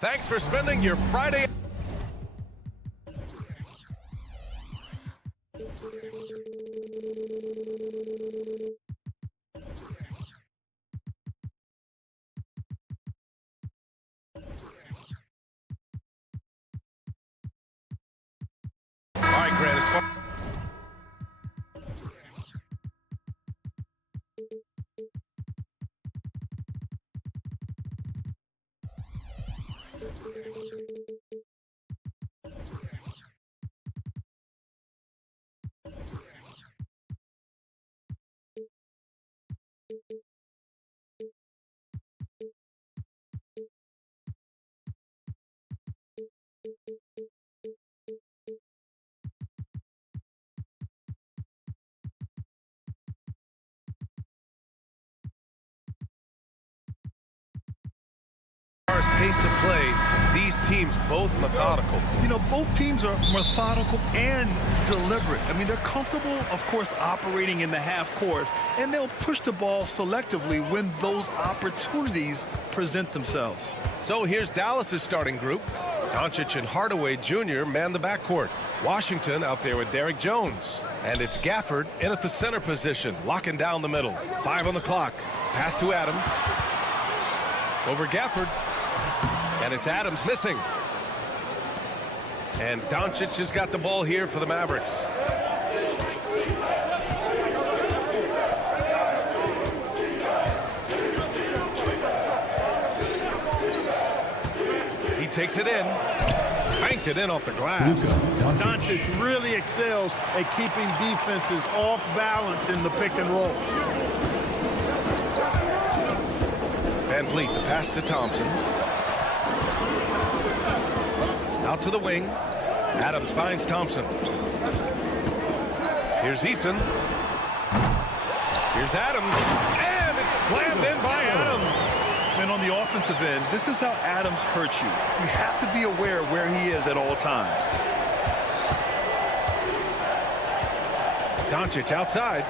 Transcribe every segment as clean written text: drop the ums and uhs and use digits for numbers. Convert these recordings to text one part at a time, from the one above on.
Thanks for spending your Friday. All right, Grant, it's fun. Pace of play, these teams both methodical. You know, both teams are methodical and deliberate. I mean, they're comfortable, of course, operating in the half court, and they'll push the ball selectively when those opportunities present themselves. So here's Dallas's starting group. Doncic and Hardaway Jr. man the backcourt. Washington out there with Derrick Jones. And it's Gafford in at the center position, locking down the middle. 5 on the clock. Pass to Adams. Over Gafford. And it's Adams missing. And Doncic has got the ball here for the Mavericks. He takes it in. Banked it in off the glass. Doncic really excels at keeping defenses off balance in the pick and rolls. Van Vliet, the pass to Thompson. Out to the wing. Adams finds Thompson. Here's Easton. Here's Adams. And it's slammed in by Adams. And on the offensive end, this is how Adams hurts you. You have to be aware of where he is at all times. Doncic outside.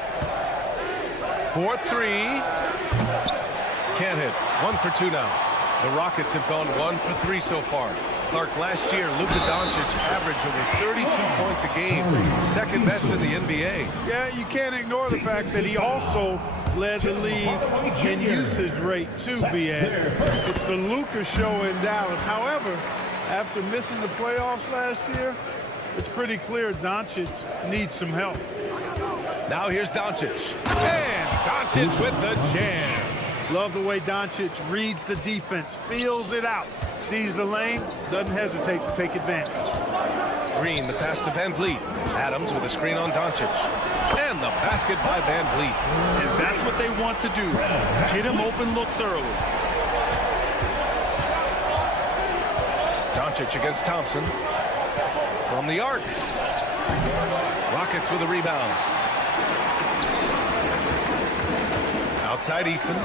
4-3. Can't hit. 1 for 2 now. The Rockets have gone 1 for 3 so far. Clark, last year, Luka Doncic averaged over 32 points a game, second best in the NBA. Yeah, you can't ignore the fact that he also led the league in usage rate too, BA. It's the Luka show in Dallas. However, after missing the playoffs last year, it's pretty clear Doncic needs some help. Now here's Doncic. And Doncic with the jam. Love the way Doncic reads the defense, feels it out, sees the lane, doesn't hesitate to take advantage. Green, the pass to Van Vliet. Adams with a screen on Doncic. And the basket by Van Vliet. And that's what they want to do. Get him open looks early. Doncic against Thompson. From the arc. Rockets with a rebound. Outside Easton.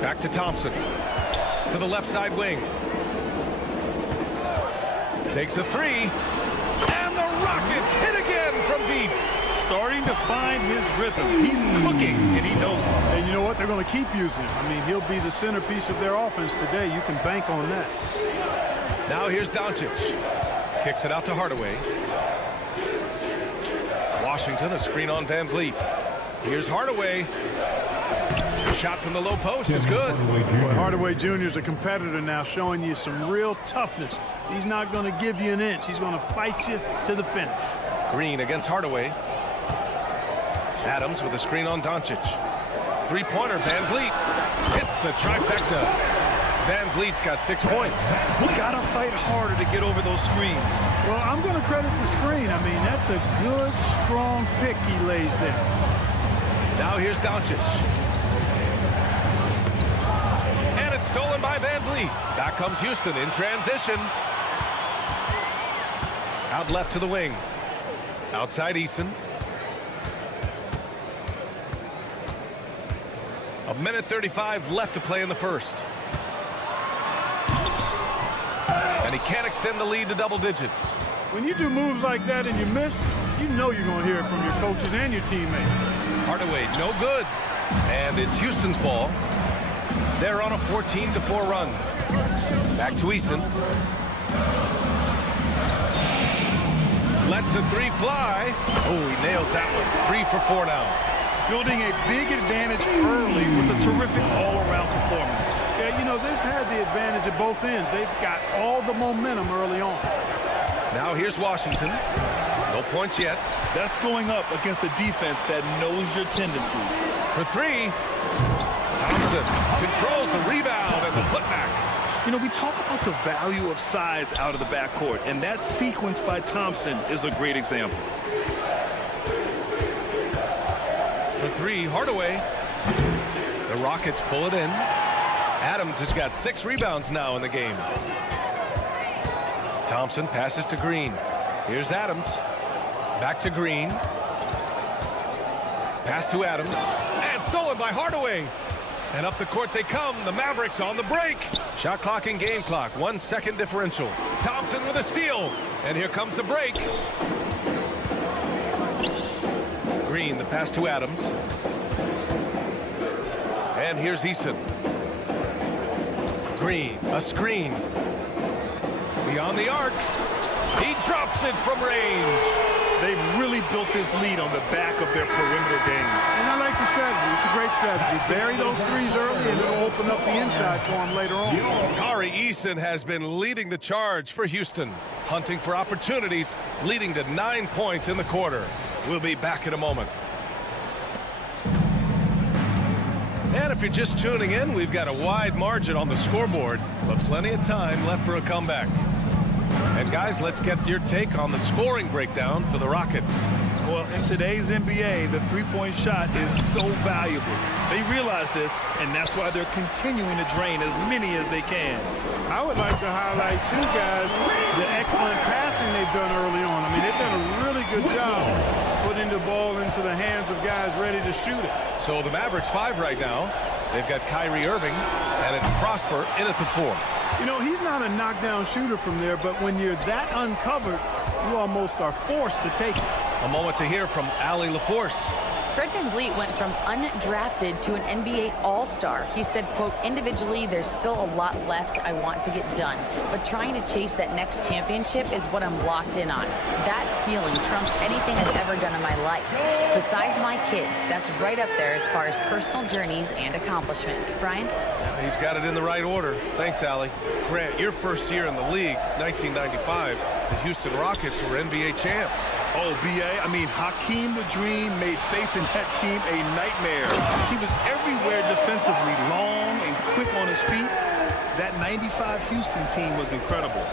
Back to Thompson. To the left side wing. Takes a 3. And the Rockets hit again from deep. Starting to find his rhythm. He's cooking, and he knows it. And you know what? They're going to keep using him. I mean, he'll be the centerpiece of their offense today. You can bank on that. Now here's Doncic. Kicks it out to Hardaway. Washington, a screen on Van Vliet. Here's Hardaway. Shot from the low post is good. Boy, Hardaway Jr. is a competitor now, showing you some real toughness. He's not going to give you an inch. He's going to fight you to the finish. Green against Hardaway. Adams with a screen on Doncic. Three-pointer, Van Vliet. Hits the trifecta. Van Vliet's got 6 points. We got to fight harder to get over those screens. Well, I'm going to credit the screen. I mean, that's a good, strong pick he lays there. Now here's Doncic. And it's stolen by Van Vliet. Back comes Houston in transition. Out left to the wing. Outside Easton. 1:35 left to play in the first. And he can't extend the lead to double digits. When you do moves like that and you miss, you know you're going to hear it from your coaches and your teammates. Hardaway, no good. And it's Houston's ball. They're on a 14-4 run. Back to Eason. Lets the three fly. Oh, he nails that one. 3 for 4 now. Building a big advantage early with a terrific all-around performance. Yeah, you know, they've had the advantage at both ends. They've got all the momentum early on. Now here's Washington. No points yet. That's going up against a defense that knows your tendencies. For 3. Thompson controls the rebound and the putback. You know, we talk about the value of size out of the backcourt, and that sequence by Thompson is a great example. For 3, Hardaway. The Rockets pull it in. Adams has got 6 rebounds now in the game. Thompson passes to Green. Here's Adams. Back to Green. Pass to Adams. And stolen by Hardaway. And up the court they come. The Mavericks on the break. Shot clock and game clock. 1 second differential. Thompson with a steal. And here comes the break. Green, the pass to Adams. And here's Eason. Green, a screen. Beyond the arc. He drops it from range. They've really built this lead on the back of their perimeter game. And I like the strategy. It's a great strategy. Bury those threes early, and it'll open up the inside for them later on. Tari Eason has been leading the charge for Houston, hunting for opportunities, leading to 9 points in the quarter. We'll be back in a moment. And if you're just tuning in, we've got a wide margin on the scoreboard, but plenty of time left for a comeback. And guys, let's get your take on the scoring breakdown for the Rockets. Well, in today's NBA, the three-point shot is so valuable. They realize this, and that's why they're continuing to drain as many as they can. I would like to highlight, too, guys, the excellent passing they've done early on. I mean, they've done a really good job putting the ball into the hands of guys ready to shoot it. So the Mavericks 5 right now. They've got Kyrie Irving, and it's Prosper in at the 4. You know, he's not a knockdown shooter from there, but when you're that uncovered, you almost are forced to take it. A moment to hear from Allie LaForce. Fred VanVleet went from undrafted to an NBA All-Star. He said, quote, individually, there's still a lot left I want to get done, but trying to chase that next championship is what I'm locked in on. That feeling trumps anything I've ever done in my life. Besides my kids, that's right up there as far as personal journeys and accomplishments. Brian? He's got it in the right order. Thanks, Allie. Grant, your first year in the league, 1995, the Houston Rockets were NBA champs. Oh, B.A., I mean, Hakeem the Dream made facing that team a nightmare. He was everywhere defensively, long and quick on his feet. That 95 Houston team was incredible.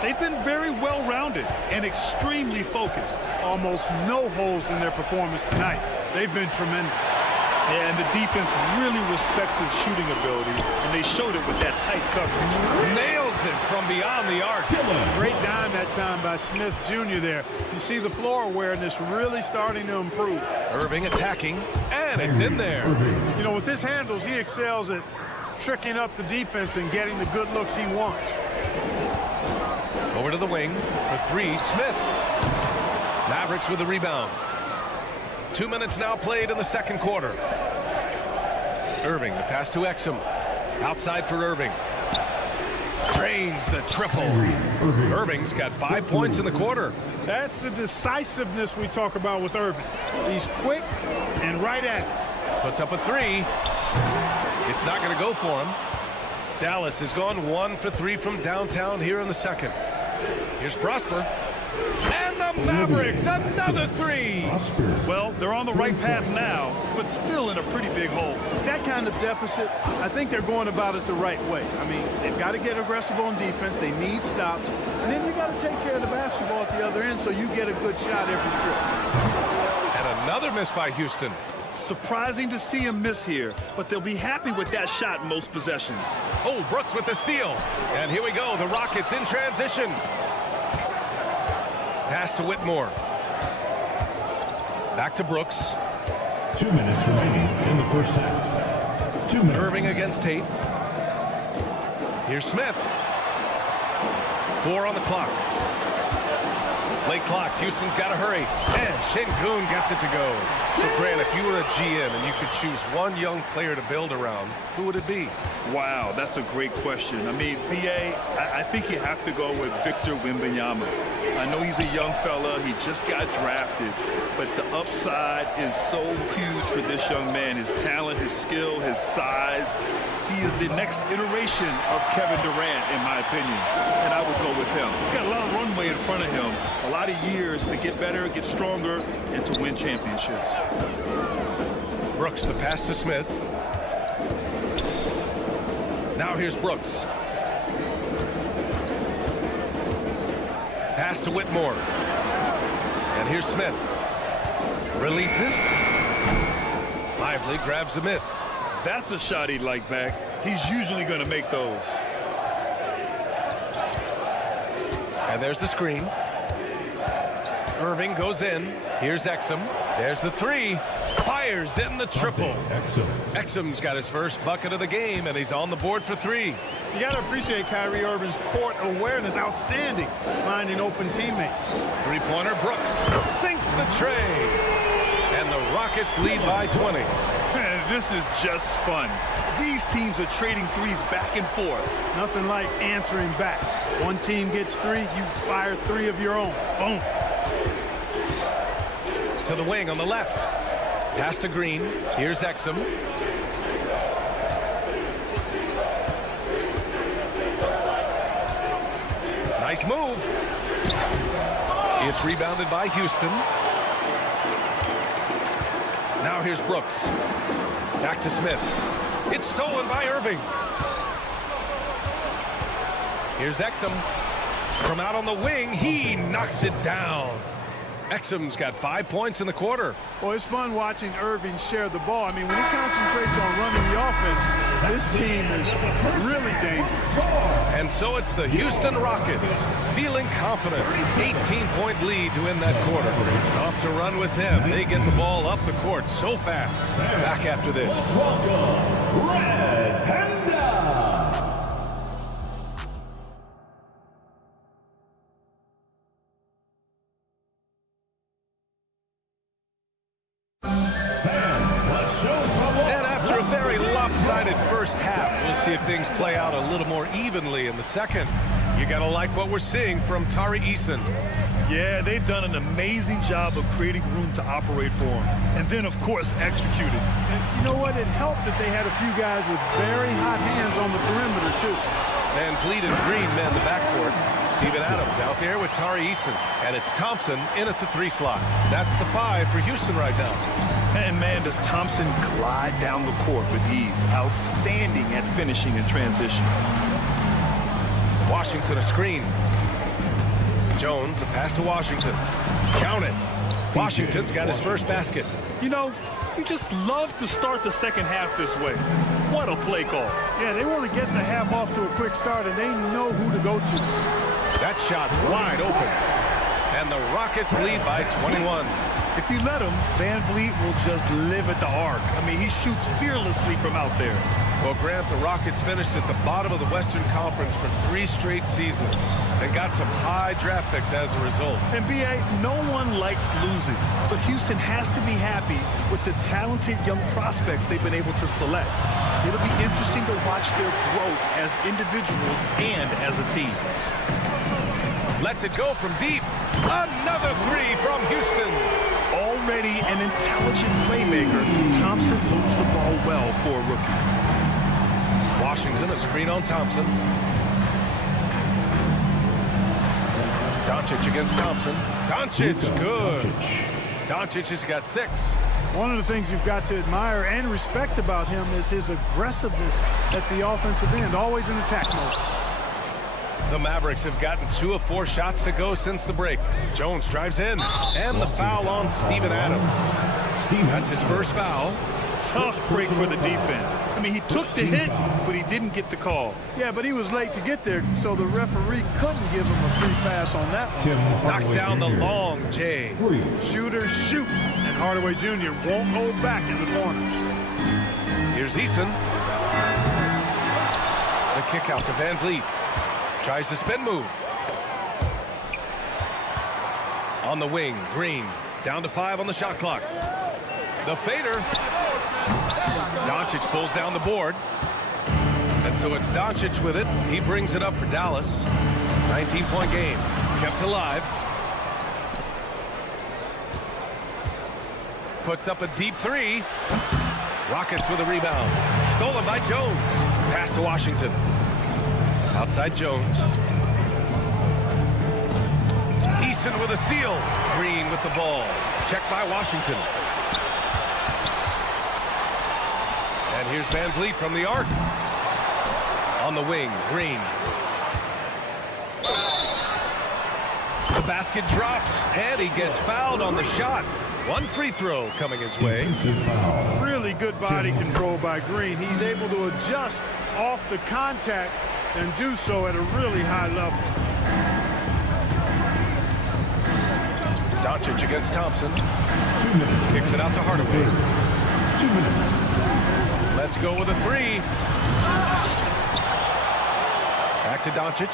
They've been very well-rounded and extremely focused. Almost no holes in their performance tonight. They've been tremendous. And the defense really respects his shooting ability, and they showed it with that tight coverage. Nails it from beyond the arc. Great dime that time by Smith Jr. there. You see the floor awareness really starting to improve. Irving attacking, and it's in there. You know, with his handles, he excels at tricking up the defense and getting the good looks he wants. Over to the wing for 3, Smith. Mavericks with the rebound. 2 minutes now played in the second quarter. Irving, the pass to Exum. Outside for Irving. Drains the triple. Irving's got 5 points in the quarter. That's the decisiveness we talk about with Irving. He's quick and right at it. Puts up a 3. It's not going to go for him. Dallas has gone 1 for 3 from downtown here in the second. Here's Prosper. And the Mavericks, another 3. Well, they're on the right path now, but still in a pretty big hole. That kind of deficit, I think they're going about it the right way. I mean, they've got to get aggressive on defense. They need stops. And then you got to take care of the basketball at the other end so you get a good shot every trip. And another miss by Houston. Surprising to see him miss here, but they'll be happy with that shot most possessions. Oh, Brooks with the steal. And here we go, the Rockets in transition. Pass to Whitmore. Back to Brooks. 2 minutes remaining in the first half. 2 minutes. Irving against Tate. Here's Smith. 4 on the clock. Late clock. Houston's got to hurry. And Şengün gets it to go. So, Grant, if you were a GM and you could choose one young player to build around, who would it be? Wow, that's a great question. I mean, B.A., I think you have to go with Victor Wembanyama. I know he's a young fella. He just got drafted. But the upside is so huge for this young man. His talent, his skill, his size. He is the next iteration of Kevin Durant, in my opinion. And I would go with him. He's got a lot of runway in front of him. A lot of years to get better, get stronger, and to win championships. Brooks, the pass to Smith. Now here's Brooks. Pass to Whitmore. And here's Smith. Releases. Lively grabs a miss. That's a shot he'd like back. He's usually going to make those. And there's the screen. Irving goes in. Here's Exum. There's the three. Fires in the triple. Exum's got his first bucket of the game, and he's on the board for three. You got to appreciate Kyrie Irving's court awareness. Outstanding. Finding open teammates. Three-pointer, Brooks sinks the tray. And the Rockets lead by 20. This is just fun. These teams are trading threes back and forth. Nothing like answering back. One team gets three, you fire three of your own. Boom. To the wing on the left. Pass to Green. Here's Exum. Nice move. It's rebounded by Houston. Now here's Brooks. Back to Smith. It's stolen by Irving. Here's Exum. From out on the wing, he knocks it down. Exum's got 5 points in the quarter. Well, it's fun watching Irving share the ball. I mean, when he concentrates on running the offense, this team is really dangerous. And so it's the Houston Rockets feeling confident. 18-point lead to win that quarter. Off to run with them. They get the ball up the court so fast. Back after this. Welcome, Red Panda. First half. We'll see if things play out a little more evenly in the second. You gotta like what we're seeing from Tari Eason. Yeah, they've done an amazing job of creating room to operate for him. And then, of course, executed. And you know what? It helped that they had a few guys with very hot hands on the perimeter, too. Van Vliet and Green man the backcourt. Steven Adams out there with Tari Eason. And it's Thompson in at the 3 slot. That's the 5 for Houston right now. And man, does Thompson glide down the court with ease. Outstanding at finishing in transition. Washington a screen. Jones, the pass to Washington. Count it. Washington's got his first basket. You know, you just love to start the second half this way. What a play call. Yeah, they want to get the half off to a quick start, and they know who to go to. That shot wide open. And the Rockets lead by 21. If you let him, Van Vliet will just live at the arc. I mean, he shoots fearlessly from out there. Well, Grant, the Rockets finished at the bottom of the Western Conference for 3 straight seasons and got some high draft picks as a result. And B.A., no one likes losing, but Houston has to be happy with the talented young prospects they've been able to select. It'll be interesting to watch their growth as individuals and as a team. Lets it go from deep. Another 3 from Houston. Already an intelligent playmaker, Thompson moves the ball well for a rookie. Washington, a screen on Thompson. Doncic against Thompson. Doncic, good. Doncic has got 6. One of the things you've got to admire and respect about him is his aggressiveness at the offensive end, always in attack mode. The Mavericks have gotten 2 of 4 shots to go since the break. Jones drives in, and the foul on Steven Adams. That's his first foul. Tough break for the defense. I mean, he took the hit, but he didn't get the call. Yeah, but he was late to get there, so the referee couldn't give him a free pass on that one. Knocks down the long J. Shooters shoot, and Hardaway Jr. won't hold back in the corners. Here's Eason. The kick out to Van Vliet. Tries the spin move. On the wing, Green. Down to 5 on the shot clock. The fader. Doncic pulls down the board. And so it's Doncic with it. He brings it up for Dallas. 19-point game. Kept alive. Puts up a deep three. Rockets with a rebound. Stolen by Jones. Pass to Washington. Outside Jones. Eason with a steal. Green with the ball. Checked by Washington. And here's Van Vliet from the arc. On the wing, Green. The basket drops, and he gets fouled on the shot. One free throw coming his way. Really good body control by Green. He's able to adjust off the contact and do so at a really high level. Doncic against Thompson. Kicks it out to Hardaway. 2 minutes. Let's go with a three. Back to Doncic.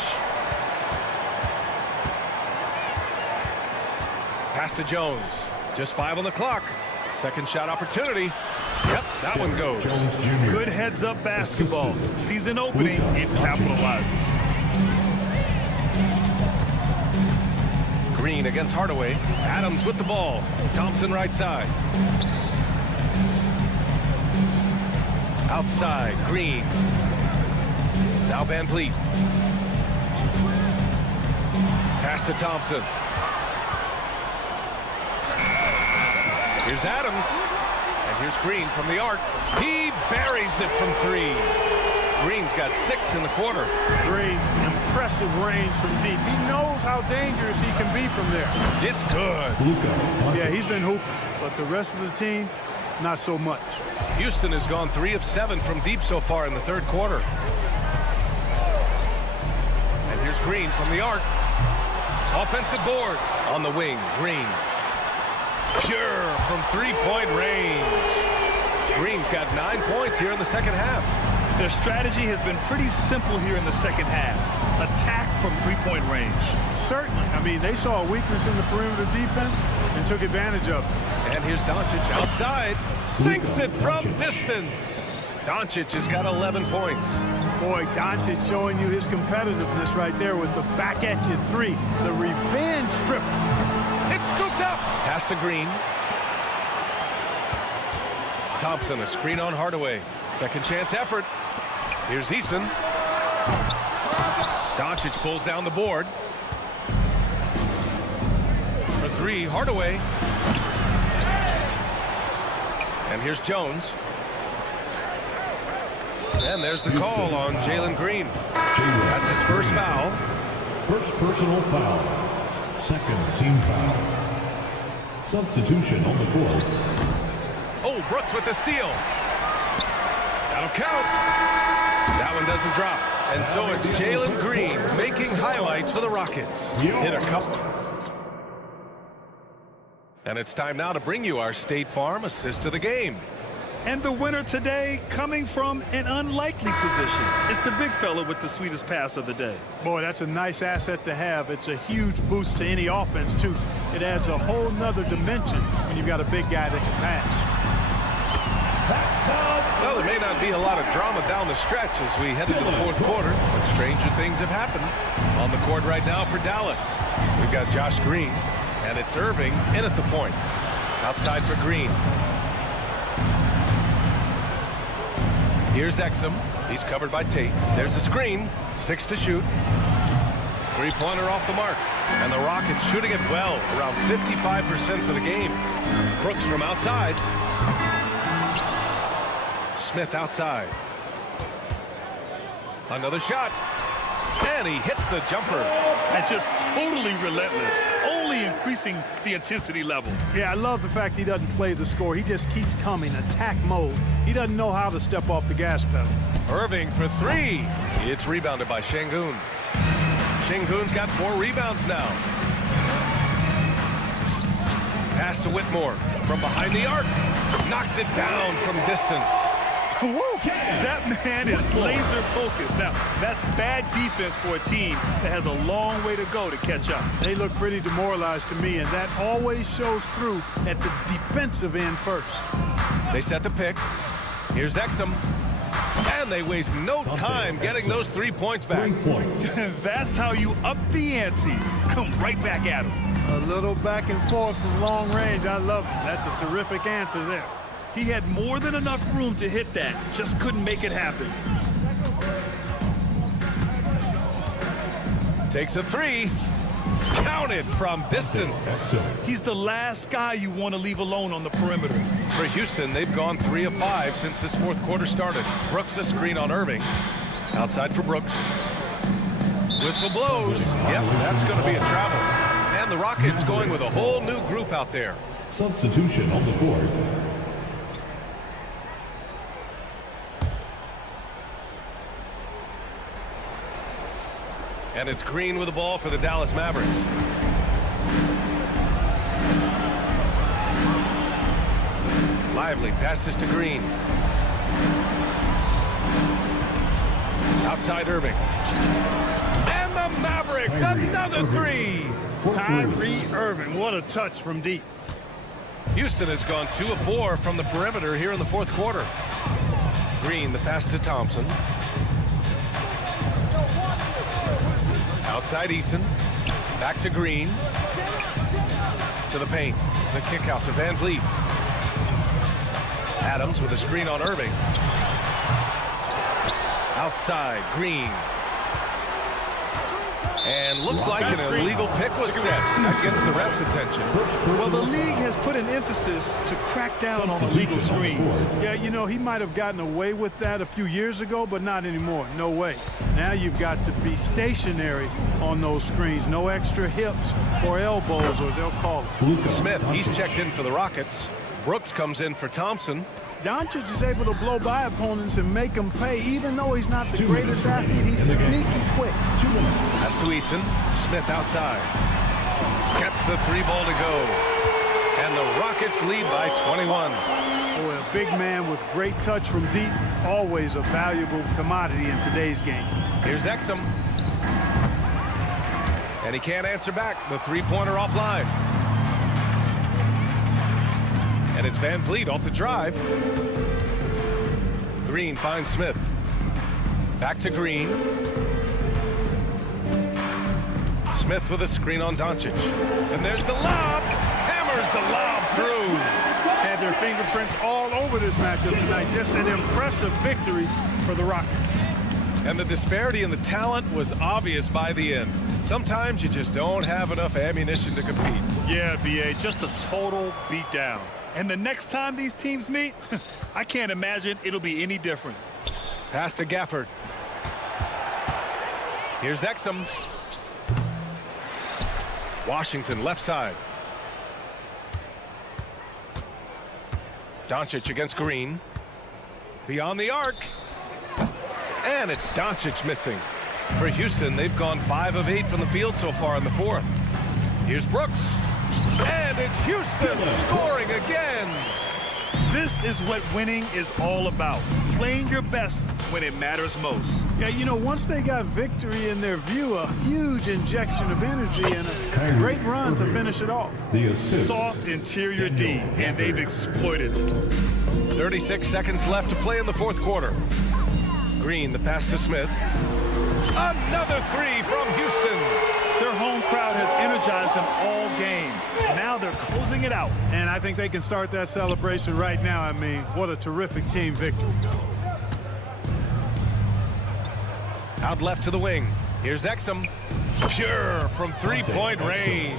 Pass to Jones. Just 5 on the clock. Second shot opportunity. Yep, that one goes. Jones Jr. Good heads-up basketball. Sees an opening and capitalizes. Green against Hardaway. Adams with the ball. Thompson right side. Outside, Green. Now Van Vliet. Pass to Thompson. Here's Adams. And here's Green from the arc. He buries it from 3. Green's got 6 in the quarter. Green, impressive range from deep. He knows how dangerous he can be from there. It's good. Yeah, he's been hooping, but the rest of the team, not so much. Houston has gone 3 of 7 from deep so far in the third quarter. And here's Green from the arc. Offensive board. On the wing, Green. Pure from 3-point range. Green's got 9 points here in the second half. Their strategy has been pretty simple here in the second half. Attack from 3-point range. Certainly. I mean, they saw a weakness in the perimeter defense and took advantage of it. And here's Doncic outside. Sinks it from distance. Doncic has got 11 points. Boy, Doncic showing you his competitiveness right there with the back at you 3. The revenge trip. It's scooped up. Pass to Green. Thompson, a screen on Hardaway. Second chance effort. Here's Eason. Doncic pulls down the board. For 3, Hardaway. And here's Jones. And there's the call on Jalen Green. That's his first foul. First personal foul. Second team foul. Substitution on the court. Oh, Brooks with the steal. That'll count. That one doesn't drop. And so it's Jalen Green making highlights for the Rockets. Hit a couple. And it's time now to bring you our State Farm assist of the game. And the winner today coming from an unlikely position. It's the big fella with the sweetest pass of the day. Boy, that's a nice asset to have. It's a huge boost to any offense, too. It adds a whole nother dimension when you've got a big guy that can pass. Well, there may not be a lot of drama down the stretch as we head into the fourth quarter, but stranger things have happened. On the court right now for Dallas, we've got Josh Green, and it's Irving in at the point. Outside for Green. Here's Exum. He's covered by Tate. There's a screen. 6 to shoot. 3-pointer off the mark. And the Rockets shooting it well, around 55% for the game. Brooks from outside. Smith outside. Another shot. And he hits the jumper. And just totally relentless, only increasing the intensity level. Yeah, I love the fact he doesn't play the score. He just keeps coming, attack mode. He doesn't know how to step off the gas pedal. Irving for 3. It's rebounded by Şengün. Şengün's got 4 rebounds now. Pass to Whitmore from behind the arc. Knocks it down from distance. Woo! That man is laser focused. Now, that's bad defense for a team that has a long way to go to catch up. They look pretty demoralized to me, and that always shows through at the defensive end first. They set the pick. Here's Exum. And they waste no time getting those 3 points back. 3 points. That's how you up the ante. Come right back at him. A little back and forth from long range. I love it. That's a terrific answer there. He had more than enough room to hit that. Just couldn't make it happen. Takes a 3. Counted from distance. He's the last guy you want to leave alone on the perimeter. For Houston, they've gone 3 of 5 since this fourth quarter started. Brooks a screen on Irving. Outside for Brooks. Whistle blows. Yep, that's going to be a travel. And the Rockets going with a whole new group out there. Substitution on the board. And it's Green with the ball for the Dallas Mavericks. Lively passes to Green. Outside Irving. And the Mavericks, another 3. Kyrie Irving, what a touch from deep. Houston has gone 2 of 4 from the perimeter here in the fourth quarter. Green, the pass to Thompson. Outside Eason. Back to Green. To the paint. The kick out to Van Vliet. Adams with a screen on Irving. Outside Green. And looks like an illegal pick was set. That gets the ref's attention. Well, the league has put an emphasis to crack down on illegal screens. Yeah, you know, he might have gotten away with that a few years ago, but not anymore. No way. Now you've got to be stationary on those screens. No extra hips or elbows, or they'll call it. Smith, he's checked in for the Rockets. Brooks comes in for Thompson. Doncic is able to blow by opponents and make them pay, even though he's not the greatest athlete. He's sneaky quick. That's to Eason. Smith outside. Gets the 3 ball to go. And the Rockets lead by 21. Boy, a big man with great touch from deep, always a valuable commodity in today's game. Here's Exum. And he can't answer back. The 3-pointer offline. And it's Van Vliet off the drive. Green finds Smith. Back to Green. Smith with a screen on Doncic. And there's the lob. Hammers the lob through. Had their fingerprints all over this matchup tonight. Just an impressive victory for the Rockets. And the disparity in the talent was obvious by the end. Sometimes you just don't have enough ammunition to compete. Yeah, B.A., just a total beatdown. And the next time these teams meet, I can't imagine it'll be any different. Pass to Gafford. Here's Exum. Washington left side. Doncic against Green. Beyond the arc. And it's Doncic missing. For Houston, they've gone 5 of 8 from the field so far in the fourth. Here's Brooks. And it's Houston scoring again. This is what winning is all about. Playing your best when it matters most. Yeah, you know, once they got victory in their view, a huge injection of energy and a great run to finish it off. Soft interior D, and they've exploited it. 36 seconds left to play in the fourth quarter. Green, the pass to Smith. Another 3 from Houston. Their home crowd has energized them all game. Now they're closing it out. And I think they can start that celebration right now. I mean, what a terrific team victory. Out left to the wing. Here's Exum. Pure from 3-point range.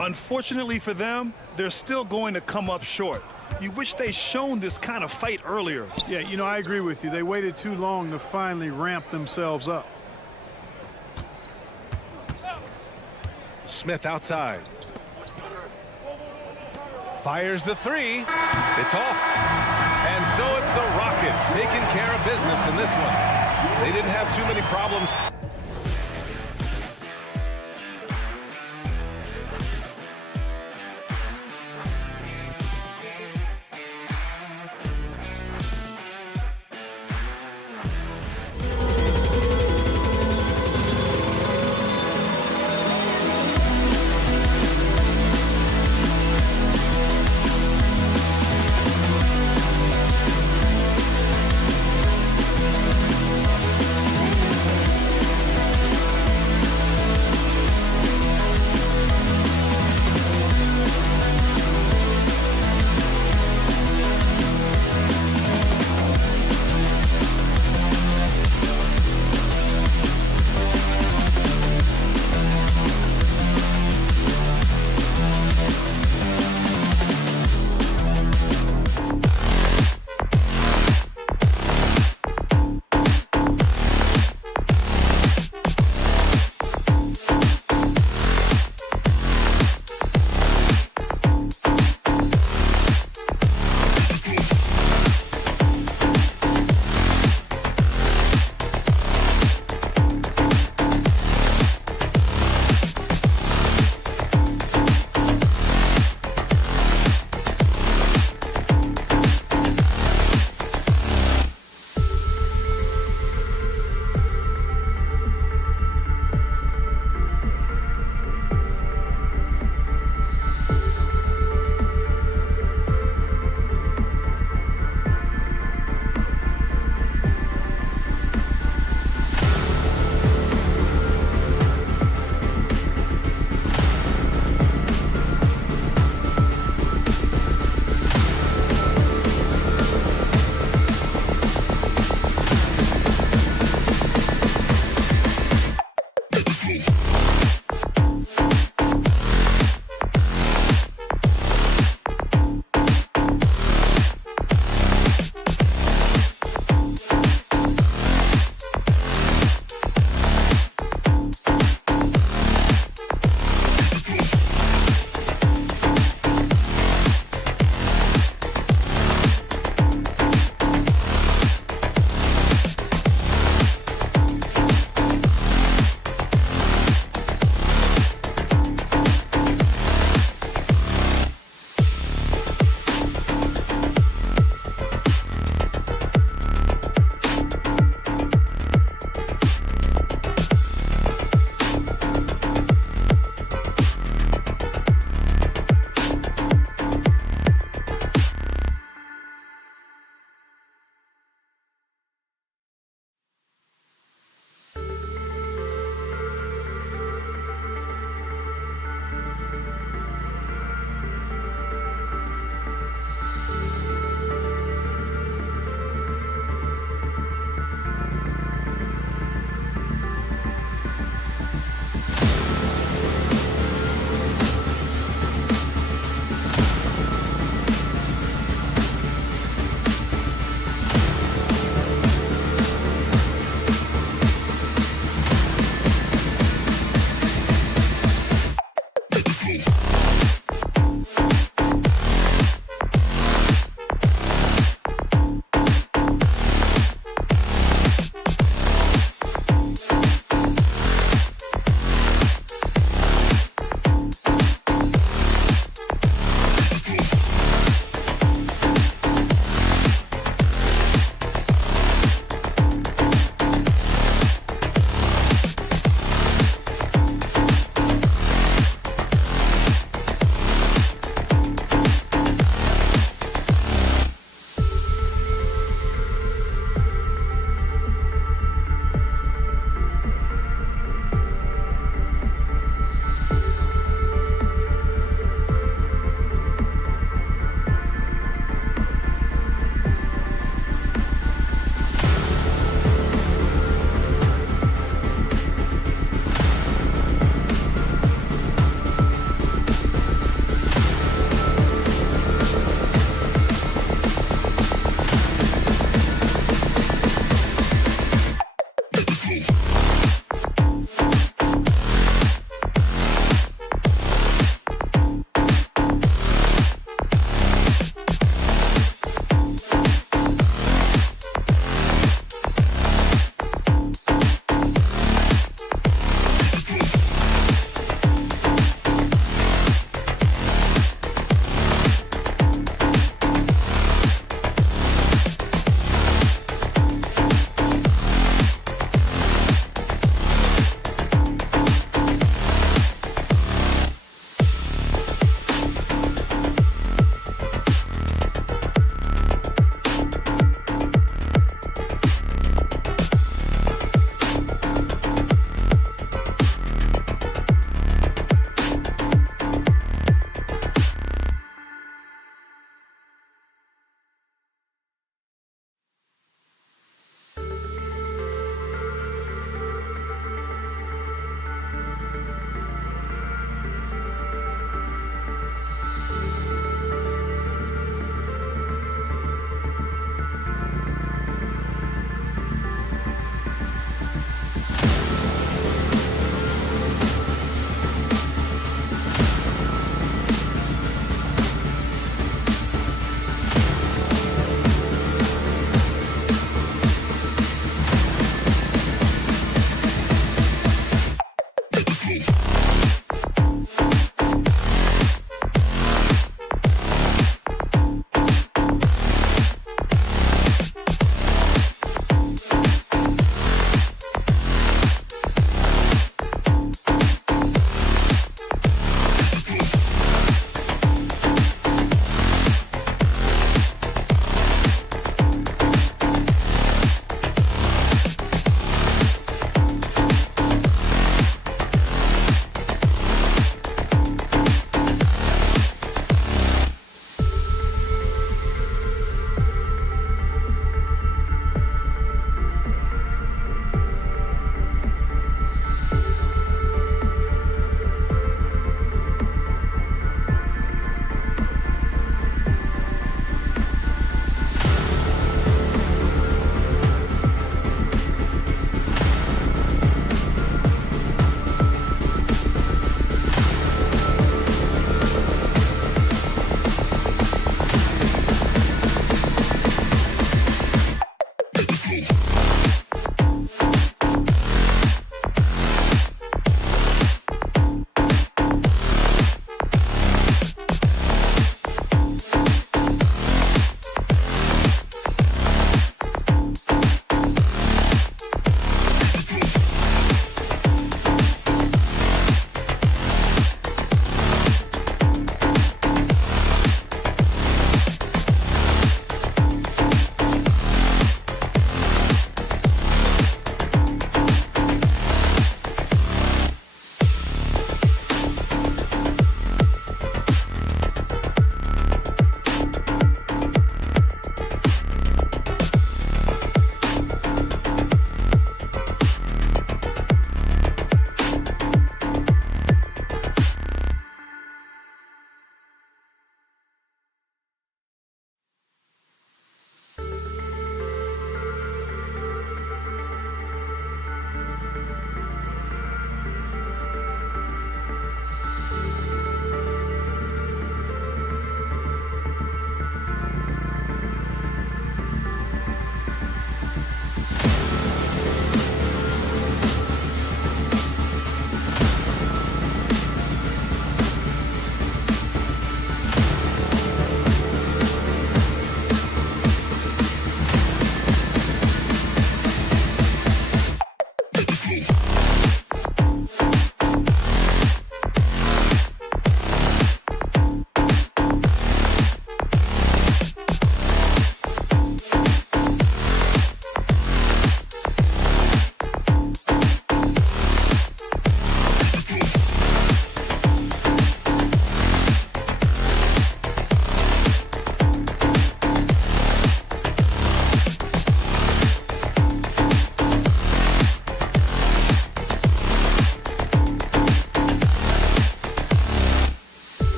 Unfortunately for them, they're still going to come up short. You wish they'd shown this kind of fight earlier. Yeah, you know, I agree with you. They waited too long to finally ramp themselves up. Smith outside. Fires the 3. It's off. And so it's the Rockets taking care of business in this one. They didn't have too many problems.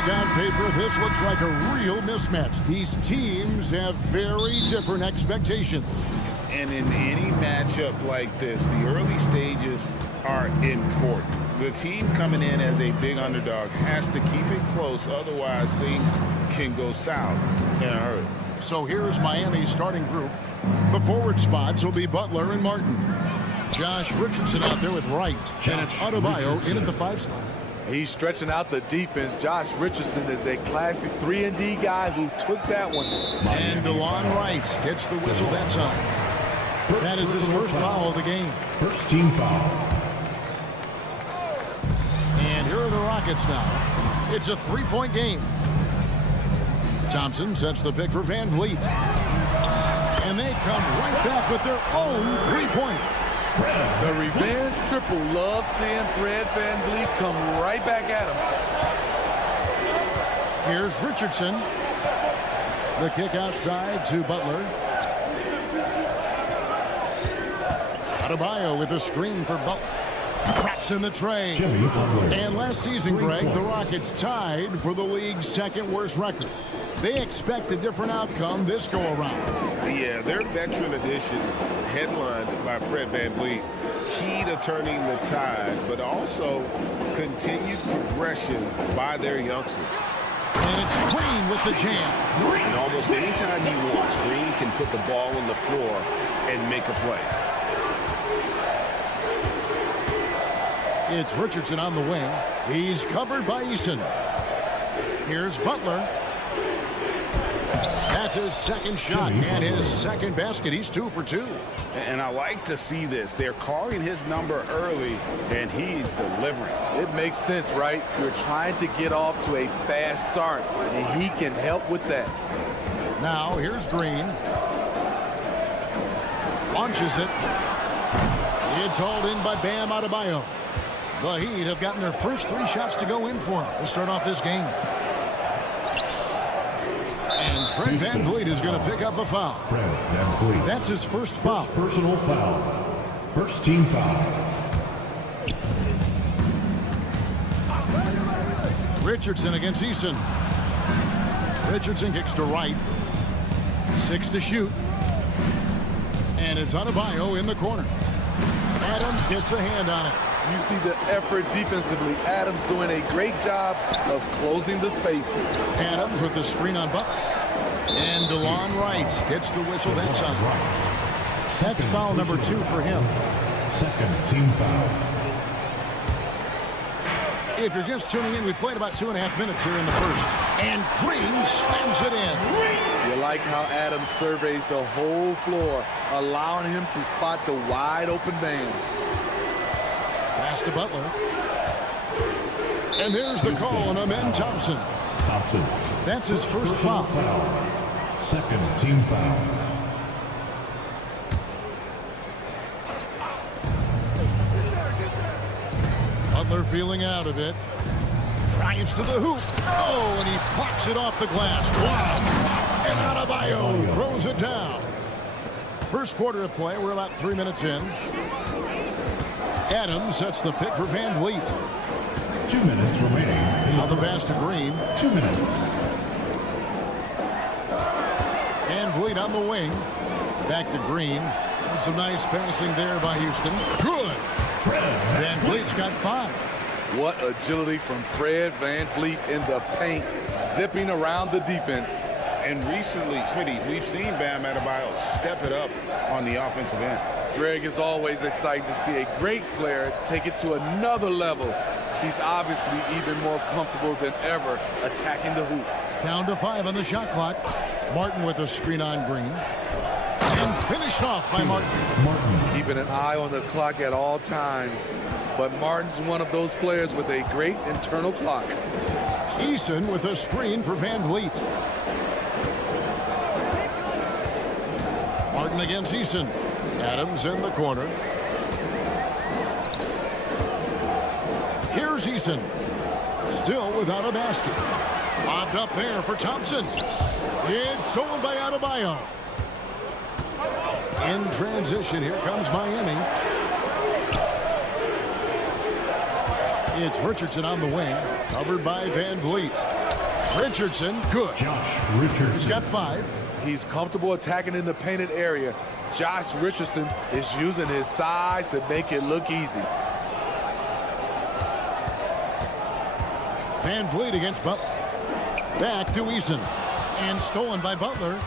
On paper, this looks like a real mismatch. These teams have very different expectations. And in any matchup like this, the early stages are important. The team coming in as a big underdog has to keep it close, otherwise things can go south in a hurry. So here's Miami's starting group. The forward spots will be Butler and Martin. Josh Richardson out there with Wright, and it's Adebayo in at the 5 spot. He's stretching out the defense. Josh Richardson is a classic 3-and-D guy who took that one. And DeLon Wright gets the whistle that time. That is his first foul of the game. First team foul. And here are the Rockets now. It's a 3-point game. Thompson sets the pick for Van Vliet. And they come right back with their own 3-pointer. The revenge triple loves seeing Fred VanVleet come right back at him. Here's Richardson. The kick outside to Butler. Adebayo with a screen for Butler. Traps in the tray. And last season, Greg, the Rockets tied for the league's second worst record. They expect a different outcome this go-around. Yeah, their veteran additions, headlined by Fred VanVleet, key to turning the tide, but also continued progression by their youngsters. And it's Green with the jam. And almost any time you watch, Green can put the ball on the floor and make a play. It's Richardson on the wing. He's covered by Eason. Here's Butler. That's his second shot and his second basket. He's 2 for 2. And I like to see this. They're calling his number early, and he's delivering. It makes sense, right? You're trying to get off to a fast start, and he can help with that. Now, here's Green. Launches it. It's hauled in by Bam Adebayo. The Heat have gotten their first 3 shots to go in for him to start off this game. And Fred VanVleet is going to pick up the foul. Fred VanVleet. That's his first foul. Personal foul. First team foul. Richardson against Eason. Richardson kicks to Wright. 6 to shoot. And it's Adebayo in the corner. Adams gets a hand on it. You see the effort defensively. Adams doing a great job of closing the space. Adams with the screen on Butler. And DeLon Wright gets the whistle that time. That's foul number 2 for him. Second team foul. If you're just tuning in, we played about 2.5 minutes here in the first. And Green slams it in. You like how Adams surveys the whole floor, allowing him to spot the wide open man. Pass to Butler. And there's the call on Amen Thompson. Thompson. That's his first foul. Second team foul. Butler feeling out a bit. Drives to the hoop. Oh, and he blocks it off the glass. Wow. And Adebayo throws it down. First quarter of play. We're about 3 minutes in. Adams sets the pick for Van Vliet. 2 minutes remaining. Now the pass to Green. 2 minutes. Van Vliet on the wing. Back to Green. And some nice passing there by Houston. Good. Van Vliet's got 5. What agility from Fred VanVleet in the paint, zipping around the defense. And recently, Smitty, we've seen Bam Adebayo step it up on the offensive end. Greg, is always exciting to see a great player take it to another level. He's obviously even more comfortable than ever attacking the hoop. Down to 5 on the shot clock. Martin with a screen on Green. And finished off by Martin. Keeping an eye on the clock at all times. But Martin's one of those players with a great internal clock. Eason with a screen for Van Vliet. Martin against Eason. Adams in the corner. Here's Eason. Still without a basket. Lobbed up there for Thompson. It's stolen by Adebayo. In transition, here comes Miami. It's Richardson on the wing, covered by Van Vliet. Richardson, good. Josh Richardson. He's got 5. He's comfortable attacking in the painted area. Josh Richardson is using his size to make it look easy. Van Vliet against Butler. Back to Eason. And stolen by Butler.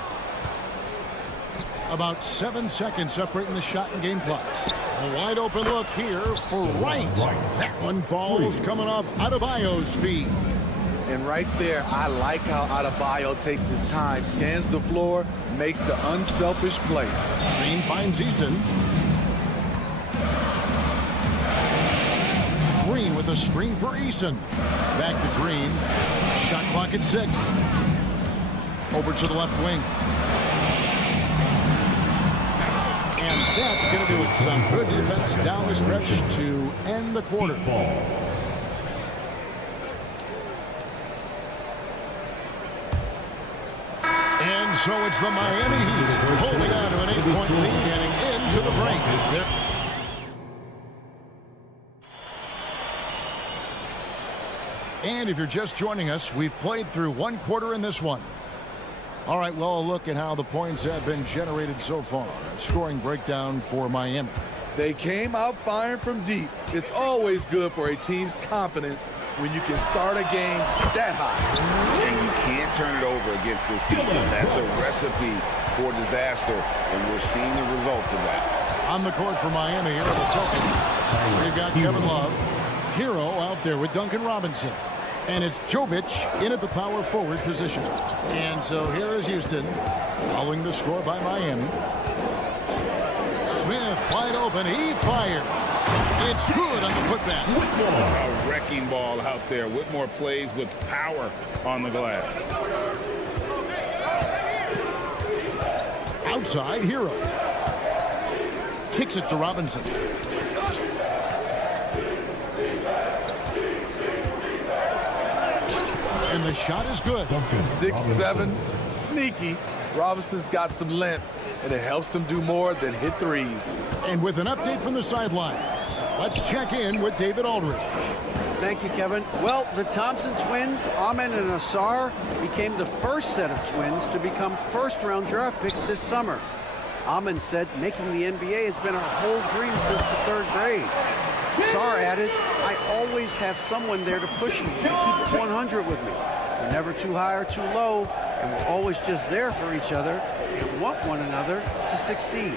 About 7 seconds separating the shot and game clocks. A wide open look here for Wright. That one falls coming off Adebayo's feet. And right there, I like how Adebayo takes his time, scans the floor, makes the unselfish play. Green finds Eason. Green with a screen for Eason. Back to Green. Shot clock at 6. Over to the left wing. And that's going to do it. Some good defense down the stretch to end the quarter. And so it's the Miami Heat holding on to an 8-point lead heading into the break. And if you're just joining us, we've played through 1 quarter in this one. All right, well, a look at how the points have been generated so far. A scoring breakdown for Miami. They came out firing from deep. It's always good for a team's confidence when you can start a game that high. And you can't turn it over against this team. That's a recipe for disaster, and we're seeing the results of that. On the court for Miami here in the second. We've got Kevin Love. Hero out there with Duncan Robinson. And it's Jovic in at the power forward position. And so here is Houston following the score by Miami. Smith wide open. He fires. It's good on the putback. A wrecking ball out there. Whitmore plays with power on the glass. Outside, Hero. Kicks it to Robinson. And the shot is good. 6'7", sneaky. Robinson's got some length, and it helps him do more than hit threes. And with an update from the sidelines, let's check in with David Aldridge. Thank you, Kevin. Well, the Thompson twins, Amen and Asar, became the first set of twins to become first-round draft picks this summer. Amen said making the NBA has been our whole dream since the 3rd grade. Asar added, I always have someone there to push me and keep it 100 with me. We're never too high or too low, and we're always just there for each other and want one another to succeed.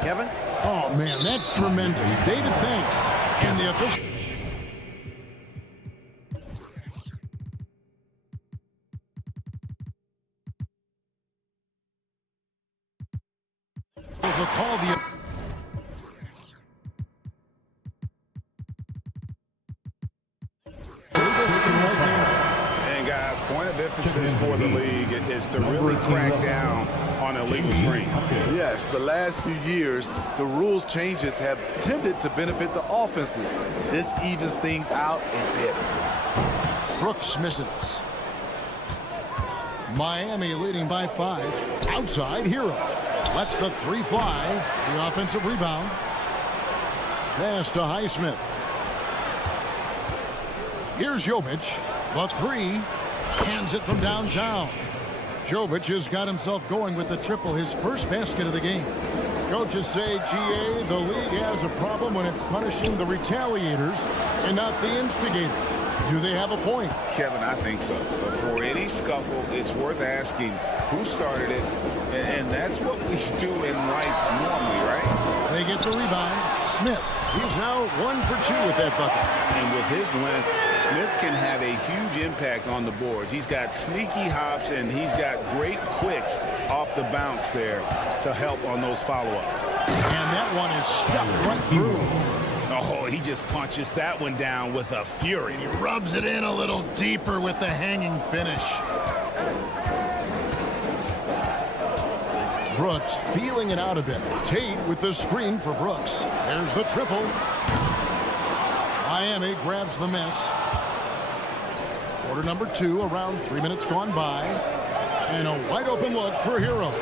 Kevin? Oh, man, that's tremendous. David, thanks. And the official. will call the... And guys, point of emphasis for the league is to really crack down on illegal screens. Yes, the last few years, the rules changes have tended to benefit the offenses. This evens things out a bit. Brooks misses. Miami leading by 5. Outside, Hero. Lets the 3 fly. The offensive rebound. Pass to Highsmith. Here's Jovic. The 3. Hands it from downtown. Jovic has got himself going with the triple, his first basket of the game. Coaches say, GA, the league has a problem when it's punishing the retaliators and not the instigators. Do they have a point? Kevin, I think so. Before any scuffle, it's worth asking who started it, and that's what we do in life normally, right? They get the rebound. Smith, he's now 1 for 2 with that bucket. And with his length, Smith can have a huge impact on the boards. He's got sneaky hops, and he's got great quicks off the bounce there to help on those follow-ups. And that one is stuffed right through. Oh, he just punches that one down with a fury. He rubs it in a little deeper with the hanging finish. Brooks feeling it out a bit. Tate with the screen for Brooks. There's the triple. Miami grabs the miss. Quarter number 2, around 3 minutes gone by. And a wide open look for Hero.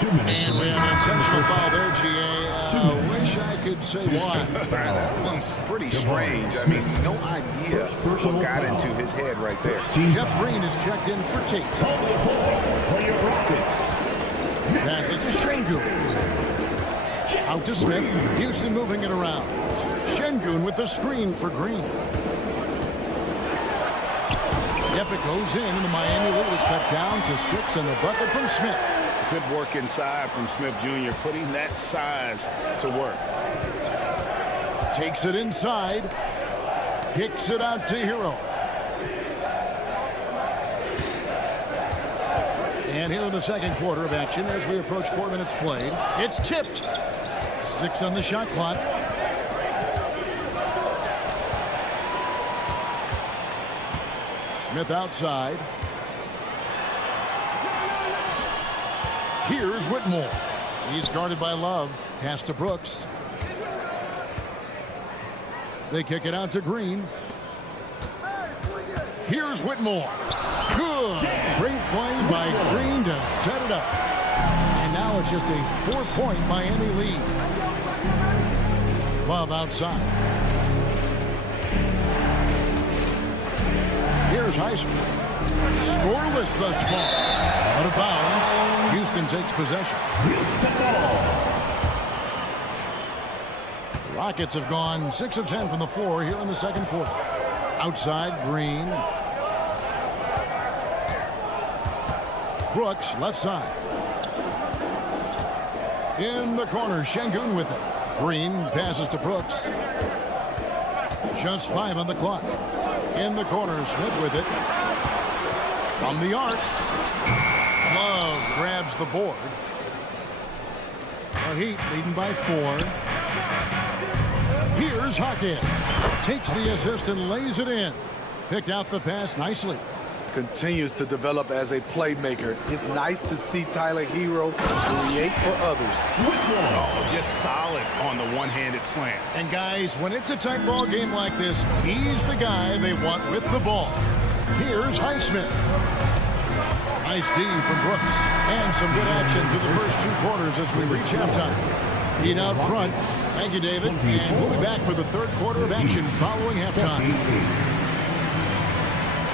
2 minutes. And we have an intentional foul there, GA. Wish I could say why. That one's pretty strange. I mean, no idea what got into his head right there. Jeff Green is checked in for Tate. Passes to Şengün. Out to Smith. Houston moving it around. Şengün with the screen for Green. Epic goes in, and the Miami lead is cut down to 6, and the bucket from Smith. Good work inside from Smith Jr., putting that size to work. Takes it inside. Kicks it out to Hero. And here in the second quarter of action as we approach 4 minutes played. It's tipped. 6 on the shot clock. Smith outside. Here's Whitmore. He's guarded by Love. Pass to Brooks. They kick it out to Green. Here's Whitmore. Good. Great play by Green to set it up. And now it's just a 4-point Miami lead. Love outside. Here's Heisman. Scoreless thus far. Out of bounds. Houston takes possession. The Rockets have gone 6 of 10 from the floor here in the second quarter. Outside, Green. Brooks, left side. In the corner, Şengün with it. Green passes to Brooks. Just 5 on the clock. In the corner, Smith with it. From the arc. Love grabs the board. The Heat leading by 4. Here's Hackett. Takes the assist and lays it in. Picked out the pass nicely. Continues to develop as a playmaker. It's nice to see Tyler Hero create for others. Oh, just solid on the one-handed slam. And guys, when it's a tight ball game like this, he's the guy they want with the ball. Here's Highsmith. Nice D from Brooks. And some good action through the first 2 quarters as we reach halftime. Heat out front. Thank you, David. And we'll be back for the third quarter of action following halftime.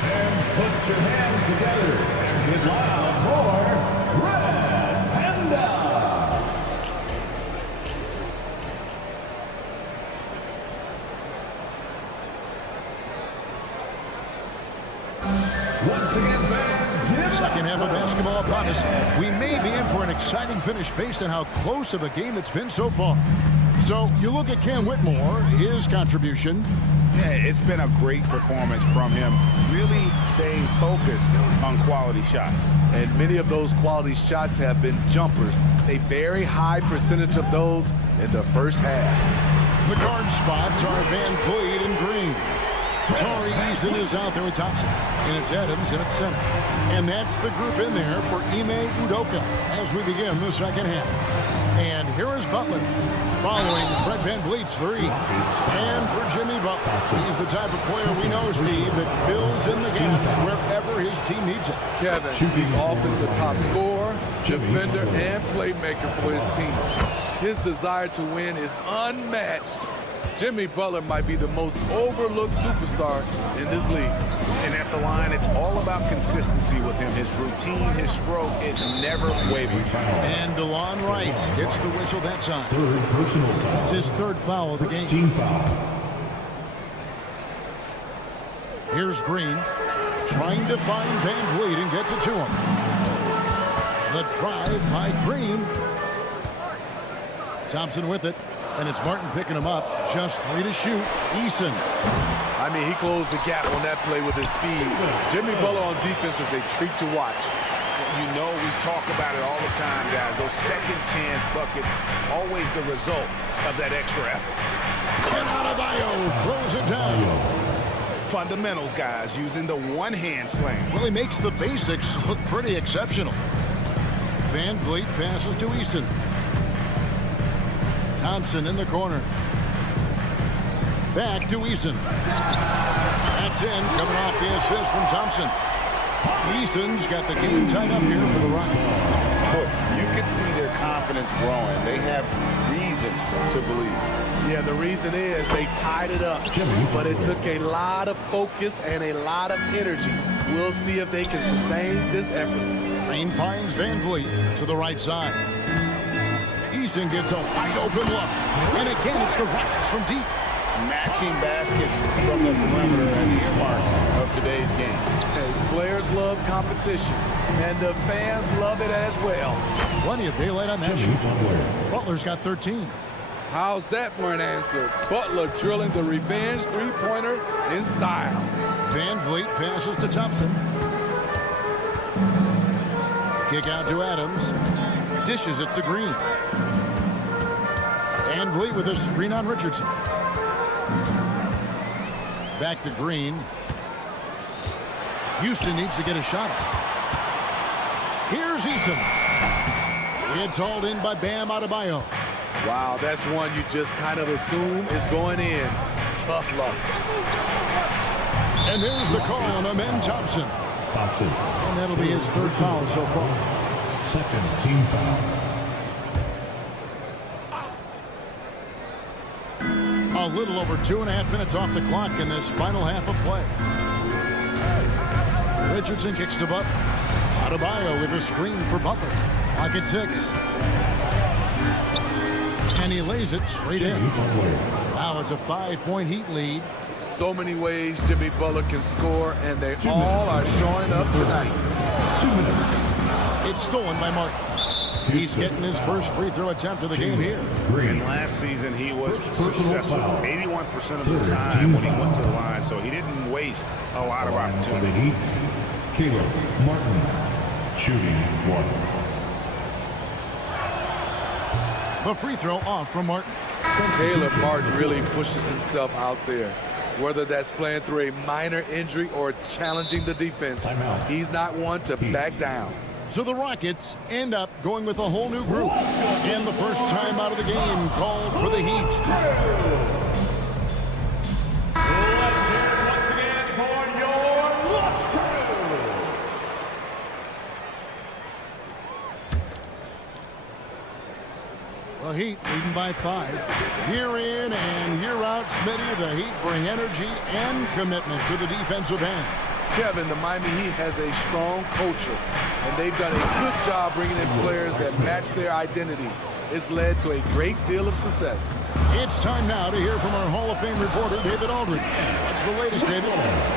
And put your hands together and get loud for Red Panda. Once again, fans, second half of basketball upon us. We may be in for an exciting finish based on how close of a game it's been so far. So you look at Cam Whitmore, his contribution. Yeah, it's been a great performance from him. Really staying focused on quality shots. And many of those quality shots have been jumpers. A very high percentage of those in the first half. The guard spots are Van Vliet and Green. Tari Easton is out there with Thompson. And it's Adams and it's center. And that's the group in there for Ime Udoka as we begin the second half. And here is Butler following Fred Van Vliet's 3. And for Jimmy Butler, he's the type of player we know, Steve, that fills in the gaps wherever his team needs it. Kevin, he's often the top scorer, defender, and playmaker for his team. His desire to win is unmatched. Jimmy Butler might be the most overlooked superstar in this league. And at the line, it's all about consistency with him. His routine, his stroke, it never wavers. And DeLon Wright gets the whistle that time. third personal foul. That's his 3rd foul of the game. Team foul. Here's Green trying to find Van Vliet and gets it to him. The drive by Green. Thompson with it. And it's Martin picking him up. Just 3 to shoot. Eason. I mean, he closed the gap on that play with his speed. Jimmy Butler on defense is a treat to watch. You know, we talk about it all the time, guys. Those second chance buckets, always the result of that extra effort. And Adebayo throws it down. Fundamentals, guys, using the one-hand slam. Well, he makes the basics look pretty exceptional. Van Vliet passes to Easton. Thompson in the corner. Back to Eason. That's in, coming off the assist from Thompson. Eason's got the game tied up here for the Rockets. foot. You can see their confidence growing. They have reason to believe. Yeah, the reason is they tied it up, but it took a lot of focus and a lot of energy. We'll see if they can sustain this effort. Green finds Van Vliet to the right side. Eason gets a wide open look. And again, it's the Rockets from deep. Matching baskets from the perimeter and the earmark of today's game. Hey, players love competition, and the fans love it as well. Plenty of daylight on that shoot. Butler's got 13. How's that for an answer? Butler drilling the revenge three-pointer in style. Van Vliet passes to Thompson. Kick out to Adams. Dishes it to Green. Van Vliet with a screen on Richardson. Back to Green. Houston needs to get a shot off. Here's Eason. It's hauled in by Bam Adebayo. Wow, that's one you just kind of assume is going in. Tough luck. And there's the call on Amen Thompson. And that'll be his third foul so far. Second team foul. A little over 2.5 minutes off the clock in this final half of play. Richardson kicks to Butler. Adebayo with a screen for Butler. Clock at 6. And he lays it straight in. Now it's a 5-point Heat lead. So many ways Jimmy Butler can score, and they all are showing up tonight. 2 minutes. It's stolen by Martin. He's getting his first free throw attempt of the game here. And last season he was successful 81% of the time when he went to the line, so he didn't waste a lot of opportunity. Caleb Martin shooting 1. The free throw off from Martin. Caleb Martin really pushes himself out there. Whether that's playing through a minor injury or challenging the defense, he's not one to back down. So the Rockets end up going with a whole new group. And the first time out of the game called for the Heat. The Heat leading by 5. Year in and year out, Smitty, the Heat bring energy and commitment to the defensive end. Kevin, the Miami Heat has a strong culture, and they've done a good job bringing in players that match their identity. It's led to a great deal of success. It's time now to hear from our Hall of Fame reporter, David Aldridge. What's the latest, David?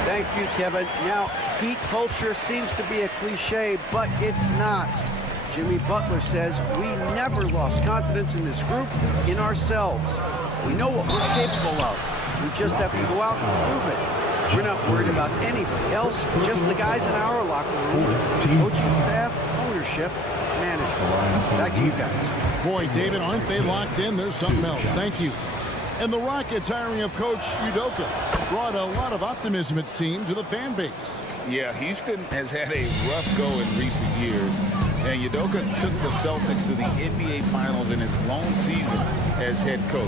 Thank you, Kevin. Now, Heat culture seems to be a cliche, but it's not. Jimmy Butler says we never lost confidence in this group, in ourselves. We know what we're capable of. We just have to go out and prove it. We're not worried about anybody else, just the guys in our locker room, coaching staff, ownership, management. Back to you guys. Boy, David, aren't they locked in? There's something else. Thank you. And the Rockets hiring of Coach Udoka brought a lot of optimism, it seemed, to the fan base. Yeah, Houston has had a rough go in recent years, and Udoka took the Celtics to the NBA Finals in his lone season as head coach.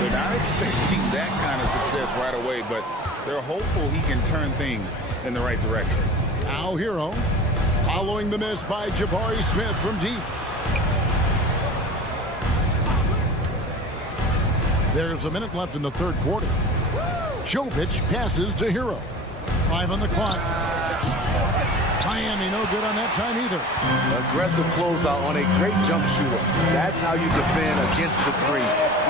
They're not expecting that kind of success right away, but they're hopeful he can turn things in the right direction. Now Hero, following the miss by Jabari Smith from deep. There's a minute left in the third quarter. Jovic passes to Hero. 5 on the clock. Miami no good on that time either. Aggressive closeout on a great jump shooter. That's how you defend against the 3.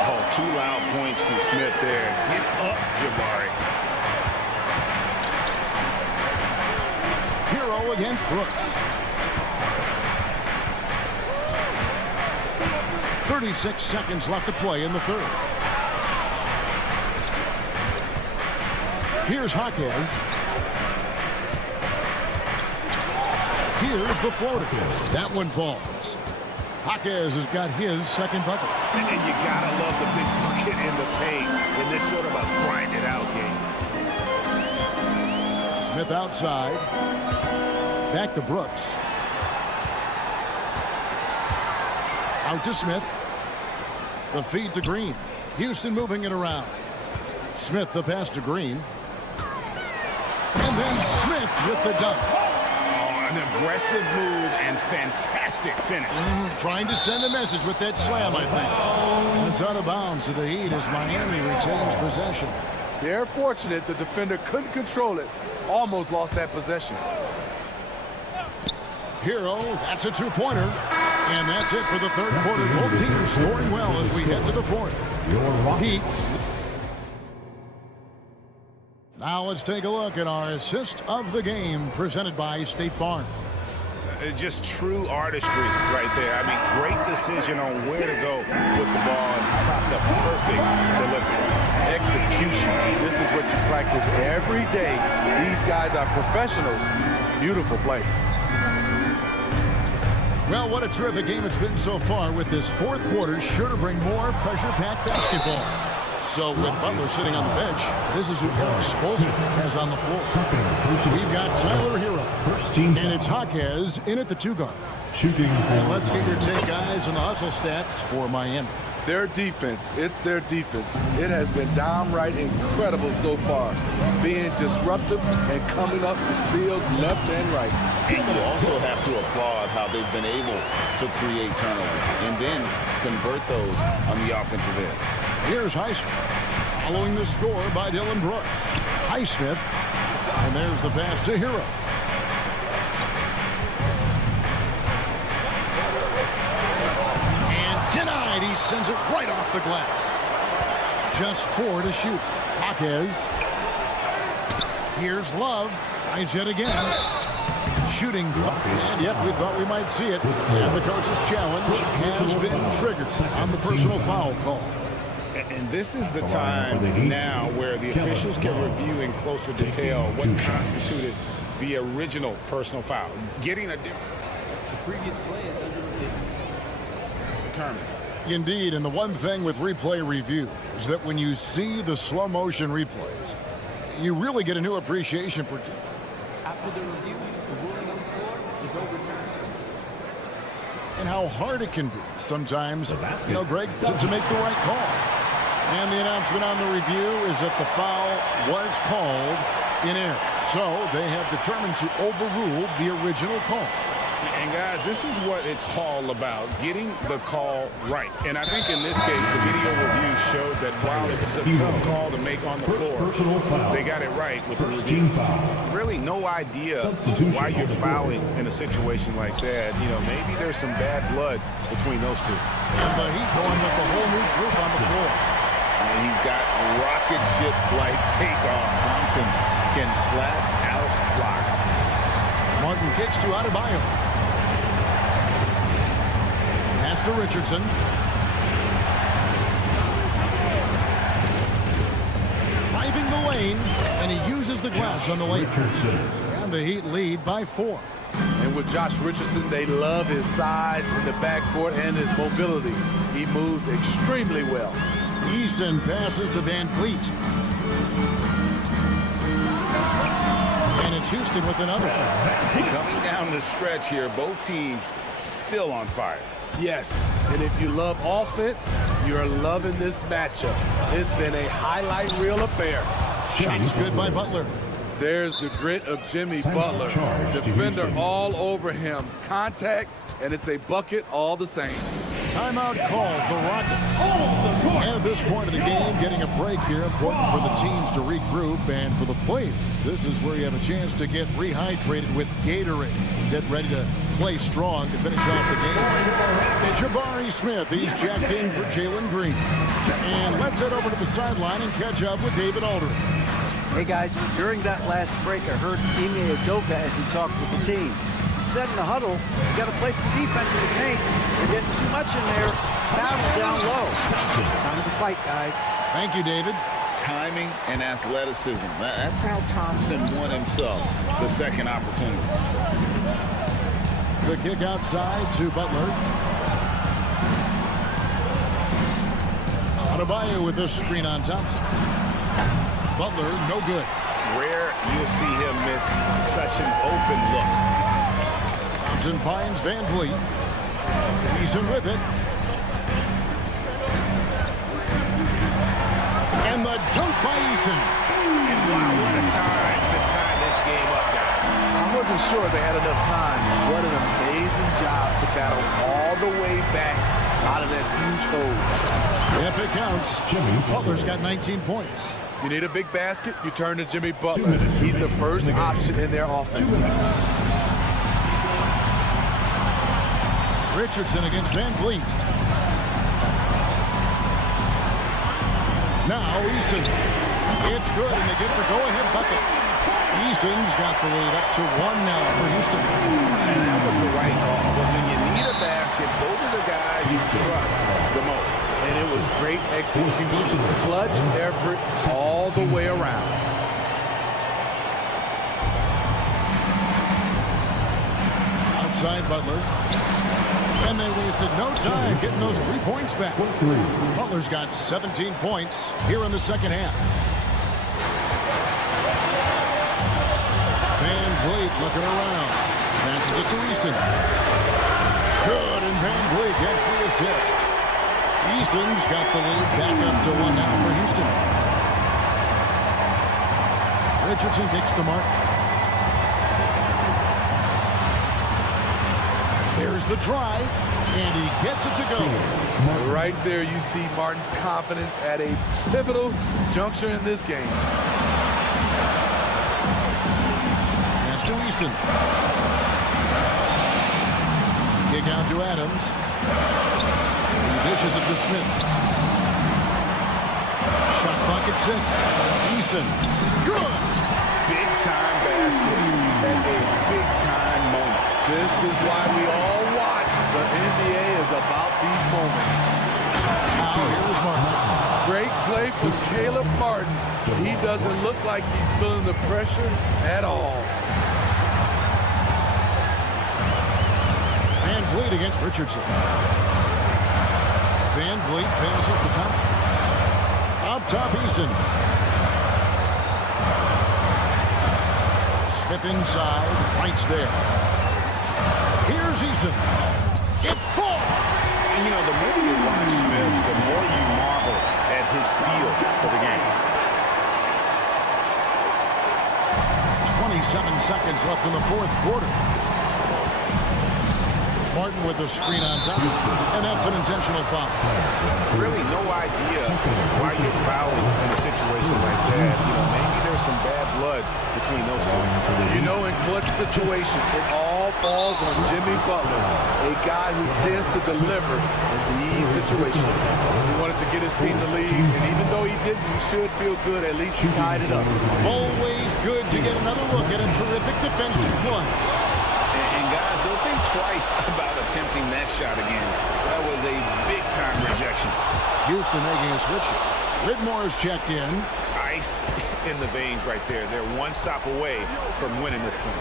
Oh, 2 loud points from Smith there. Get up, Jabari. Hero against Brooks. 36 seconds left to play in the third. Here's Jaquez. Here's the floater. That one falls. Jaquez has got his second bucket. And you gotta love the big bucket in the paint in this sort of a grinded out game. Smith outside. Back to Brooks. Out to Smith. The feed to Green. Houston moving it around. Smith the pass to Green. And then Smith with the dunk. Oh, An aggressive move and fantastic finish. Trying to send a message with that slam, I think. And it's out of bounds to the Heat as Miami retains possession. They're fortunate the defender couldn't control it. Almost lost that possession. Hero, that's a two-pointer. And that's it for the third quarter. Both teams scoring well as we head to the fourth. Heat. Now let's take a look at our assist of the game presented by State Farm. Just true artistry right there. I mean, great decision on where to go with the ball, and how about the perfect delivery. Execution. This is what you practice every day. These guys are professionals. Beautiful play. Well, what a terrific game it's been so far, with this fourth quarter sure to bring more pressure-packed basketball. So with Butler sitting on the bench, this is who Eric Spoelstra has on the floor. We've got Tyler Hero, and it's Jaquez in at the two guard. And let's get your take, guys, on the hustle stats for Miami. Their defense, it's their defense. It has been downright incredible so far, being disruptive and coming up with steals left and right. And you also have to applaud how they've been able to create turnovers and then convert those on the offensive end. Here's Highsmith, following the score by Dylan Brooks. Highsmith, and there's the pass to Hero. And denied, he sends it right off the glass. Just 4 to shoot. Jaquez. Here's Love, tries yet again. Shooting, and yep, we thought we might see it. And the coach's challenge has been triggered on the personal foul call. And this is the time now where the officials can review in closer detail what constituted the original personal foul. Getting a different... The previous play is under review. Determined. Indeed, and the one thing with replay review is that when you see the slow motion replays, you really get a new appreciation for... After the review, the ruling on the floor is overturned. And how hard it can be sometimes, Greg, to make the right call. And the announcement on the review is that the foul was called in error. So they have determined to overrule the original call. And guys, this is what it's all about, getting the call right. And I think in this case, the video review showed that while it was a tough call to make on the floor, they got it right with the review. Really no idea why you're fouling in a situation like that. You know, maybe there's some bad blood between those two. And the Heat going with the whole new group on the floor. And he's got rocket ship-like takeoff. Thompson can flat out fly. Martin kicks to Adebayo. Pass to Richardson. Driving the lane, and he uses the glass on the lane. And the Heat lead by 4. And with Josh Richardson, they love his size in the backcourt and his mobility. He moves extremely well. Easton passes to Van Fleet. And it's Houston with another. Coming down the stretch here, both teams still on fire. Yes, and if you love offense, you're loving this matchup. It's been a highlight reel affair. Shots good by Butler. There's the grit of Jimmy Butler. Defender all over him. Contact, and it's a bucket all the same. Timeout called the Rockets. And at this point of the game, getting a break here, important for the teams to regroup, and for the players, this is where you have a chance to get rehydrated with Gatorade. Get ready to play strong to finish off the game. Jabari Smith, he's jacked in for Jalen Green. And let's head over to the sideline and catch up with David Aldridge. Hey guys, during that last break, I heard Ime Udoka as he talked with the team. He said in the huddle, you got to play some defense in the paint. You're getting too much in there. Battle down low. Time to fight, guys. Thank you, David. Timing and athleticism. That's how Thompson won himself the second opportunity. The kick outside to Butler. Adebayo with the screen on Thompson. Butler, no good. Rare you'll see him miss such an open look. Thompson finds Van Vliet. Eason with it. And the dunk by Eason. And wow, what a time to tie this game up, guys. I wasn't wasn't sure they had enough time. What an amazing job to battle all the way back out of that huge hole. If it counts, Butler's got 19 points. You need a big basket, you turn to Jimmy Butler. He's the first option in their offense. Richardson against Van Vliet. Now Eason. It's good, and they get the go-ahead bucket. Eason's got the lead up to 1 now for Houston. And that was the right call. But when you need a basket, go to the guy you trust the most. And it was great execution. Clutch effort all the way around. Outside Butler. And they wasted no time getting those 3 points back. Butler's got 17 points here in the second half. Van Vliet looking around. Passes it to Eason. Good, and Van Vliet gets the assist. Eason's got the lead back up to 1 now for Houston. Richardson kicks to Martin. There's the drive, and he gets it to go. Right there, you see Martin's confidence at a pivotal juncture in this game. Pass to Eason. Kick out to Adams. He dishes it to Smith. Shot clock at 6. Eason. Good. Big-time basket and a big-time moment. This is why we all watch. The NBA is about these moments. Now here is Martin. Great play from Caleb Martin. He doesn't look like he's feeling the pressure at all. Van Vliet against Richardson. Van Vliet passes to Thompson. Up top, Eason. Smith inside. Wright's there. Here's Eason. It falls. And, you know, the more you watch Smith, the more you marvel at his feel for the game. 27 seconds left in the fourth quarter. Martin with the screen on top, and that's an intentional foul. Really no idea why you're fouling in a situation like that. You know, maybe there's some bad blood between those two. You know, in clutch situation, it all falls on Jimmy Butler, a guy who tends to deliver in these situations. He wanted to get his team the lead, and even though he didn't, he should feel good. At least he tied it up. Always good to get another look at a terrific defensive plunge. And guys, don't think twice about attempting that shot again. That was a big-time rejection. Houston making a switch. Whitmore's checked in. Ice in the veins right there. They're one stop away from winning this thing.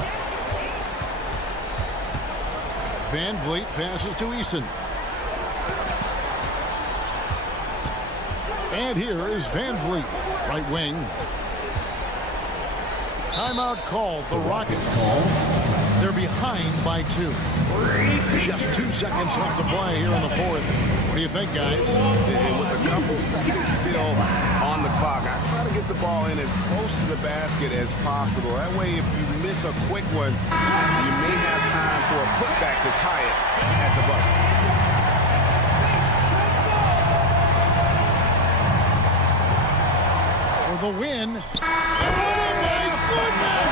Van Vliet passes to Eason. And here is Van Vliet, right wing. Timeout called. The Rockets. They're behind by 2. Just 2 seconds left to play here in the fourth. What do you think, guys? With a couple seconds still on the clock, I try to get the ball in as close to the basket as possible. That way, if you miss a quick one, you may have time for a putback to tie it at the buzzer. For the win. Oh, my goodness!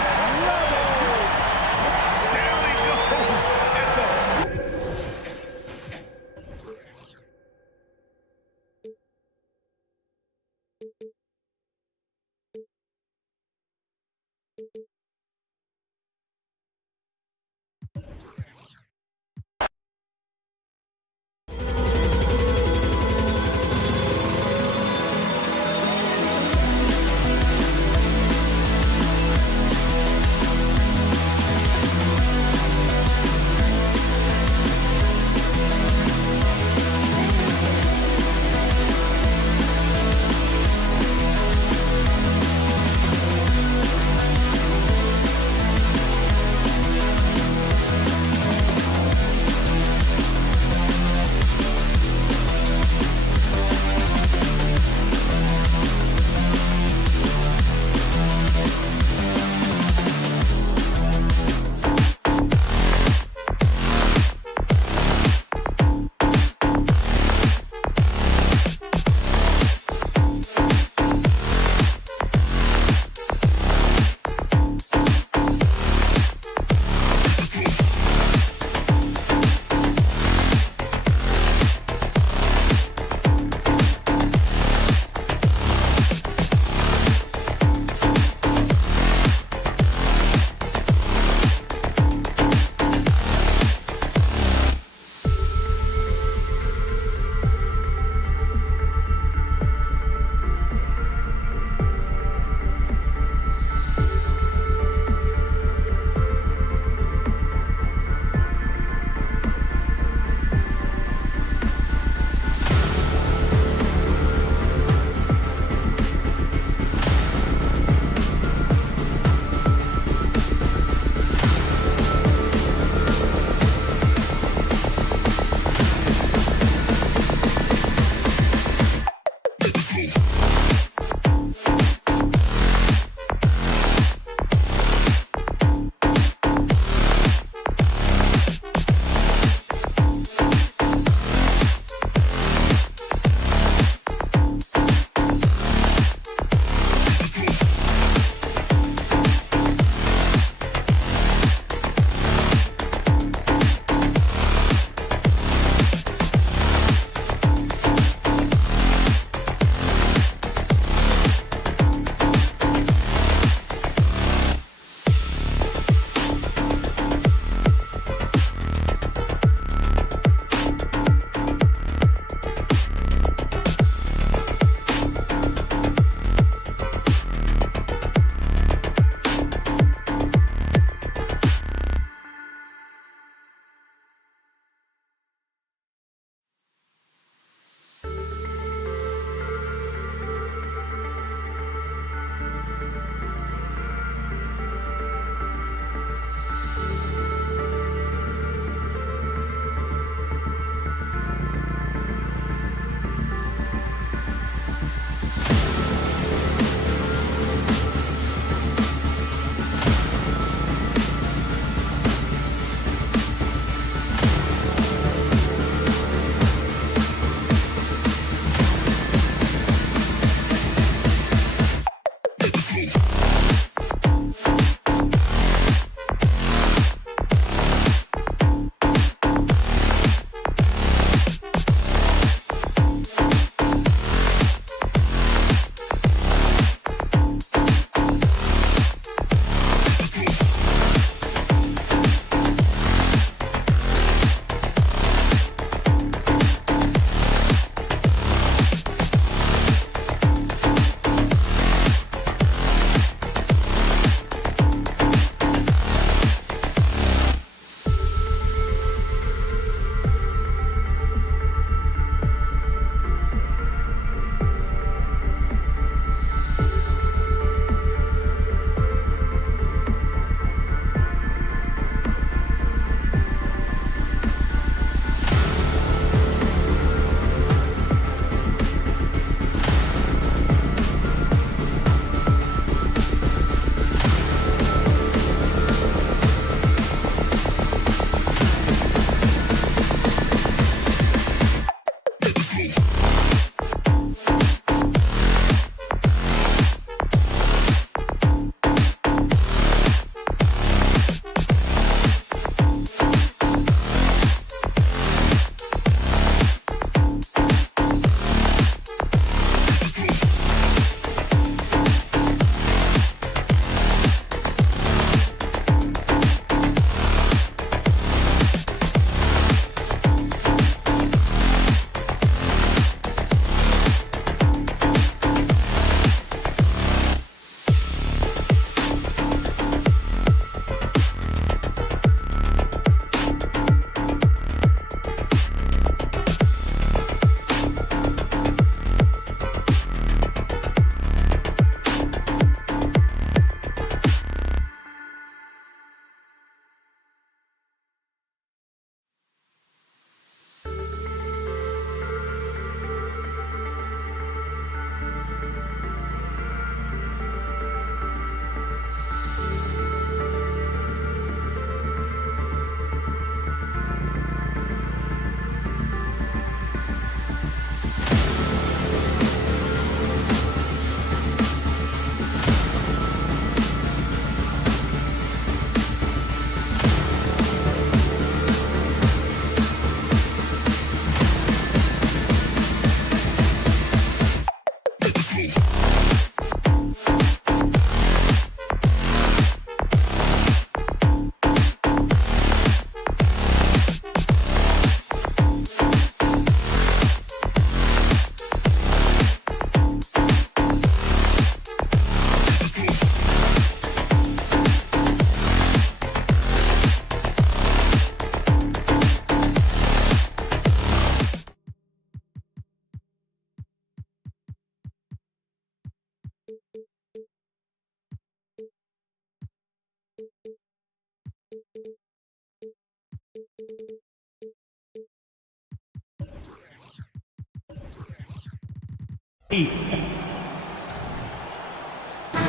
Of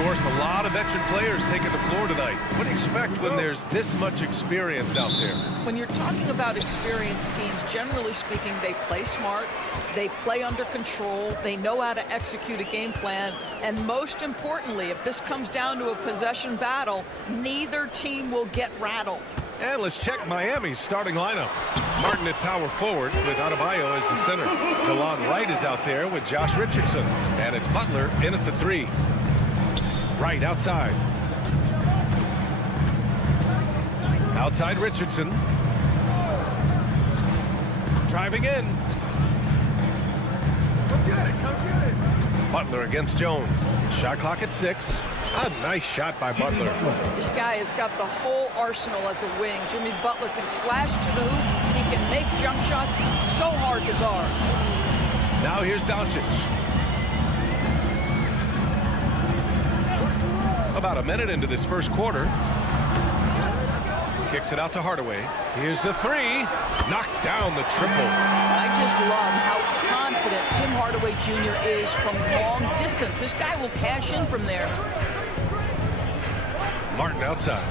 course, a lot of veteran players taking the floor tonight. What do you expect when there's this much experience out there? When you're talking about experienced teams, generally speaking, they play smart, they play under control, they know how to execute a game plan, and most importantly, if this comes down to a possession battle, neither team will get rattled. And let's check Miami's starting lineup. Martin at power forward with Adebayo as the center. DeLon Wright is out there with Josh Richardson. And it's Butler in at the 3. Wright outside. Outside Richardson. Driving in. Come get it. Butler against Jones. Shot clock at 6. A nice shot by Butler. This guy has got the whole arsenal as a wing. Jimmy Butler can slash to the hoop. He can make jump shots so hard to guard. Now here's Doncic. About a minute into this first quarter. Kicks it out to Hardaway. Here's the 3. Knocks down the triple. I just love how confident Tim Hardaway Jr. is from long distance. This guy will cash in from there. Martin outside.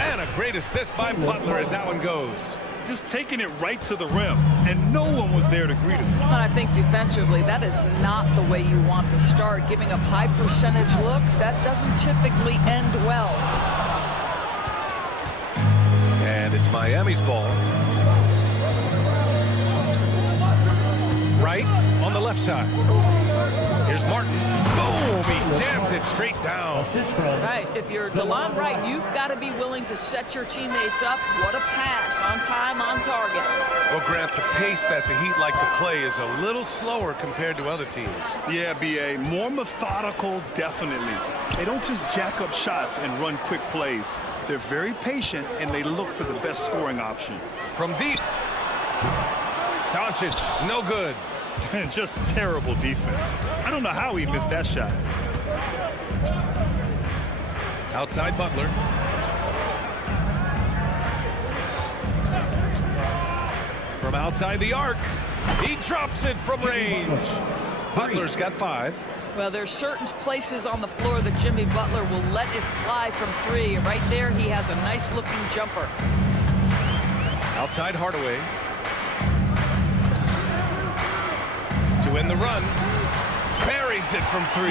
And a great assist by Butler as that one goes. Just taking it right to the rim, and no one was there to greet him. And I think defensively, that is not the way you want to start. Giving up high percentage looks, that doesn't typically end well. And it's Miami's ball. Right on the left side. Here's Martin. Boom! He jams it straight down. Right. If you're DeLon Wright, you've got to be willing to set your teammates up. What a pass. On time, on target. Well, Grant, the pace that the Heat like to play is a little slower compared to other teams. Yeah, B.A. More methodical, definitely. They don't just jack up shots and run quick plays. They're very patient, and they look for the best scoring option. From deep. Doncic, no good. Just terrible defense. I don't know how he missed that shot. Outside Butler. From outside the arc. He drops it from range. Butler's got 5. Well, there's certain places on the floor that Jimmy Butler will let it fly from 3. Right there, he has a nice-looking jumper. Outside Hardaway. To win the run. Buries it from 3.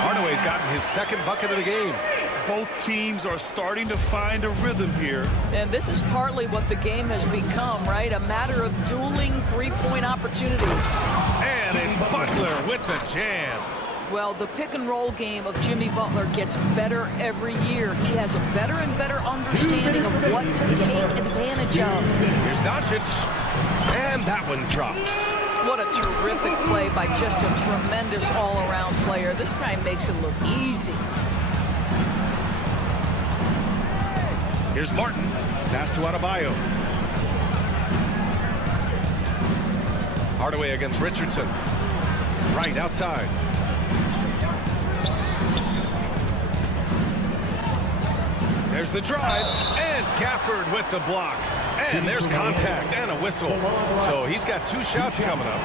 Hardaway's gotten his second bucket of the game. Both teams are starting to find a rhythm here. And this is partly what the game has become, right? A matter of dueling three-point opportunities. And it's Butler with the jam. Well, the pick-and-roll game of Jimmy Butler gets better every year. He has a better and better understanding of what to take advantage of. Here's Doncic. And that one drops. What a terrific play by just a tremendous all-around player. This guy makes it look easy. Here's Martin. Pass to Adebayo. Hardaway against Richardson. Right outside. There's the drive. And Gafford with the block. And there's contact and a whistle. So he's got 2 shots coming up.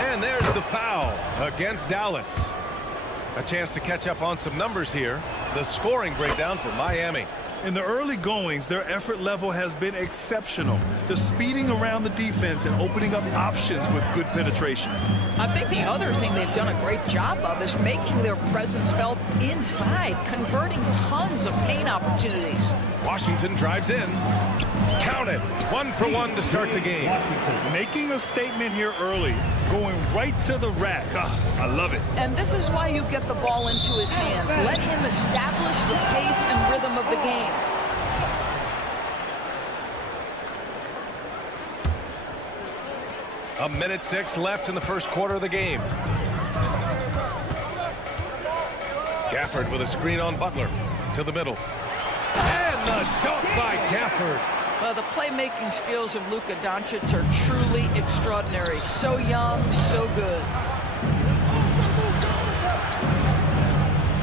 And there's the foul against Dallas. A chance to catch up on some numbers here. The scoring breakdown for Miami. In the early goings, their effort level has been exceptional. They're speeding around the defense and opening up options with good penetration. I think the other thing they've done a great job of is making their presence felt inside, converting tons of paint opportunities. Washington drives in. Count it. 1 for 1 to start the game. Making a statement here early, going right to the rack. I love it. And this is why you get the ball into his hands. Let him establish the pace and rhythm of the game. A minute 6 left in the first quarter of the game. Gafford with a screen on Butler to the middle. And the dunk by Gafford. Well, the playmaking skills of Luka Doncic are truly extraordinary. So young, so good.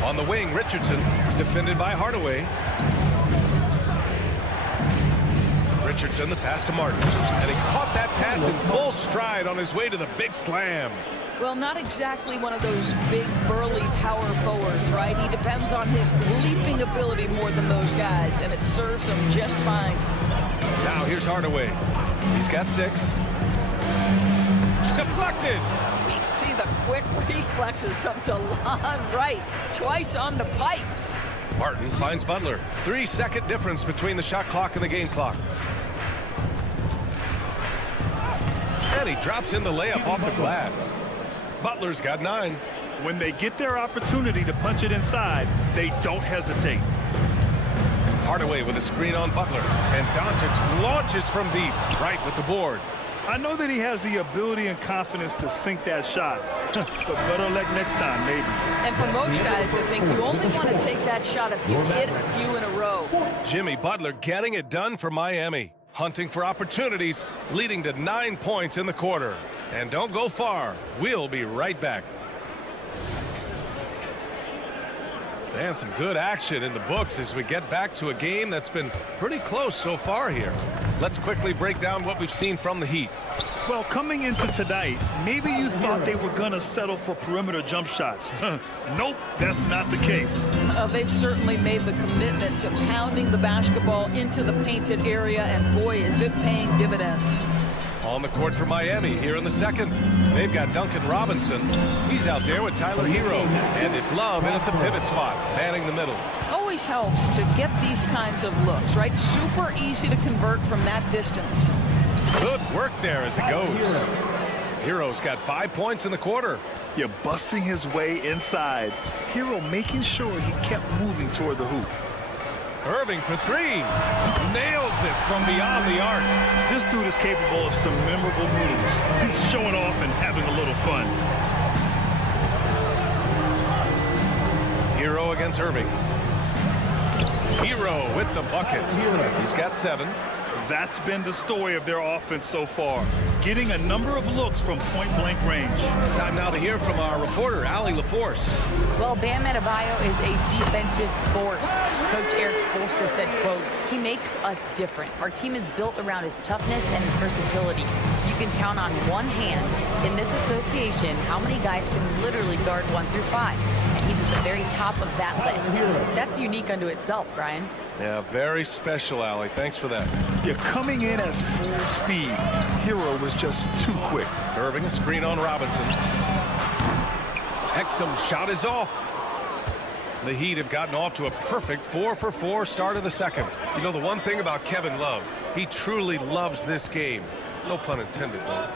On the wing, Richardson, defended by Hardaway. Richardson, the pass to Martin. And he caught that pass in full stride on his way to the big slam. Well, not exactly one of those big, burly power forwards, right? He depends on his leaping ability more than those guys, and it serves him just fine. Now here's Hardaway. He's got 6. Deflected. We see the quick reflexes of DeLon right. Twice on the pipes. Martin finds Butler. 3-second difference between the shot clock and the game clock. And he drops in the layup off the glass. Butler's got 9. When they get their opportunity to punch it inside, they don't hesitate. Hardaway with a screen on Butler. And Doncic launches from deep, right with the board. I know that he has the ability and confidence to sink that shot. But better luck next time, maybe. And for most guys, I think you only want to take that shot if you hit a few in a row. Jimmy Butler getting it done for Miami. Hunting for opportunities, leading to 9 points in the quarter. And don't go far. We'll be right back. And some good action in the books as we get back to a game that's been pretty close so far here. Let's quickly break down what we've seen from the Heat. Well, coming into tonight, maybe you thought they were going to settle for perimeter jump shots. Nope, that's not the case. They've certainly made the commitment to pounding the basketball into the painted area, and boy, is it paying dividends. On the court for Miami here in the second. They've got Duncan Robinson. He's out there with Tyler Hero. And it's Love in at the pivot spot, manning the middle. Always helps to get these kinds of looks, right? Super easy to convert from that distance. Good work there as it goes. Hero's got 5 points in the quarter. You're busting his way inside. Hero making sure he kept moving toward the hoop. Irving for 3. Nails it from beyond the arc. This dude is capable of some memorable moves. He's showing off and having a little fun. Hero against Irving. Hero with the bucket. He's got 7. That's been the story of their offense so far. Getting a number of looks from point-blank range. Time now to hear from our reporter, Allie LaForce. Well, Bam Adebayo is a defensive force. Coach Eric Spoelstra said, quote, "He makes us different. Our team is built around his toughness and his versatility. You can count on one hand in this association how many guys can literally guard 1 through 5. And he's at the very top of that list. That's unique unto itself, Brian." Yeah, very special, Allie. Thanks for that. You're coming in at full speed. Hero was just too quick. Irving, a screen on Robinson. Exum's shot is off. The Heat have gotten off to a perfect 4-for-4 start of the second. You know, the one thing about Kevin Love, he truly loves this game. No pun intended, though.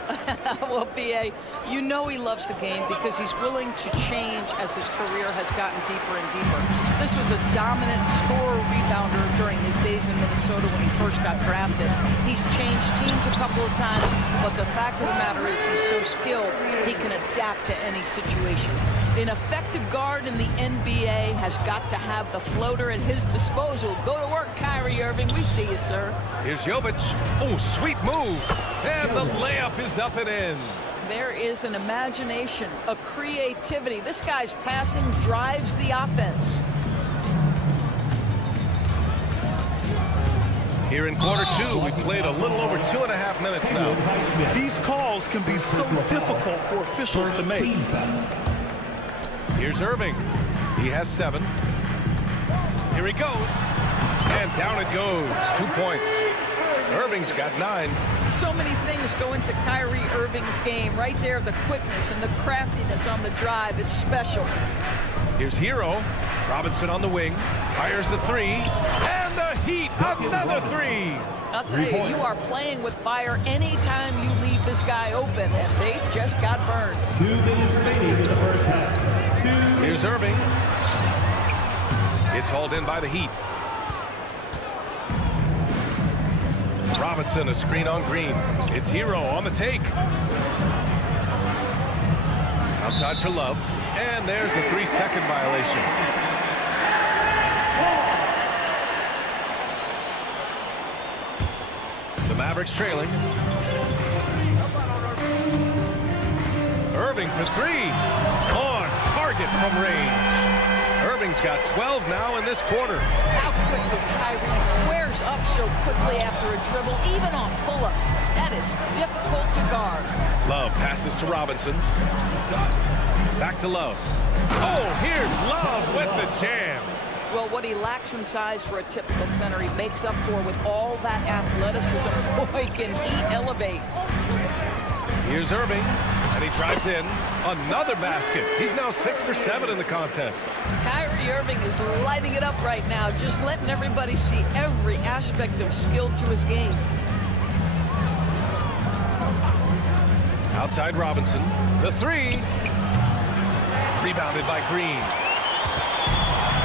Well, B.A., you know he loves the game because he's willing to change as his career has gotten deeper and deeper. This was a dominant scorer-rebounder during his days in Minnesota when he first got drafted. He's changed teams a couple of times, but the fact of the matter is he's so skilled, he can adapt to any situation. An effective guard in the NBA has got to have the floater at his disposal. Go to work, Kyrie Irving. We see you, sir. Here's Jovic. Oh, sweet move. And the layup is up and in. There is an imagination, a creativity. This guy's passing drives the offense. Here in quarter 2, we played a little over 2.5 minutes now. These calls can be so difficult for officials to make. Here's Irving. He has 7. Here he goes. And down it goes. 2 points. Irving's got 9. So many things go into Kyrie Irving's game. Right there, the quickness and the craftiness on the drive. It's special. Here's Hero. Robinson on the wing. Fires the 3. And the Heat, another 3. I'll tell you, you are playing with fire anytime you leave this guy open, and they just got burned. 2 minutes remaining in the first half. Here's Irving. It's hauled in by the Heat. Robinson, a screen on Green. It's Hero on the take. Outside for Love. And there's a 3-second violation. The Mavericks trailing. Irving for 3. On target from range. Irving's got 12 now in this quarter. How quickly Kyrie squares up so quickly after a dribble, even on pull-ups. That is difficult to guard. Love passes to Robinson. Back to Love. Oh, here's Love with the jam. Well, what he lacks in size for a typical center, he makes up for with all that athleticism. Boy, can he elevate. Here's Irving, and he drives in. Another basket. He's now 6 for 7 in the contest. Kyrie Irving is lighting it up right now, just letting everybody see every aspect of skill to his game. Outside Robinson. The three. Rebounded by Green.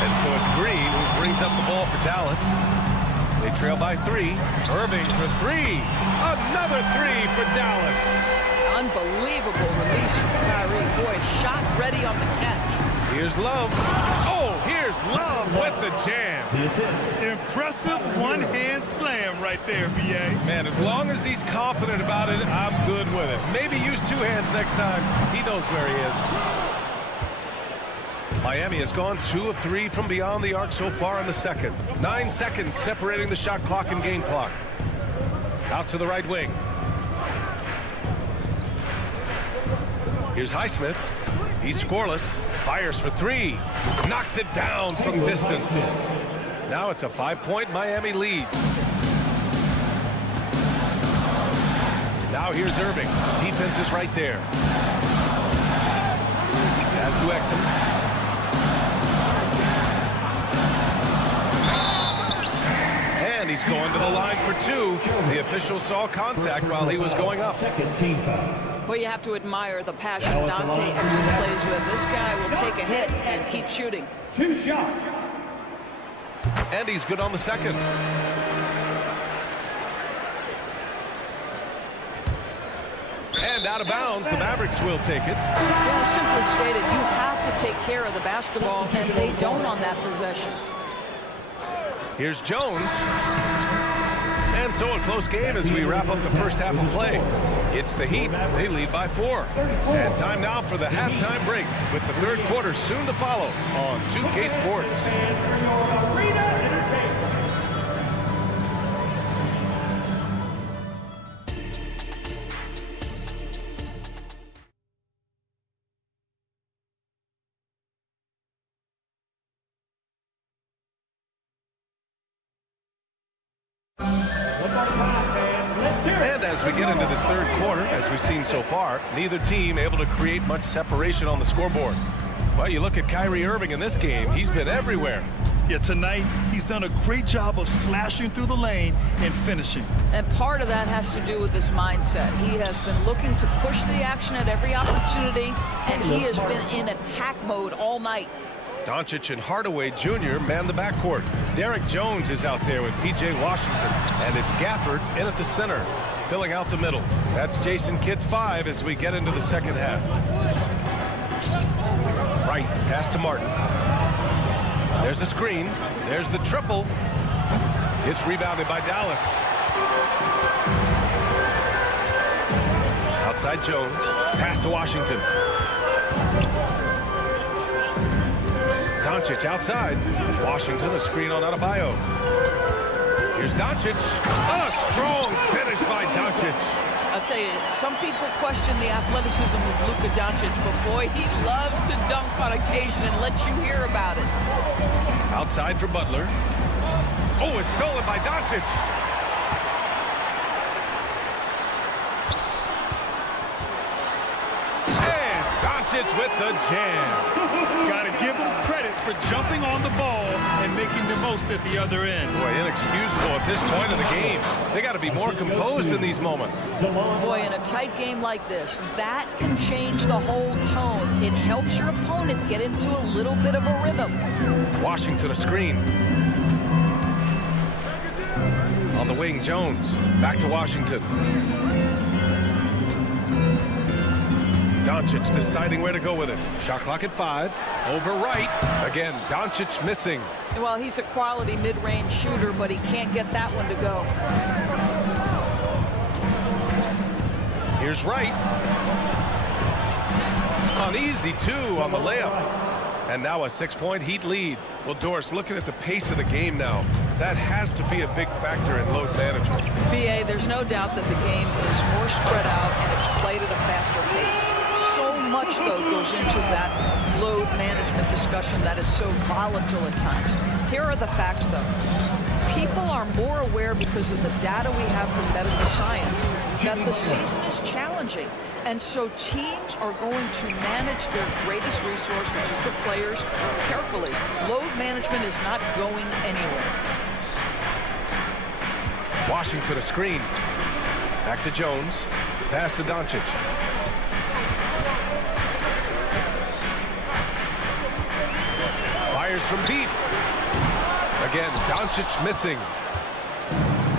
And so it's Green who brings up the ball for Dallas. They trail by 3. Irving for 3. Another 3 for Dallas. Unbelievable release from Kyrie. Boy, shot ready on the catch. Here's Love. Oh, here's Love with the jam. Impressive one-hand slam right there, B.A. Man, as long as he's confident about it, I'm good with it. Maybe use 2 hands next time. He knows where he is. Miami has gone 2 of 3 from beyond the arc so far in the second. 9 seconds separating the shot clock and game clock. Out to the right wing. Here's Highsmith. He's scoreless. Fires for 3. Knocks it down from distance. Now it's a 5-point Miami lead. Now here's Irving. Defense is right there. Pass to Exum. And he's going to the line for 2. The official saw contact while he was going up. Second team foul. Well, you have to admire the passion Dante Exum plays with. This guy will take a hit and keep shooting. 2 shots. And he's good on the second. And out of bounds, the Mavericks will take it. Well, simply stated, you have to take care of the basketball, and they don't on that possession. Here's Jones. And so a close game as we wrap up the first half of play. It's the Heat. They lead by 4. And time now for the halftime break with the third quarter soon to follow on 2K Sports. And as we get into this third quarter, as we've seen so far, neither team able to create much separation on the scoreboard. Well, you look at Kyrie Irving in this game, he's been everywhere. Yeah, tonight he's done a great job of slashing through the lane and finishing. And part of that has to do with his mindset. He has been looking to push the action at every opportunity, and he has been in attack mode all night. Doncic and Hardaway Jr. man the backcourt. Derek Jones is out there with P.J. Washington, and it's Gafford in at the center, filling out the middle. That's Jason Kidd's 5 as we get into the second half. Right, pass to Martin. There's a screen. There's the triple. It's rebounded by Dallas. Outside Jones. Pass to Washington. Doncic outside. Washington, a screen on Adebayo. Here's Doncic. A strong finish by Doncic. I'll tell you, some people question the athleticism of Luka Doncic, but boy, he loves to dunk on occasion and let you hear about it. Outside for Butler. Oh, it's stolen by Doncic. And Doncic with the jam. Got to give him credit for jumping on the ball and making the most at the other end. Boy, inexcusable at this point of the game. They got to be more composed in these moments. Boy, in a tight game like this, that can change the whole tone. It helps your opponent get into a little bit of a rhythm. Washington a screen. On the wing, Jones. Back to Washington. Doncic deciding where to go with it. Shot clock at 5. Over right. Again, Doncic missing. Well, he's a quality mid-range shooter, but he can't get that one to go. Here's Wright. An easy 2 on the layup. And now a 6-point Heat lead. Well, Doris, looking at the pace of the game now, that has to be a big factor in load management. BA, there's no doubt that the game is more spread out and it's played at a faster pace. So much, though, goes into that load management discussion that is so volatile at times. Here are the facts, though. People are more aware because of the data we have from medical science that the season is challenging. And so teams are going to manage their greatest resource, which is the players, carefully. Load management is not going anywhere. Washington a screen. Back to Jones. Pass to Doncic. Fires from deep. Again, Doncic missing.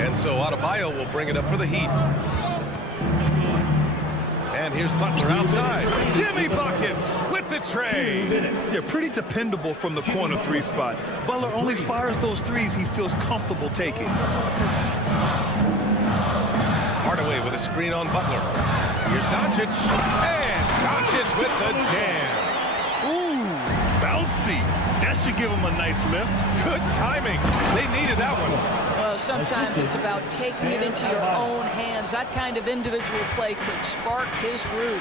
And so Adebayo will bring it up for the Heat. And here's Butler outside. Jimmy buckets with the tray. Yeah, pretty dependable from the corner 3 spot. Butler only fires those threes he feels comfortable taking. Hardaway with a screen on Butler. Here's Doncic. And Doncic with the jam. Ooh, bouncy. That should give him a nice lift. Good timing. They needed that one. Well, sometimes it's about taking it into your own hands. That kind of individual play could spark his group.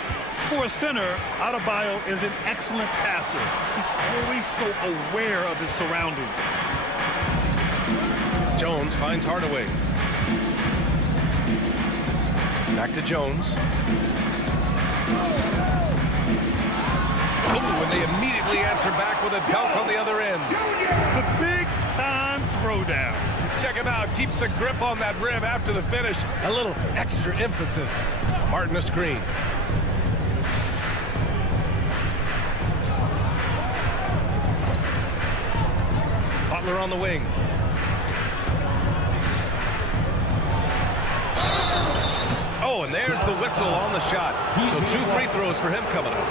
For a center, Adebayo is an excellent passer. He's always so aware of his surroundings. Jones finds Hardaway. Back to Jones. Oh, and they immediately answer back with a dunk on the other end. The big-time throwdown. Check him out. Keeps a grip on that rim after the finish. A little extra emphasis. Martin a screen. Butler on the wing. Oh, and there's the whistle on the shot. So 2 free throws for him coming up.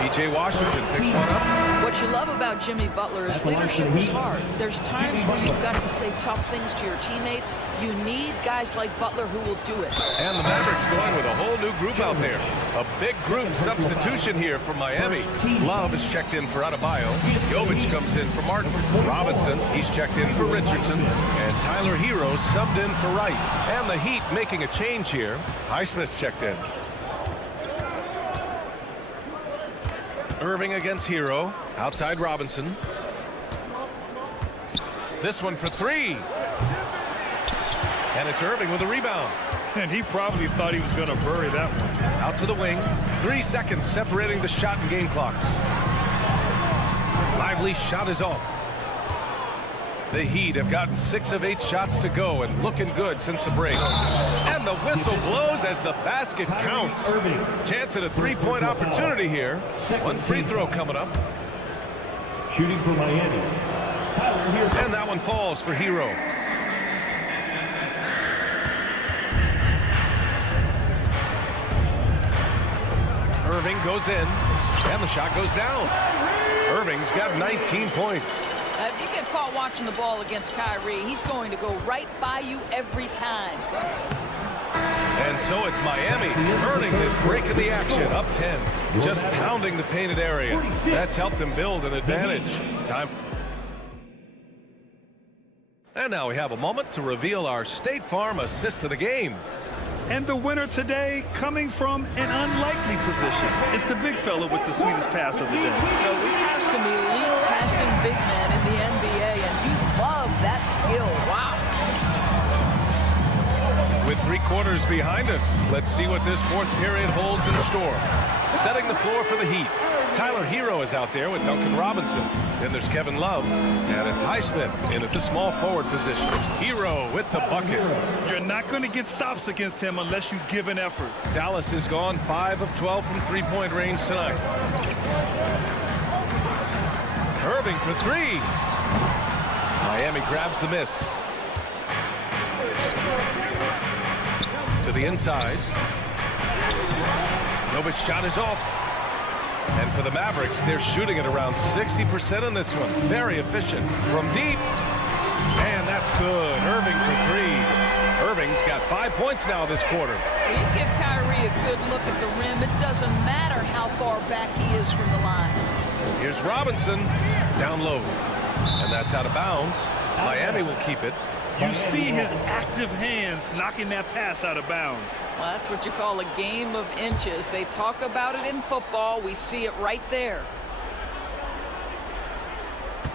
P.J. Washington picks one up. What you love about Jimmy Butler is leadership is hard. There's times when you've got to say tough things to your teammates. You need guys like Butler who will do it. And the Mavericks going with a whole new group out there. A big group substitution here for Miami. Love is checked in for Adebayo. Jovic comes in for Martin. Robinson, he's checked in for Richardson. And Tyler Hero subbed in for Wright. And the Heat making a change here. Highsmith checked in. Irving against Hero. Outside Robinson. This one for 3. And it's Irving with a rebound. And he probably thought he was going to bury that one. Out to the wing. 3 seconds separating the shot and game clocks. Lively shot is off. The Heat have gotten 6 of 8 shots to go and looking good since the break. And the whistle blows as the basket counts. Chance at a 3-point opportunity here. 1 free throw coming up. Shooting for Miami. Tyler Hero. And that one falls for Hero. Irving goes in. And the shot goes down. Irving's got 19 points. If you get caught watching the ball against Kyrie, he's going to go right by you every time. And so it's Miami earning this break in the action, up 10. Just pounding the painted area. That's helped them build an advantage. Time. And now we have a moment to reveal our State Farm assist of the game. And the winner today coming from an unlikely position. It's the big fella with the sweetest pass of the day. So we have some elite passing big men in the NBA, and you love that skill. Wow. With 3 quarters behind us, let's see what this 4th period holds in store. Setting the floor for the Heat. Tyler Hero is out there with Duncan Robinson. Then there's Kevin Love, and it's Highsmith in at the small forward position. Hero with the bucket. You're not going to get stops against him unless you give an effort. Dallas has gone 5 of 12 from 3-point range tonight. Irving for 3. Miami grabs the miss. To the inside. Jovic's shot is off. And for the Mavericks, they're shooting at around 60% on this one. Very efficient. From deep. And that's good. Irving for 3. Irving's got 5 points now this quarter. You give Kyrie a good look at the rim. It doesn't matter how far back he is from the line. Here's Robinson down low. And that's out of bounds. Miami will keep it. You see his active hands knocking that pass out of bounds. Well, that's what you call a game of inches. They talk about it in football. We see it right there.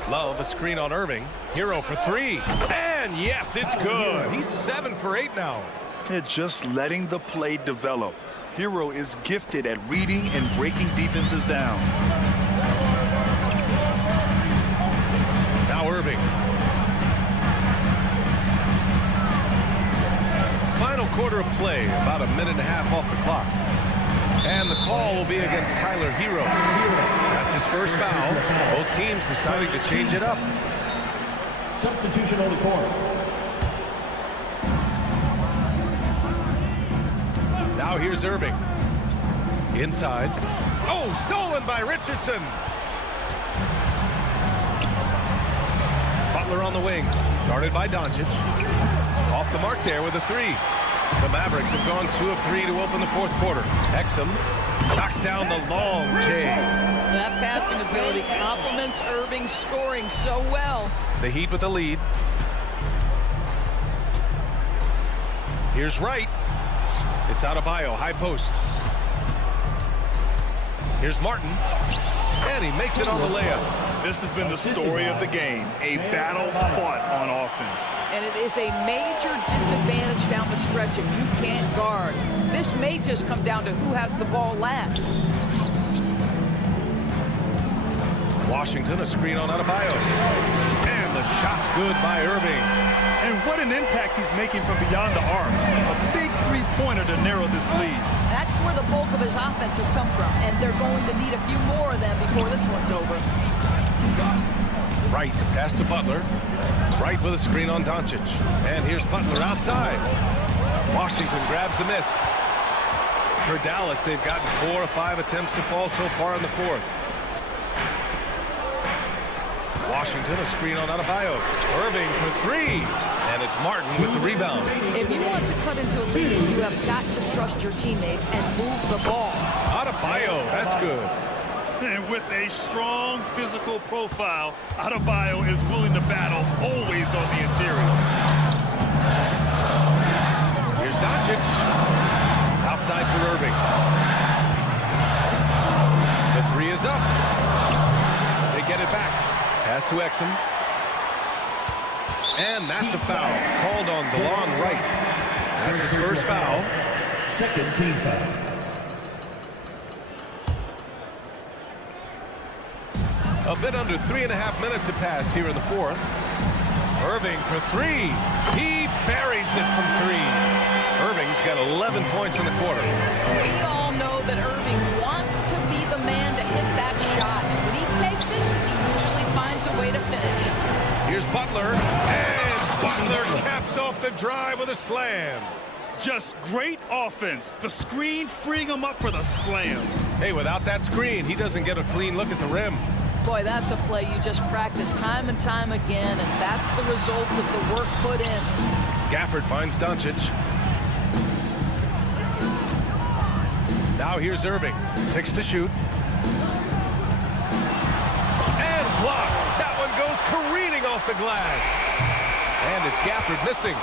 Love a screen on Irving. Hero for 3. And yes, it's good. He's 7 for 8 now. They're just letting the play develop. Hero is gifted at reading and breaking defenses down. Now Irving. Final quarter of play, about a minute and a half off the clock. And the call will be against Tyler Hero. That's his first foul. Both teams deciding to change it up. Substitution on the court. Now here's Irving. Inside. Oh, stolen by Richardson. Butler on the wing. Guarded by Doncic. Off the mark there with a 3. The Mavericks have gone 2 of 3 to open the fourth quarter. Exum knocks down the long J. That passing ability complements Irving's scoring so well. The Heat with the lead. Here's Wright. It's Adebayo, high post. Here's Martin. And he makes it on the layup. This has been the story of the game, a battle fought on offense. And it is a major disadvantage down the stretch if you can't guard. This may just come down to who has the ball last. Washington, a screen on Adebayo. And the shot's good by Irving. And what an impact he's making from beyond the arc. A big three-pointer to narrow this lead. That's where the bulk of his offense has come from, and they're going to need a few more of them before this one's over. Wright, the pass to Butler. Wright with a screen on Doncic. And here's Butler outside. Washington grabs the miss. For Dallas, they've gotten 4 of 5 attempts to fall so far in the fourth. Washington, a screen on Adebayo. Irving for 3. And it's Martin with the rebound. If you want to cut into a lead, you have got to trust your teammates and move the ball. Adebayo, that's good. And with a strong physical profile, Adebayo is willing to battle always on the interior. Here's Doncic. Outside for Irving. The 3 is up. They get it back. Pass to Exum. And that's a foul called on DeLon Wright. That's his first foul. Second team foul. A bit under 3.5 minutes have passed here in the fourth. Irving for 3. He buries it from 3. Irving's got 11 points in the quarter. We all know that Irving wants to be the man to hit that shot. And when he takes it, he usually finds a way to finish. Here's Butler. And Butler caps off the drive with a slam. Just great offense. The screen freeing him up for the slam. Hey, without that screen, he doesn't get a clean look at the rim. Boy, that's a play you just practice time and time again, and that's the result of the work put in. Gafford finds Doncic. Now here's Irving. 6 to shoot. And blocked. That one goes careening off the glass. And it's Gafford missing.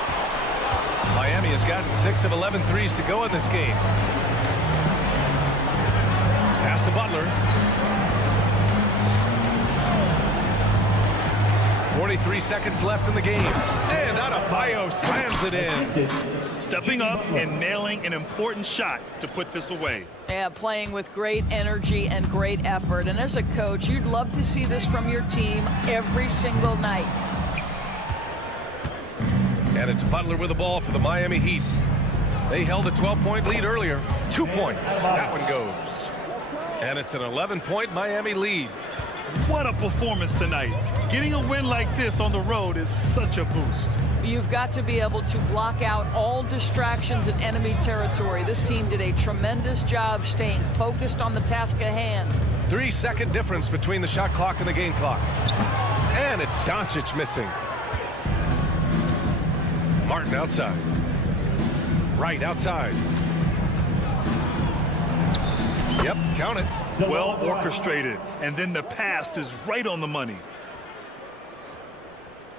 Miami has gotten 6 of 11 threes to go in this game. Pass to Butler. 43 seconds left in the game. And Adebayo slams it in. Stepping up and nailing an important shot to put this away. Yeah, playing with great energy and great effort. And as a coach, you'd love to see this from your team every single night. And it's Butler with the ball for the Miami Heat. They held a 12-point lead earlier. 2 points. That one goes. And it's an 11-point Miami lead. What a performance tonight. Getting a win like this on the road is such a boost. You've got to be able to block out all distractions in enemy territory. This team did a tremendous job staying focused on the task at hand. 3-second difference between the shot clock and the game clock. And it's Doncic missing. Martin outside. Wright outside. Yep, count it. well orchestrated, and then the pass is right on the money.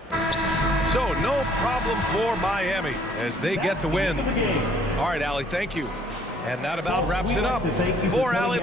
So no problem for Miami as they get the win. All right, Allie, thank you. And that about wraps it up for Allie.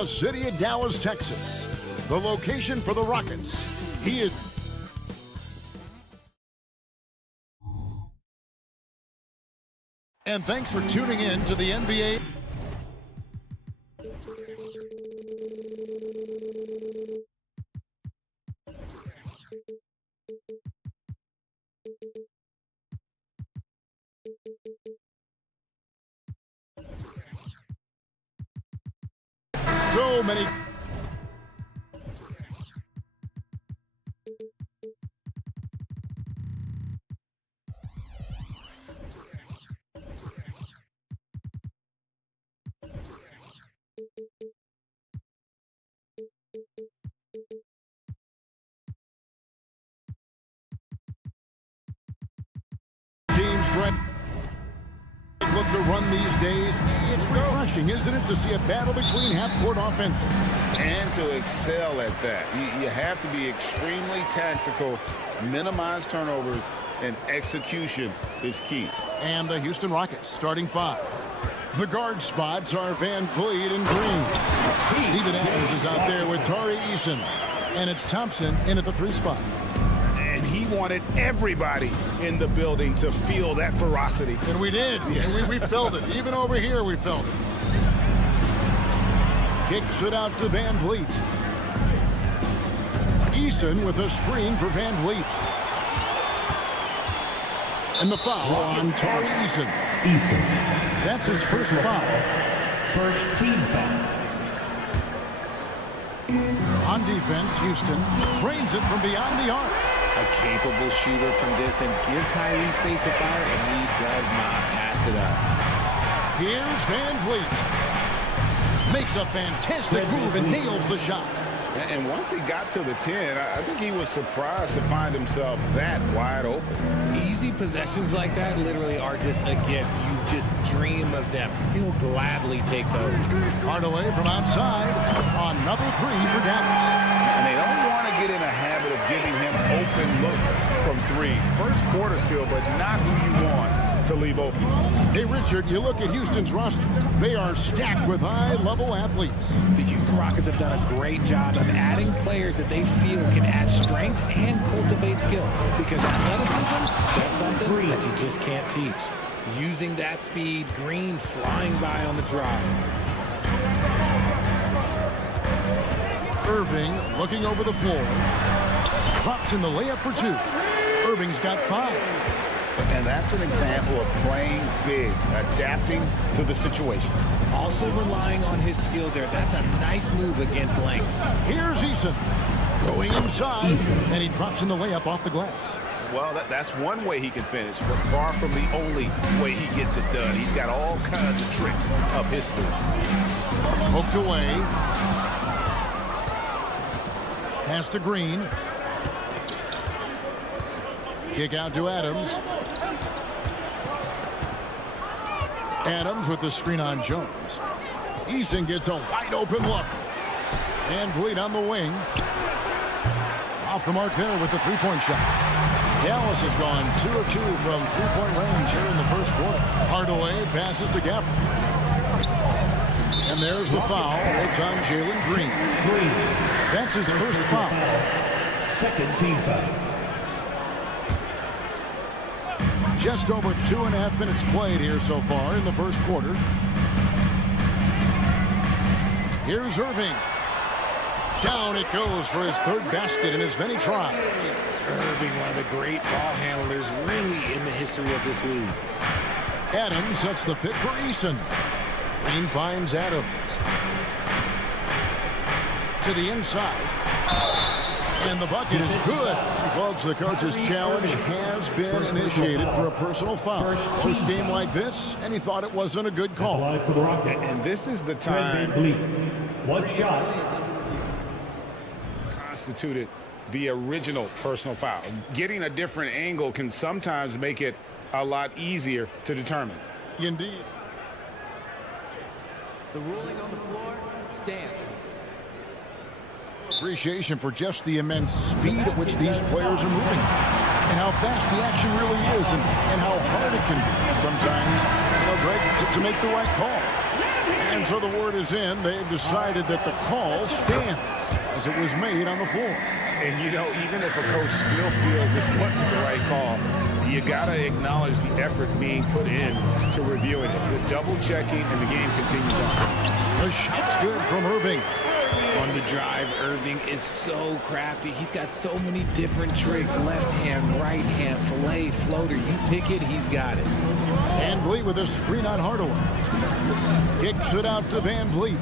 the city of Dallas, Texas. The location for the Rockets. He is... And thanks for tuning in to the NBA. So many. Teams great. Look to run these days. It's refreshing, isn't it, to see a battle between half-court offenses? And to excel at that. You have to be extremely tactical, minimize turnovers, and execution is key. And the Houston Rockets starting 5. The guard spots are Van Vliet and Green. Steven Adams is out there with Tari Eason. And it's Thompson in at the 3 spot. And he wanted everybody in the building to feel that ferocity. And we did. Yeah. And we felt it. Even over here, we felt it. Kicks it out to Van Vliet. Eason with a screen for Van Vliet. And the foul on Tari Eason. That's his first foul. First team foul. On defense, Houston drains it from beyond the arc. A capable shooter from distance. Give Kyrie space to fire, and he does not pass it up. Here's Van Vliet. Makes a fantastic move and nails the shot. And once he got to the 10, I think he was surprised to find himself that wide open. Easy possessions like that literally are just a gift. You just dream of them. He'll gladly take those. Hardaway from outside. Another 3 for Dallas. And they don't want to get in a habit of giving him open looks from 3. First quarter still, but not who you want to leave open. Hey, Richard, you look at Houston's roster. They are stacked with high-level athletes. The Houston Rockets have done a great job of adding players that they feel can add strength and cultivate skill. Because athleticism, that's something that you just can't teach. Using that speed, Green flying by on the drive. Irving looking over the floor. Drops in the layup for 2. Irving's got 5. And that's an example of playing big, adapting to the situation. Also relying on his skill there. That's a nice move against length. Here's Eason going inside, and he drops in the layup off the glass. Well, that's one way he can finish, but far from the only way he gets it done. He's got all kinds of tricks up his sleeve. Poked away. Pass to Green. Kick out to Adams. Adams with the screen on Jones. Eason gets a wide open look. Van Vliet on the wing. Off the mark there with the 3-point shot. Dallas has gone 2 of 2 from 3-point range here in the first quarter. Hardaway passes to Gafford. And there's the foul. It's on Jalen Green. That's his first foul. Second team foul. Just over 2.5 minutes played here so far in the first quarter. Here's Irving. Down it goes for his 3rd basket in as many tries. Irving, one of the great ball handlers really in the history of this league. Adams sets the pick for Eason. Green finds Adams. To the inside. And the bucket is good. Folks, the coach's challenge has been initiated for a personal foul. First game like this, and he thought it wasn't a good call. And this is the time One shot. constituted the original personal foul. Getting a different angle can sometimes make it a lot easier to determine. Indeed. The ruling on the floor stands. Appreciation for just the immense speed at which these players are moving and how fast the action really is and how hard it can be sometimes, Greg, to make the right call. And so the word is in. They've decided that the call stands as it was made on the floor. And, you know, even if a coach still feels this wasn't the right call, you got to acknowledge the effort being put in to reviewing it. The double checking, and the game continues on. The shot's good from Irving. On the drive, Irving is so crafty. He's got so many different tricks. Left hand, right hand, fillet, floater. You pick it, he's got it. Van Vliet with a screen on Hardaway. Kicks it out to Van Vliet.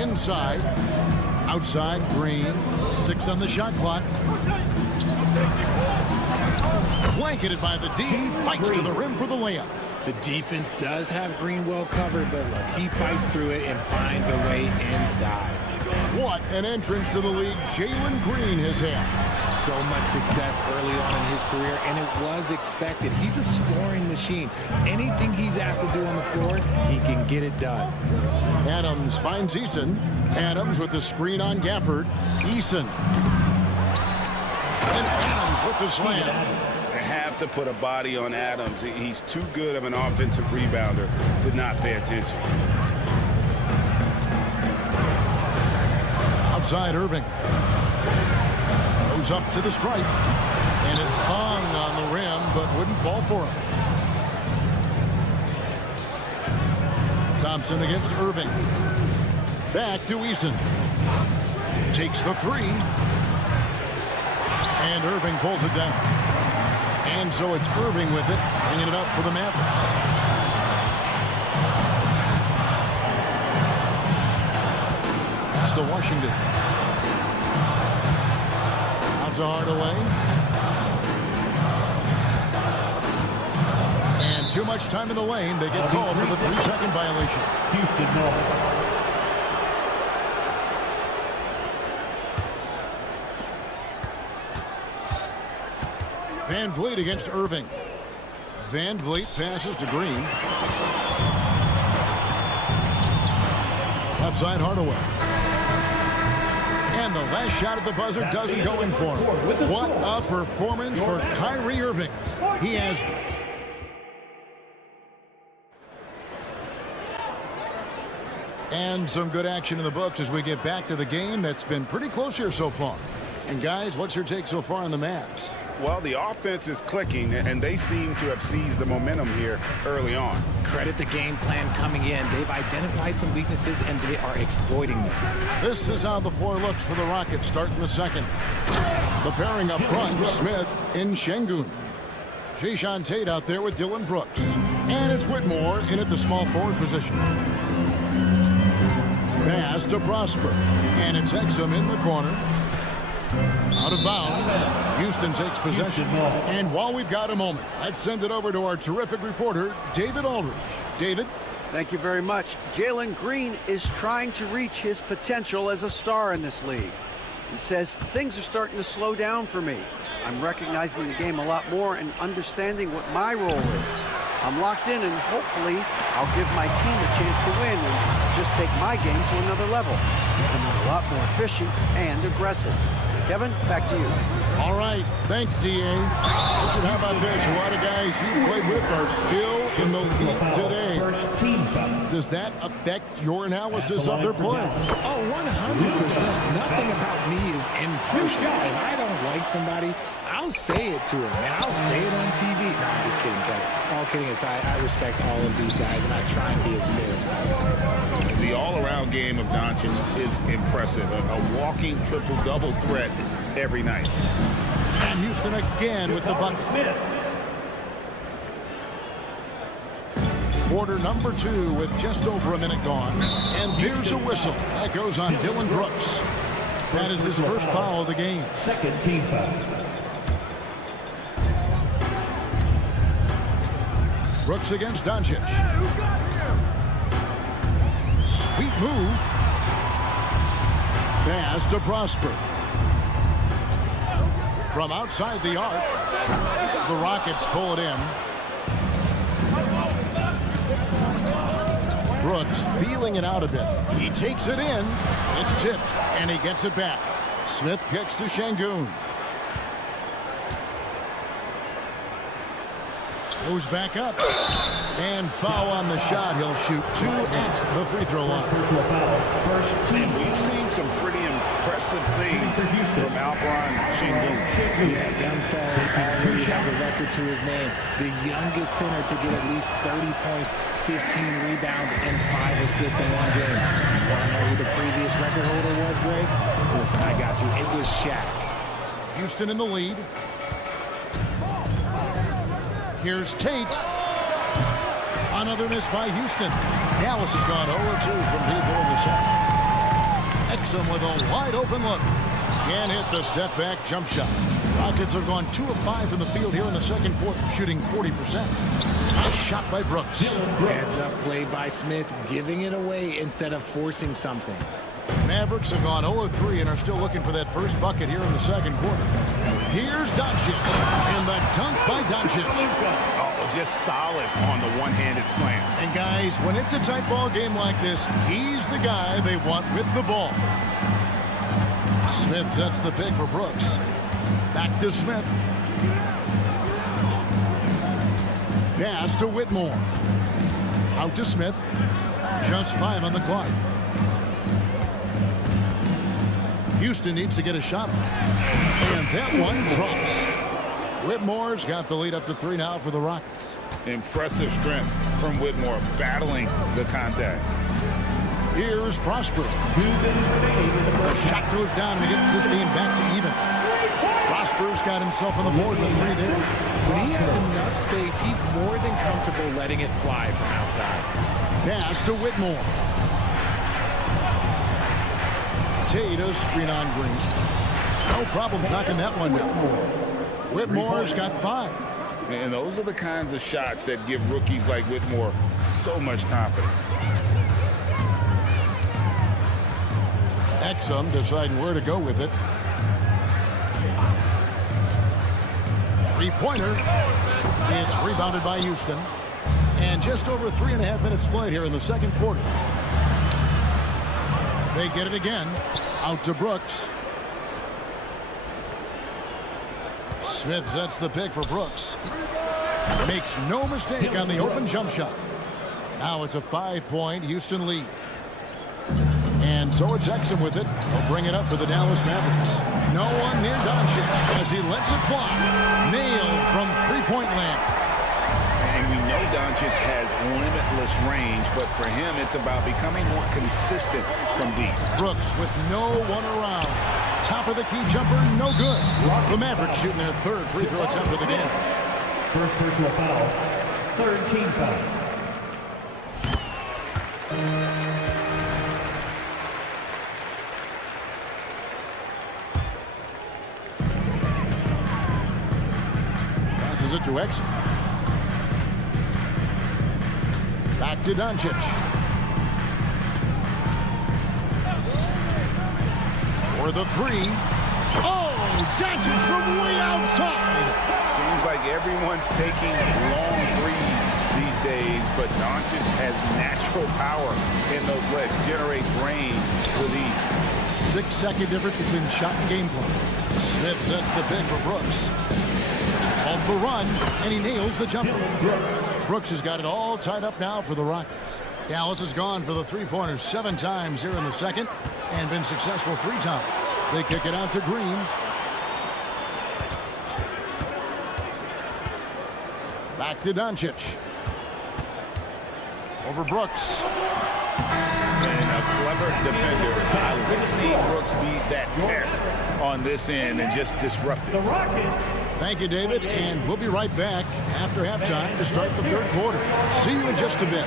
Inside. Outside, Green. 6 on the shot clock. Blanketed by the D. Fights to the rim for the layup. The defense does have Green well covered, but look, he fights through it and finds a way inside. What an entrance to the league Jalen Green has had. So much success early on in his career, and it was expected. He's a scoring machine. Anything he's asked to do on the floor, he can get it done. Adams finds Eason. Adams with the screen on Gafford. Eason. And Adams with the slam. Have to put a body on Adams. He's too good of an offensive rebounder to not pay attention. Outside Irving. Goes up to the stripe. And it hung on the rim, but wouldn't fall for him. Thompson against Irving. Back to Eason. Takes the 3. And Irving pulls it down. And so it's Irving with it, bringing it up for the Mavericks. Pass to Washington. Out to Hardaway. And too much time in the lane. They get called for the 3-second violation. Houston, no. Van Vliet against Irving. Van Vliet passes to Green. Outside Hardaway. And the last shot at the buzzer doesn't go in for him. What a performance for Kyrie Irving. He has... And some good action in the books as we get back to the game that's been pretty close here so far. And guys, what's your take so far on the Mavs? Well, the offense is clicking, and they seem to have seized the momentum here early on. Credit the game plan coming in. They've identified some weaknesses, and they are exploiting them. This is how the floor looks for the Rockets starting the second. The pairing up front, Smith in Şengün. Jayshawn Tate out there with Dylan Brooks. And it's Whitmore in at the small forward position. Pass to Prosper. And it's Exum in the corner. Out of bounds. Houston takes possession. And while we've got a moment, let's send it over to our terrific reporter, David Aldridge. David? Thank you very much. Jalen Green is trying to reach his potential as a star in this league. He says, things are starting to slow down for me. I'm recognizing the game a lot more and understanding what my role is. I'm locked in, and hopefully I'll give my team a chance to win and just take my game to another level, becoming a lot more efficient and aggressive. Kevin, back to you. All right. Thanks, D.A. Listen, how about this? A lot of guys you played with are still in the league today. Does that affect your analysis of their play? Oh, 100%. Nothing about me is impartial. If I don't like somebody, I'll say it to them, and I'll say it on TV. No, I'm just kidding, Kevin. All kidding aside, I respect all of these guys, and I try and be as fair as possible. The all-around game of Doncic is impressive. A walking triple-double threat every night. And Houston again with the bucket. Quarter number 2 with just over a minute gone. And there's a whistle. That goes on Dylan Brooks. That is his first foul of the game. Second team foul. Brooks against Doncic. Sweet move. Pass to Prosper. From outside the arc, the Rockets pull it in. Brooks feeling it out a bit. He takes it in. It's tipped, and he gets it back. Smith kicks to Şengün. Goes back up. And foul on the shot. He'll shoot 2 at the free throw line. And we've seen some pretty impressive things from Alperon Şengün. Yeah, young fella already has a record to his name. The youngest center to get at least 30 points, 15 rebounds, and 5 assists in one game. You want to know who the previous record holder was, Greg? Listen, I got you. It was Shaq. Houston in the lead. Here's Tate. Another miss by Houston. Dallas has gone 0-2 from deep here in the second. Exum with a wide open look. Can't hit the step back jump shot. Rockets have gone 2 of 5 from the field here in the second quarter, shooting 40%. A shot by Brooks. Heads up play by Smith, giving it away instead of forcing something. Mavericks have gone 0-3 and are still looking for that first bucket here in the second quarter. Here's Doncic. And the dunk by Doncic. Oh, just solid on the one-handed slam. And guys, when it's a tight ball game like this, he's the guy they want with the ball. Smith sets the pick for Brooks. Back to Smith. Pass to Whitmore. Out to Smith. Just 5 on the clock. Houston needs to get a shot on. And that one drops. Whitmore's got the lead up to 3 now for the Rockets. Impressive strength from Whitmore battling the contact. Here's Prosper. The shot goes down and he gets this game back to even. Prosper's got himself on the board with 3 there. When he has enough space, he's more than comfortable letting it fly from outside. Pass to Whitmore. Tate a screen on Green. No problem knocking that one down. Whitmore's got 5. And those are the kinds of shots that give rookies like Whitmore so much confidence. Exum deciding where to go with it. 3-pointer. It's rebounded by Houston. And just over 3.5 minutes played here in the second quarter. They get it again. Out to Brooks. Smith sets the pick for Brooks. Makes no mistake on the open jump shot. Now it's a 5-point Houston lead. And so it's Exum with it. He'll bring it up for the Dallas Mavericks. No one near Doncic as he lets it fly. Nailed from 3-point land. And we know Doncic has limitless range, but for him, it's about becoming more consistent from deep. Brooks with no one around. Top of the key jumper, no good. The Mavericks shooting their 3rd free throw attempt of the game. First personal foul. 3rd team foul. Passes it to Exum. Back to Doncic. For the 3. Oh, Doncic from way outside. Seems like everyone's taking long threes these days, but Doncic has natural power in those legs, generates range with ease. 6-second difference between shot and game plan. Smith sets the pick for Brooks. Off the run, and he nails the jumper. Brooks has got it all tied up now for the Rockets. Dallas has gone for the 3-pointer 7 times here in the second and been successful 3 times. They kick it out to Green. Back to Doncic. Over Brooks. And a clever defender. I like seeing Brooks be that pest on this end and just disrupt it. Thank you, David, and we'll be right back after halftime to start the 3rd quarter. See you in just a bit.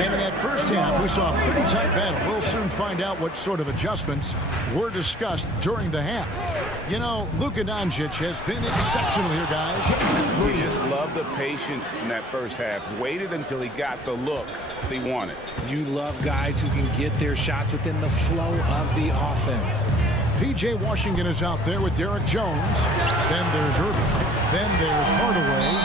And in that first half, we saw a pretty tight battle. We'll soon find out what sort of adjustments were discussed during the half. You know, Luka Doncic has been exceptional here, guys. We just love the patience in that first half. Waited until he got the look he wanted. You love guys who can get their shots within the flow of the offense. P.J. Washington is out there with Derek Jones. Then there's Irving. Then there's Hardaway.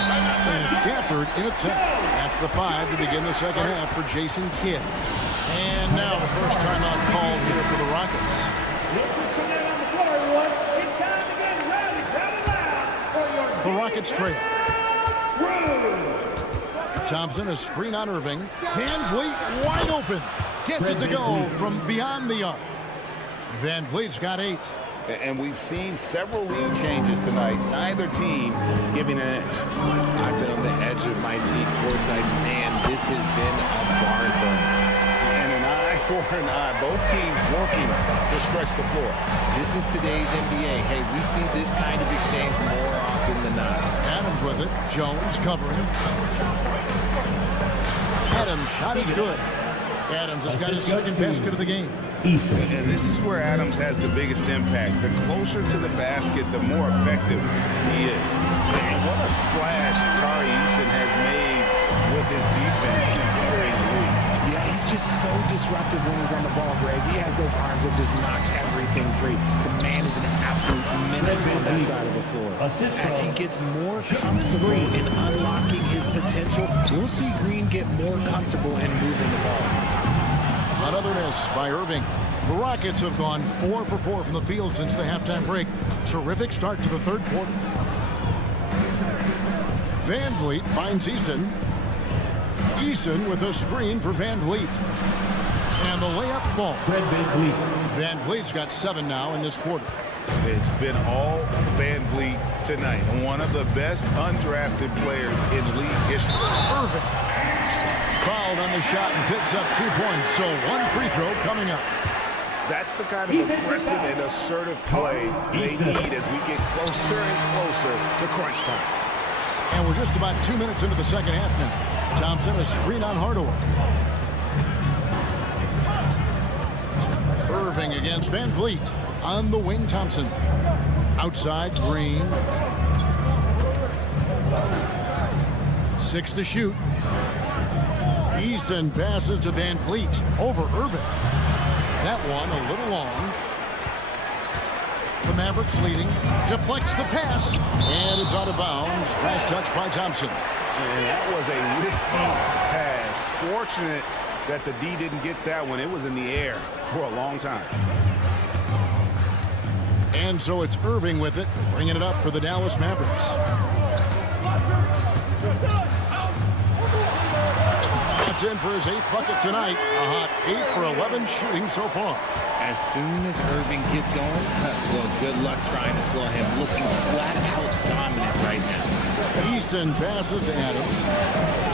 And it's Gafford in at center. That's the 5 to begin the second half for Jason Kidd. And now the first timeout called here for the Rockets. The Rockets trail. Thompson, a screen on Irving. Van Vliet wide open. Gets it to go from beyond the arc. Van Vliet's got 8. And we've seen several lead changes tonight. Neither team giving an edge. I've been on the edge of my seat courtside. Man, this has been a barn burner. And an eye for an eye. Both teams working to stretch the floor. This is today's NBA. Hey, we see this kind of exchange more often than not. Adams with it. Jones covering. Adams' shot is good. Adams has got his second basket of the game. And this is where Adams has the biggest impact. The closer to the basket, the more effective he is. And what a splash Tari Eason has made with his defense since entering the league. Yeah, he's just so disruptive when he's on the ball, Greg. He has those arms that just knock everything free. The man is an absolute menace on that side of the floor. As he gets more comfortable in unlocking his potential, we'll see Green get more comfortable in moving the ball. Another miss by Irving. The Rockets have gone 4 for 4 from the field since the halftime break. Terrific start to the third quarter. Van Vliet finds Eason. Eason with a screen for Van Vliet. And the layup falls. Van Vliet's got 7 now in this quarter. It's been all Van Vliet tonight. One of the best undrafted players in league history. Irving. Fouled on the shot and picks up 2 points. So one free throw coming up. That's the kind of aggressive and assertive play they need as we get closer and closer to crunch time. And we're just about 2 minutes into the second half now. Thompson, a screen on Hardaway. Irving against Van Vliet. On the wing, Thompson. Outside, Green. 6 to shoot. Eason passes to Van Vliet over Irving. That one a little long. The Mavericks leading. Deflects the pass. And it's out of bounds. Last touch by Thompson. And that was a risky pass. Fortunate that the D didn't get that one. It was in the air for a long time. And so it's Irving with it, bringing it up for the Dallas Mavericks. That's in for his 8th bucket tonight. A hot 8 for 11 shooting so far. As soon as Irving gets going, well, good luck trying to slow him. Looking flat out dominant right now. Eason passes to Adams.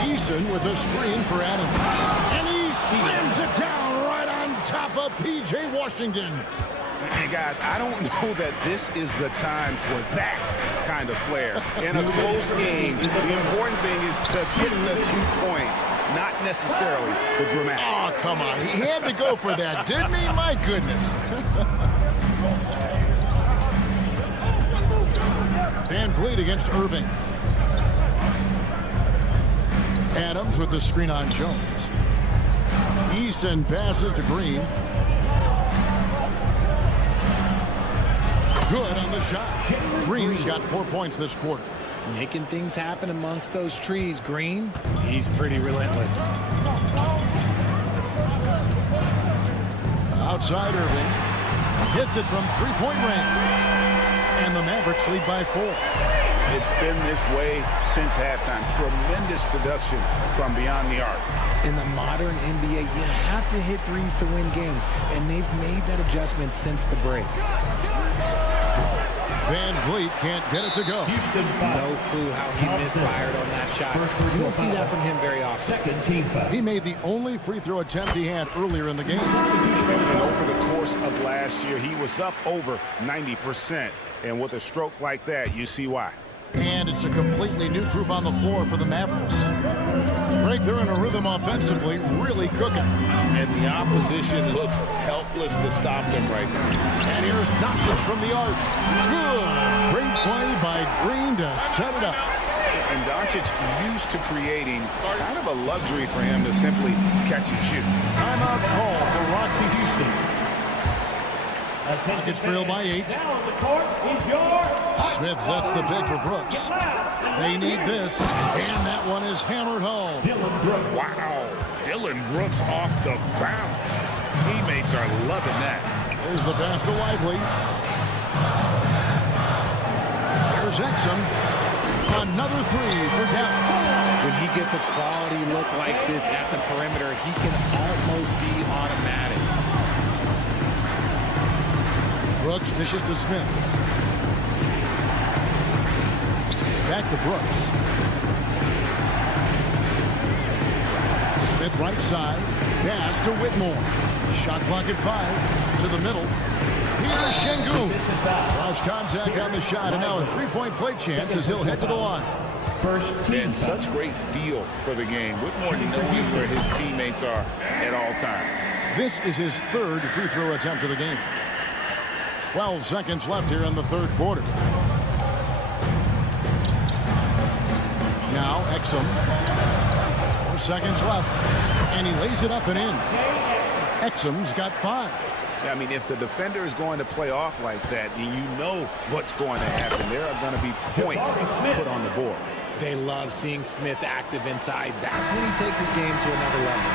Eason with a screen for Adams. And he slams it down right on top of P.J. Washington. And guys, I don't know that this is the time for that kind of flair. In a close game, the important thing is to get the 2 points, not necessarily the dramatics. Oh, come on. He had to go for that, didn't he? My goodness. Van Vliet against Irving. Adams with the screen on Jones. Eason passes to Green. Good on the shot. Green's got 4 points this quarter. Making things happen amongst those trees. Green, he's pretty relentless. Outside Irving. Hits it from three-point range. And the Mavericks lead by 4. It's been this way since halftime. Tremendous production from beyond the arc. In the modern NBA, you have to hit threes to win games, and they've made that adjustment since the break. Van Vliet can't get it to go. No clue how he misfired on that shot. You don't see that from him very often. He made the only free throw attempt he had earlier in the game. And over the course of last year, he was up over 90%. And with a stroke like that, you see why. And it's a completely new group on the floor for the Mavericks. Right there in a rhythm offensively, really cooking. And the opposition looks helpless to stop them right now. And here's Doncic from the arc. Good. Great play by Green to set it up. And Doncic used to creating kind of a luxury for him to simply catch and shoot. Timeout call for Rocky Houston. Rockets trail by 8. Smith sets the pick for Brooks. They need this, and that one is hammered home. Wow, Dylan Brooks off the bounce. Teammates are loving that. There's the pass to Lively. There's Exum. Another three for Dallas. When he gets a quality look like this at the perimeter, he can almost be automatic. Brooks dishes to Smith. Back to Brooks. Smith right side. Pass to Whitmore. Shot clock at 5. To the middle. Peter Şengün. Lost contact on the shot, and now a three-point play chance as he'll head to the line. And such great feel for the game. Whitmore knows where his teammates are at all times. This is his third free throw attempt of the game. 12 seconds left here in the third quarter. Now Exum. 4 seconds left. And he lays it up and in. Exum's got 5. I mean, if the defender is going to play off like that, then you know what's going to happen. There are going to be points put on the board. They love seeing Smith active inside. That's when he takes his game to another level.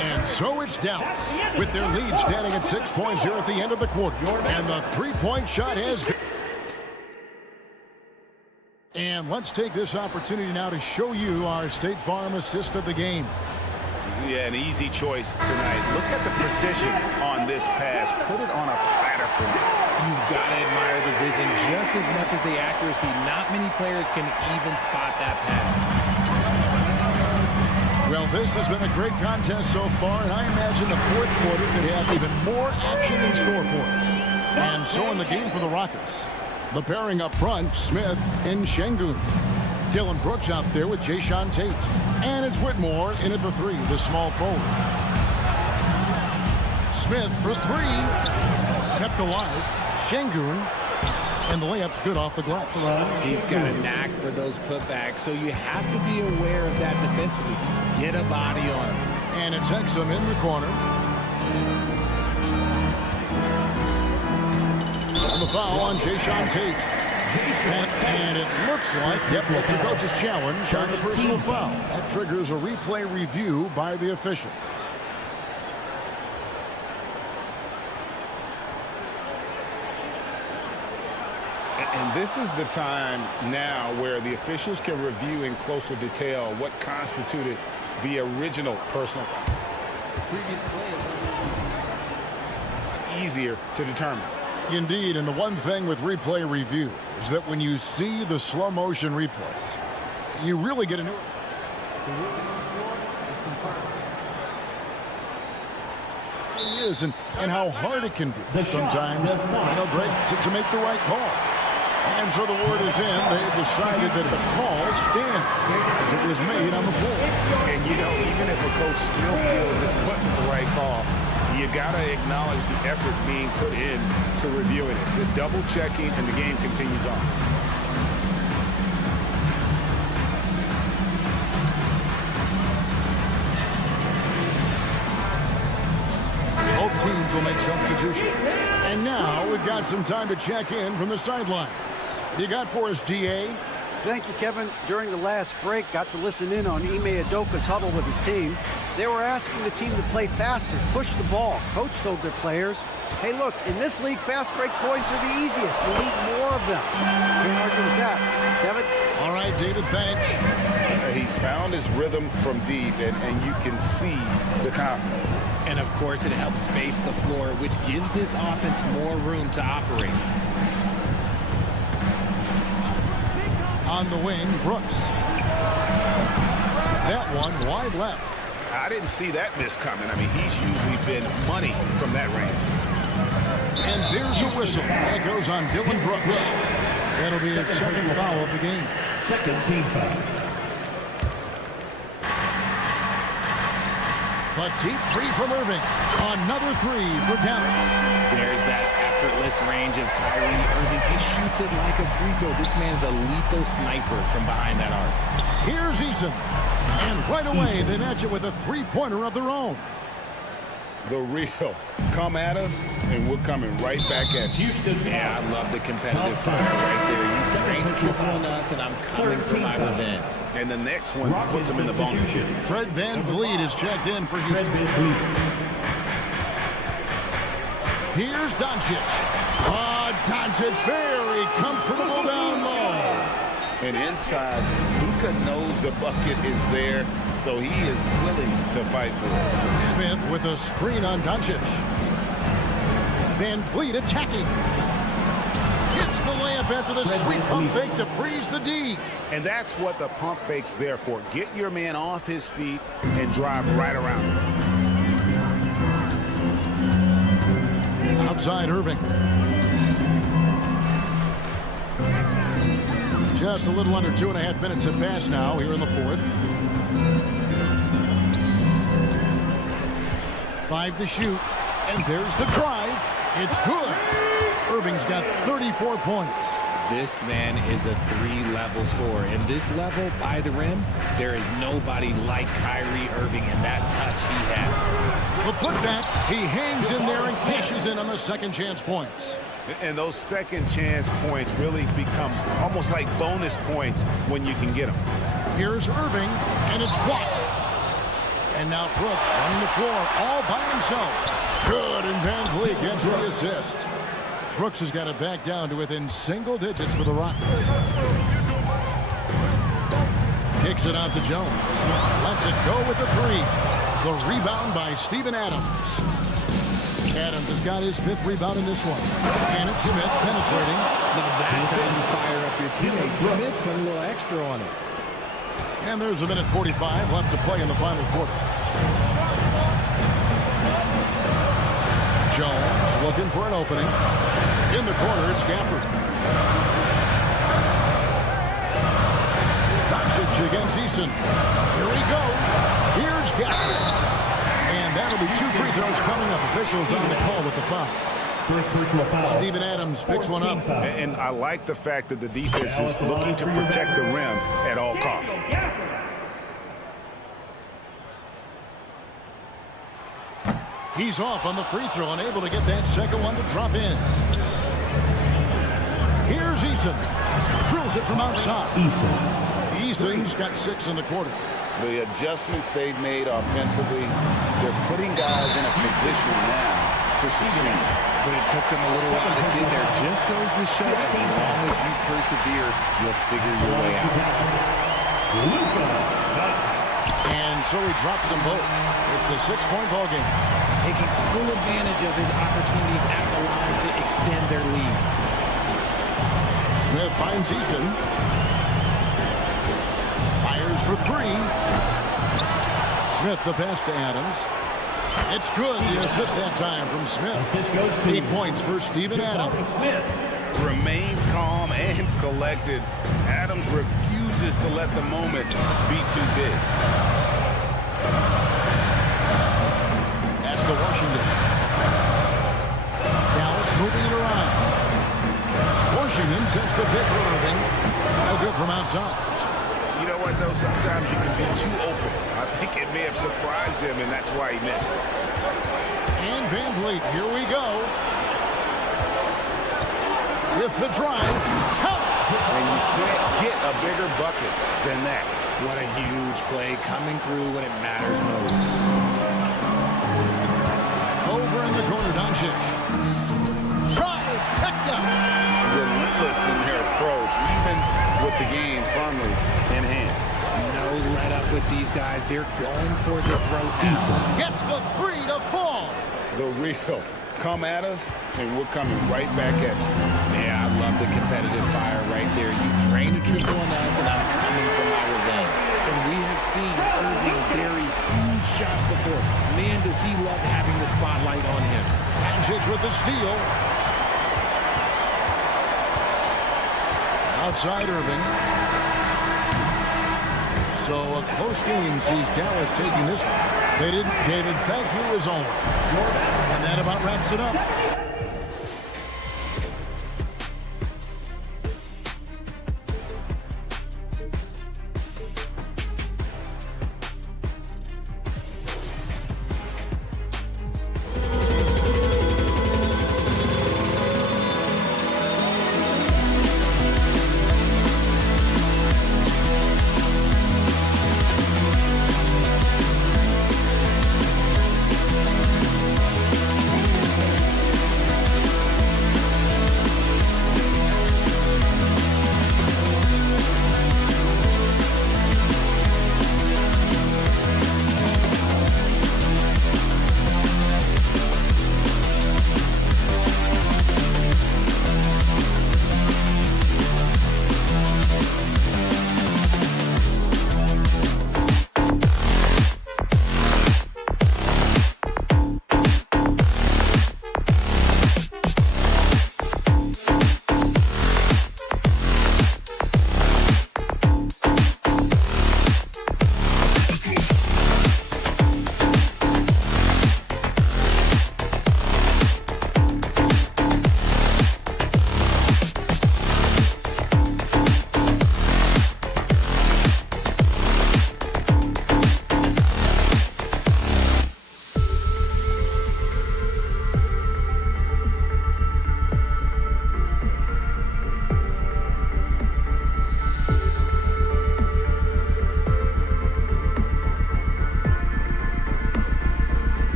And so it's Dallas with their lead standing at 6 points here at the end of the quarter. And the three-point shot has been. And let's take this opportunity now to show you our State Farm assist of the game. Yeah, an easy choice tonight. Look at the precision on this pass. Put it on a platter for me. You've got to admire the vision just as much as the accuracy. Not many players can even spot that pass. Well, this has been a great contest so far, and I imagine the fourth quarter could have even more action in store for us. And so in the game for the Rockets, the pairing up front, Smith and Şengün. Dylan Brooks out there with Jayshawn Tate. And it's Whitmore in at the 3, the small forward. Smith for 3. Kept alive. Şengün. And the layup's good off the glass. He's got a knack for those putbacks, so you have to be aware of that defensively. Get a body on him. And it's Exum in the corner. On the foul on Jayshawn Tate. And it looks like, that's the coach's challenge on the personal foul. That triggers a replay review by the official. And this is the time now where the officials can review in closer detail what constituted the original personal foul. The previous play is easier to determine. Indeed, and the one thing with replay review is that when you see the slow motion replays, you really get a new. the ruling on the floor is confirmed. It is, and how hard it can be sometimes, great to make the right call. And so the word is in. They decided that the call stands as it was made on the floor. And even if a coach still feels this wasn't the right call, you gotta acknowledge the effort being put in to reviewing it, the double checking, and the game continues on. Both teams will make substitutions. And now we've got some time to check in from the sidelines. You got for us, DA? Thank you, Kevin. During the last break, got to listen in on Ime Udoka's huddle with his team. They were asking the team to play faster, push the ball. Coach told their players, hey, look, in this league, fast break points are the easiest. We need more of them. Can't argue with that. Kevin? All right, David, thanks. He's found his rhythm from deep, and you can see the confidence. And, of course, it helps space the floor, which gives this offense more room to operate. On the wing, Brooks. That one wide left. I didn't see that miss coming. I mean, he's usually been money from that range. And there's a whistle. That goes on Dylan Brooks. That'll be his second foul of the game. Second team foul. A deep three from Irving. Another three for Dallas. There's that effortless range of Kyrie Irving. He shoots it like a free throw. This man's a lethal sniper from behind that arc. Here's Eason. And right away, they match it with a three-pointer of their own. The real. Come at us, and we're coming right back at you. Yeah, I love the competitive fire right there. You drain the triple on us, and I'm coming for my revenge. And the next one puts him in the bonus. Fred VanVleet is checked in for Houston. Here's Doncic. Doncic very comfortable down low. And inside, Luka knows the bucket is there, so he is willing to fight for it. Smith with a screen on Doncic. VanVleet attacking. Hits the layup after the sweet pump fake to freeze the D. And that's what the pump fake's there for. Get your man off his feet and drive right around him. Outside Irving. Just a little under 2.5 minutes have passed now here in the fourth. 5 to shoot. And there's the drive. It's good. Irving's got 34 points. This man is a three-level scorer. And this level, by the rim, there is nobody like Kyrie Irving in that touch he has. The putback, he hangs in there and cashes in on the second chance points. And those second chance points really become almost like bonus points when you can get them. Here's Irving, and it's blocked. And now Brooks running the floor all by himself. Good, and VanVleet gets the assist. Brooks has got it back down to within single digits for the Rockets. Kicks it out to Jones. Lets it go with the three. The rebound by Steven Adams. Adams has got his 5th rebound in this one. And it's Smith penetrating. Now that's how you fire up your teammate. Smith put a little extra on it. And there's a minute 45 left to play in the final quarter. Jones looking for an opening. In the corner, it's Gafford. Doncic against Eason. Here he goes. Here's Gafford. And that'll be 2 free throws coming up. Officials on the call with the foul. First personal foul. Steven Adams picks one up. And I like the fact that the defense is looking to protect the rim at all costs. He's off on the free throw, unable to get that second one to drop in. Here's Eason. Drills it from outside. Eason's got 6 in the quarter. The adjustments they've made offensively, they're putting guys in a position now to succeed. But it took them a little while to get there. Just goes to show as long as you persevere, you'll figure your way out. And so he drops them both. It's a 6-point ball game. Taking full advantage of his opportunities at the line to extend their lead. Smith finds Eason. Fires for 3. Smith the pass to Adams. It's good. The assist that time from Smith. 8 points for Steven Adams. Remains calm and collected. Adams refuses to let the moment be too big. Pass to Washington. Dallas moving it around. Washington sets the pick for Irving. No good from outside. You know what, though? Sometimes you can be too open. I think it may have surprised him, and that's why he missed. And VanVleet, here we go. With the drive. Count! And you can't get a bigger bucket than that. What a huge play coming through when it matters most. Over in the corner, Doncic. Trifecta! Relentless in their approach, even with the game firmly in hand. No let up with these guys. They're going for the throat now. Gets the 3 to fall. The real. Come at us, and we're coming right back at you. Yeah, I love the competitive fire right there. You drain a triple on us, and I'm coming for my revenge. And we have seen Irving bury huge shots before. Man, does he love having the spotlight on him. Doncic with the steal. Outside Irving. So a close game sees Dallas taking this one. They didn't, David. Thank you as always. And that about wraps it up.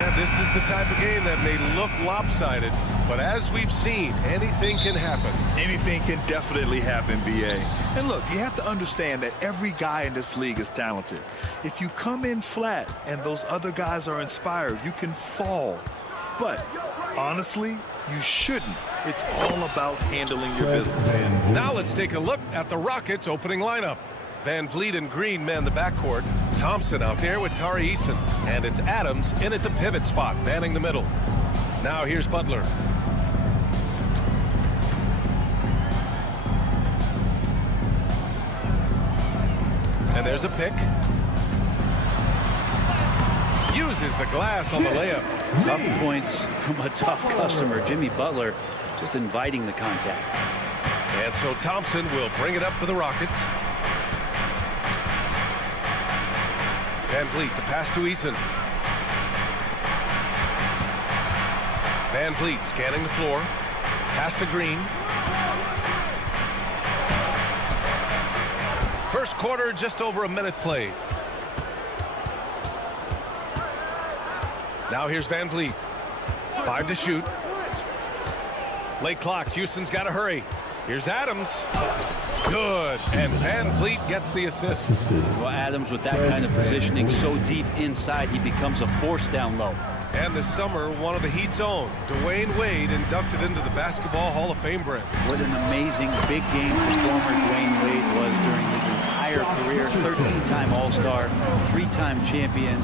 And this is the type of game that may look lopsided, but as we've seen, anything can happen. Anything can definitely happen, BA. And look, you have to understand that every guy in this league is talented. If you come in flat and those other guys are inspired, you can fall. But honestly, you shouldn't. It's all about handling your business. Now let's take a look at the Rockets' opening lineup. Van Vliet and Green man the backcourt. Thompson out there with Tari Eason. And it's Adams in at the pivot spot, manning the middle. Now here's Butler. And there's a pick. Uses the glass on the layup. Tough points from a tough customer. Jimmy Butler just inviting the contact. And so Thompson will bring it up for the Rockets. Van Vliet, the pass to Eason. Van Vliet scanning the floor. Pass to Green. First quarter, just over a minute played. Now here's Van Vliet. 5 to shoot. Late clock. Houston's got to hurry. Here's Adams. Good. And Van Vliet gets the assist. Well, Adams, with that kind of positioning so deep inside, he becomes a force down low. And this summer, one of the Heat's own, Dwayne Wade, inducted into the Basketball Hall of Fame brand. What an amazing big game performer Dwayne Wade was during his entire career. 13-time All-Star, 3-time champion,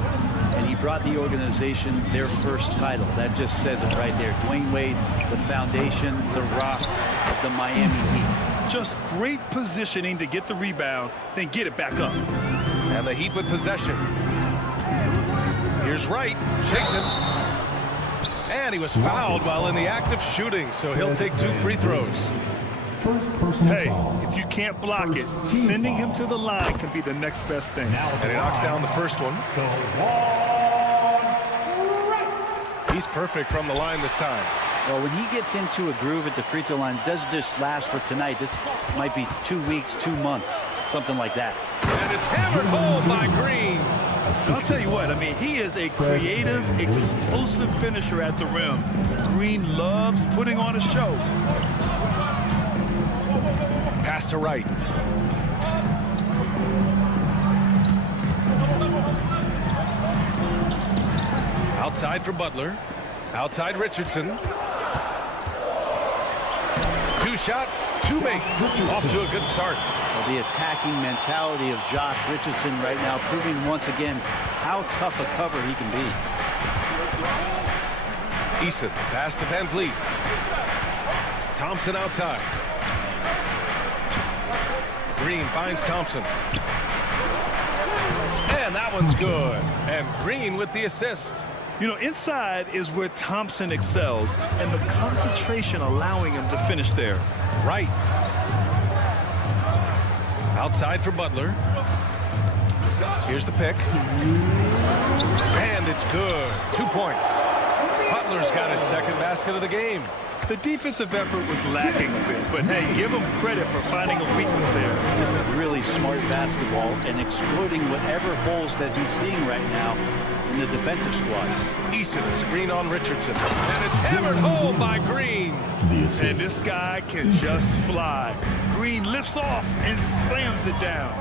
and he brought the organization their first title. That just says it right there. Dwayne Wade, the foundation, the rock of the Miami Heat. Just great positioning to get the rebound, then get it back up. And the Heat with possession. Here's Wright, shakes it. And he was fouled while in the act of shooting, so he'll take 2 free throws. Hey, if you can't block it, sending him to the line can be the next best thing. And he knocks down the first one. He's perfect from the line this time. Well, when he gets into a groove at the free throw line, it doesn't just last for tonight. This might be 2 weeks, 2 months, something like that. And it's hammered home by Green. I'll tell you what, I mean, he is a creative, explosive finisher at the rim. Green loves putting on a show. Pass to Wright. Outside for Butler. Outside Richardson. 2 shots, 2 makes. Off to a good start. Well, the attacking mentality of Josh Richardson right now, proving once again how tough a cover he can be. Eason, pass to Van Vliet. Thompson outside. Green finds Thompson. And that one's good. And Green with the assist. You know, inside is where Thompson excels, and the concentration allowing him to finish there. Right. Outside for Butler. Here's the pick. And it's good. 2 points. Butler's got his second basket of the game. The defensive effort was lacking a bit, but hey, give him credit for finding a weakness there. Just really smart basketball and exploiting whatever holes that he's seeing right now in the defensive squad. Eason, a screen on Richardson. And it's hammered home by Green. And this guy can just fly. Green lifts off and slams it down.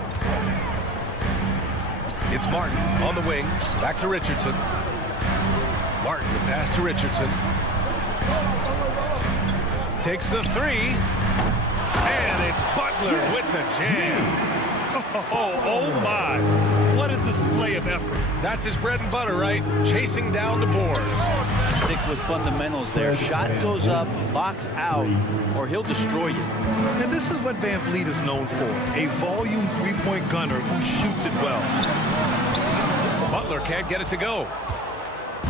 It's Martin on the wing. Back to Richardson. Martin, the pass to Richardson. Takes the 3. And it's Butler with the jam. Oh my. What a display of effort. That's his bread and butter, right? Chasing down the boards. Stick with fundamentals there. Shot goes up, box out, or he'll destroy you. And this is what Van Vliet is known for. A volume three-point gunner who shoots it well. Butler can't get it to go.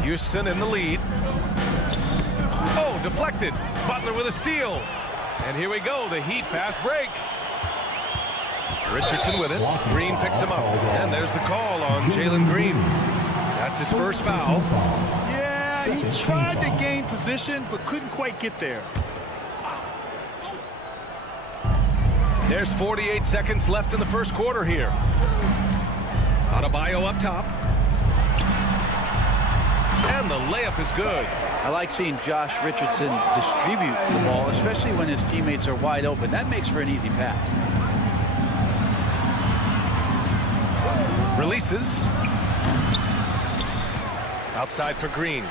Houston in the lead. Oh, deflected. Butler with a steal. And here we go, the Heat fast break. Richardson with it. Green picks him up. And there's the call on Jalen Green. That's his first foul. Yeah, he tried to gain position, but couldn't quite get there. There's 48 seconds left in the first quarter here. Adebayo up top. And the layup is good. I like seeing Josh Richardson distribute the ball, especially when his teammates are wide open. That makes for an easy pass. Releases. Outside for Green.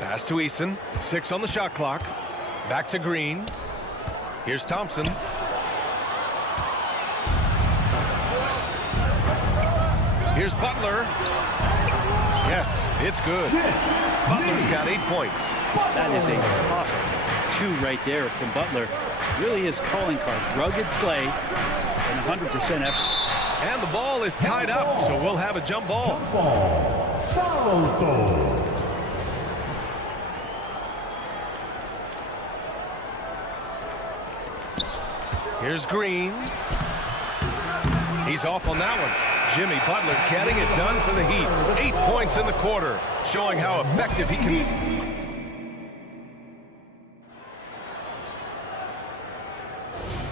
Pass to Eason. 6 on the shot clock. Back to Green. Here's Thompson. Here's Butler. Yes, it's good. Butler's got 8 points. That is a tough 2 right there from Butler. Really his calling card. Rugged play and 100% effort. And the ball is tied up, so we'll have a jump ball. Here's Green. He's off on that one. Jimmy Butler getting it done for the Heat. 8 points in the quarter, showing how effective he can be.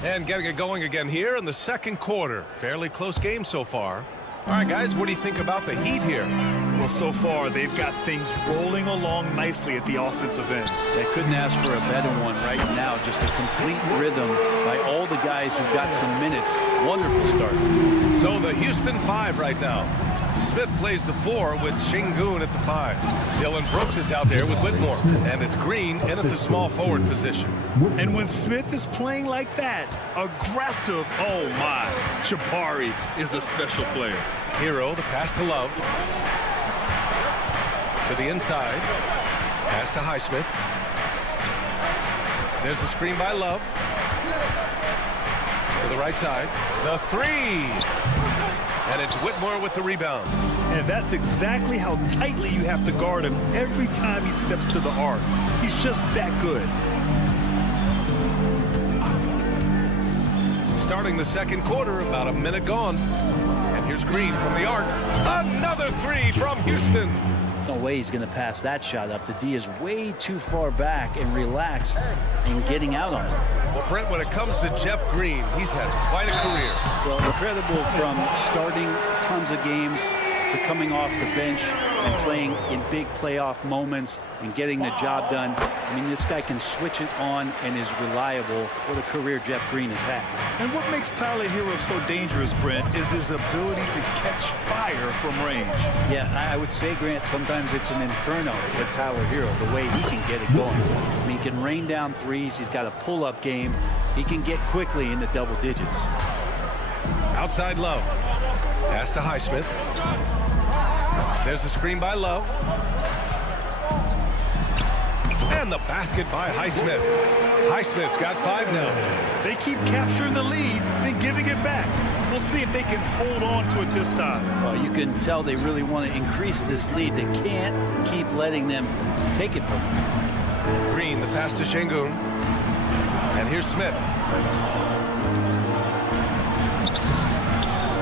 And getting it going again here in the second quarter. Fairly close game so far. All right, guys, what do you think about the Heat here? Well, so far, they've got things rolling along nicely at the offensive end. They couldn't ask for a better one right now. Just a complete rhythm by all the guys who've got some minutes. Wonderful start. So the Houston 5 right now. Smith plays the 4 with Şengün at the 5. Dillon Brooks is out there with Whitmore. And it's Green in at the small forward position. And when Smith is playing like that, aggressive, oh my, Jabari is a special player. Hero, the pass to Love. To the inside. Pass to Highsmith. There's a screen by Love. To the right side. The 3. And it's Whitmore with the rebound. And that's exactly how tightly you have to guard him every time he steps to the arc. He's just that good. Starting the second quarter, about a minute gone. And here's Green from the arc. Another 3 from Houston. No way he's going to pass that shot up. The D is way too far back and relaxed and getting out on it. Well, Brent, when it comes to Jeff Green, he's had quite a career. Well, incredible from starting tons of games to coming off the bench and playing in big playoff moments and getting the job done. I mean, this guy can switch it on and is reliable. What a career Jeff Green has had. And what makes Tyler Hero so dangerous, Brent, is his ability to catch fire from range. Yeah, I would say, Grant, sometimes it's an inferno with Tyler Hero, the way he can get it going. I mean, he can rain down threes. He's got a pull-up game. He can get quickly into double digits. Outside Love. Pass to Highsmith. There's a screen by Love. And the basket by Highsmith. Highsmith's got 5 now. They keep capturing the lead and giving it back. We'll see if they can hold on to it this time. Well, you can tell they really want to increase this lead. They can't keep letting them take it from them. Green, the pass to Şengün. And here's Smith.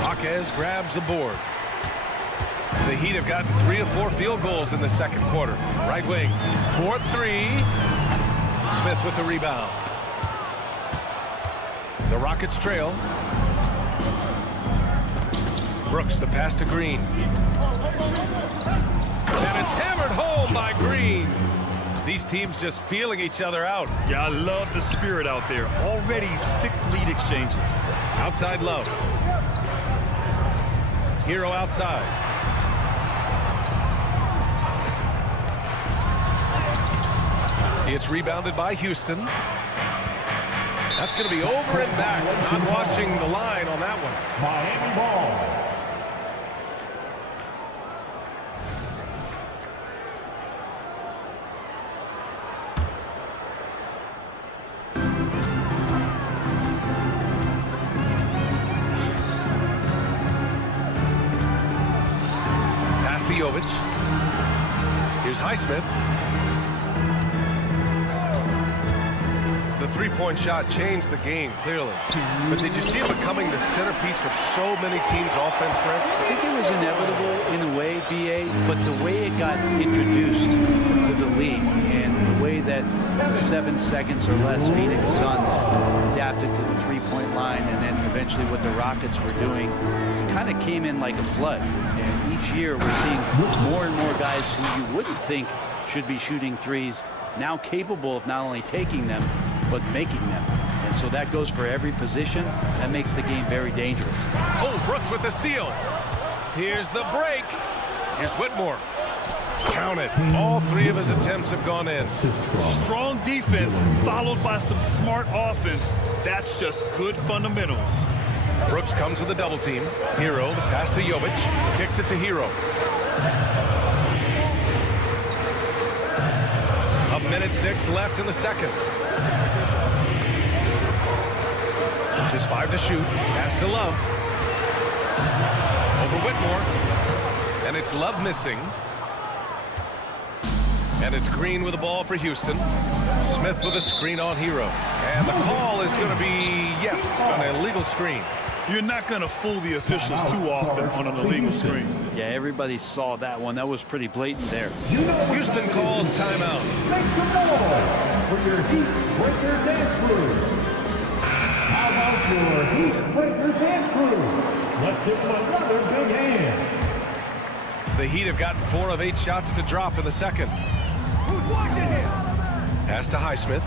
Jaquez grabs the board. The Heat have gotten 3 of 4 field goals in the second quarter. Right wing, 4-3. Smith with the rebound. The Rockets trail. Brooks, the pass to Green. And it's hammered home by Green. These teams just feeling each other out. Yeah, I love the spirit out there. Already 6 lead exchanges. Outside Love. Hero outside. It's rebounded by Houston. That's going to be over and back. Not watching the line on that one. Miami ball. Pass to Jovic. Here's Highsmith. The three-point shot changed the game, clearly. But did you see it becoming the centerpiece of so many teams' offense, Brent? I think it was inevitable in a way, BA, but the way it got introduced to the league and the way that 7 seconds or less Phoenix Suns adapted to the three-point line, and then eventually what the Rockets were doing, it kind of came in like a flood. And each year we're seeing more and more guys who you wouldn't think should be shooting threes now capable of not only taking them, but making them. And so that goes for every position. That makes the game very dangerous. Oh, Brooks with the steal. Here's the break. Here's Whitmore. Count it. All 3 of his attempts have gone in. Strong defense followed by some smart offense. That's just good fundamentals. Brooks comes with a double team. Hero, the pass to Jovic. Kicks it to Hero. A minute 6 left in the second. Just 5 to shoot. Pass to Love. Over Whitmore. And it's Love missing. And it's Green with the ball for Houston. Smith with a screen on Hero. And the call is going to be, yes, an illegal screen. You're not going to fool the officials too often on an illegal screen. Yeah, everybody saw that one. That was pretty blatant there. Houston calls timeout. Make some noise for your Heat Breaker Dance Crew. How about your Heat Breaker Dance Crew? Let's give them another big hand. The Heat have gotten 4 of 8 shots to drop in the second. Who's watching here? Pass to Highsmith.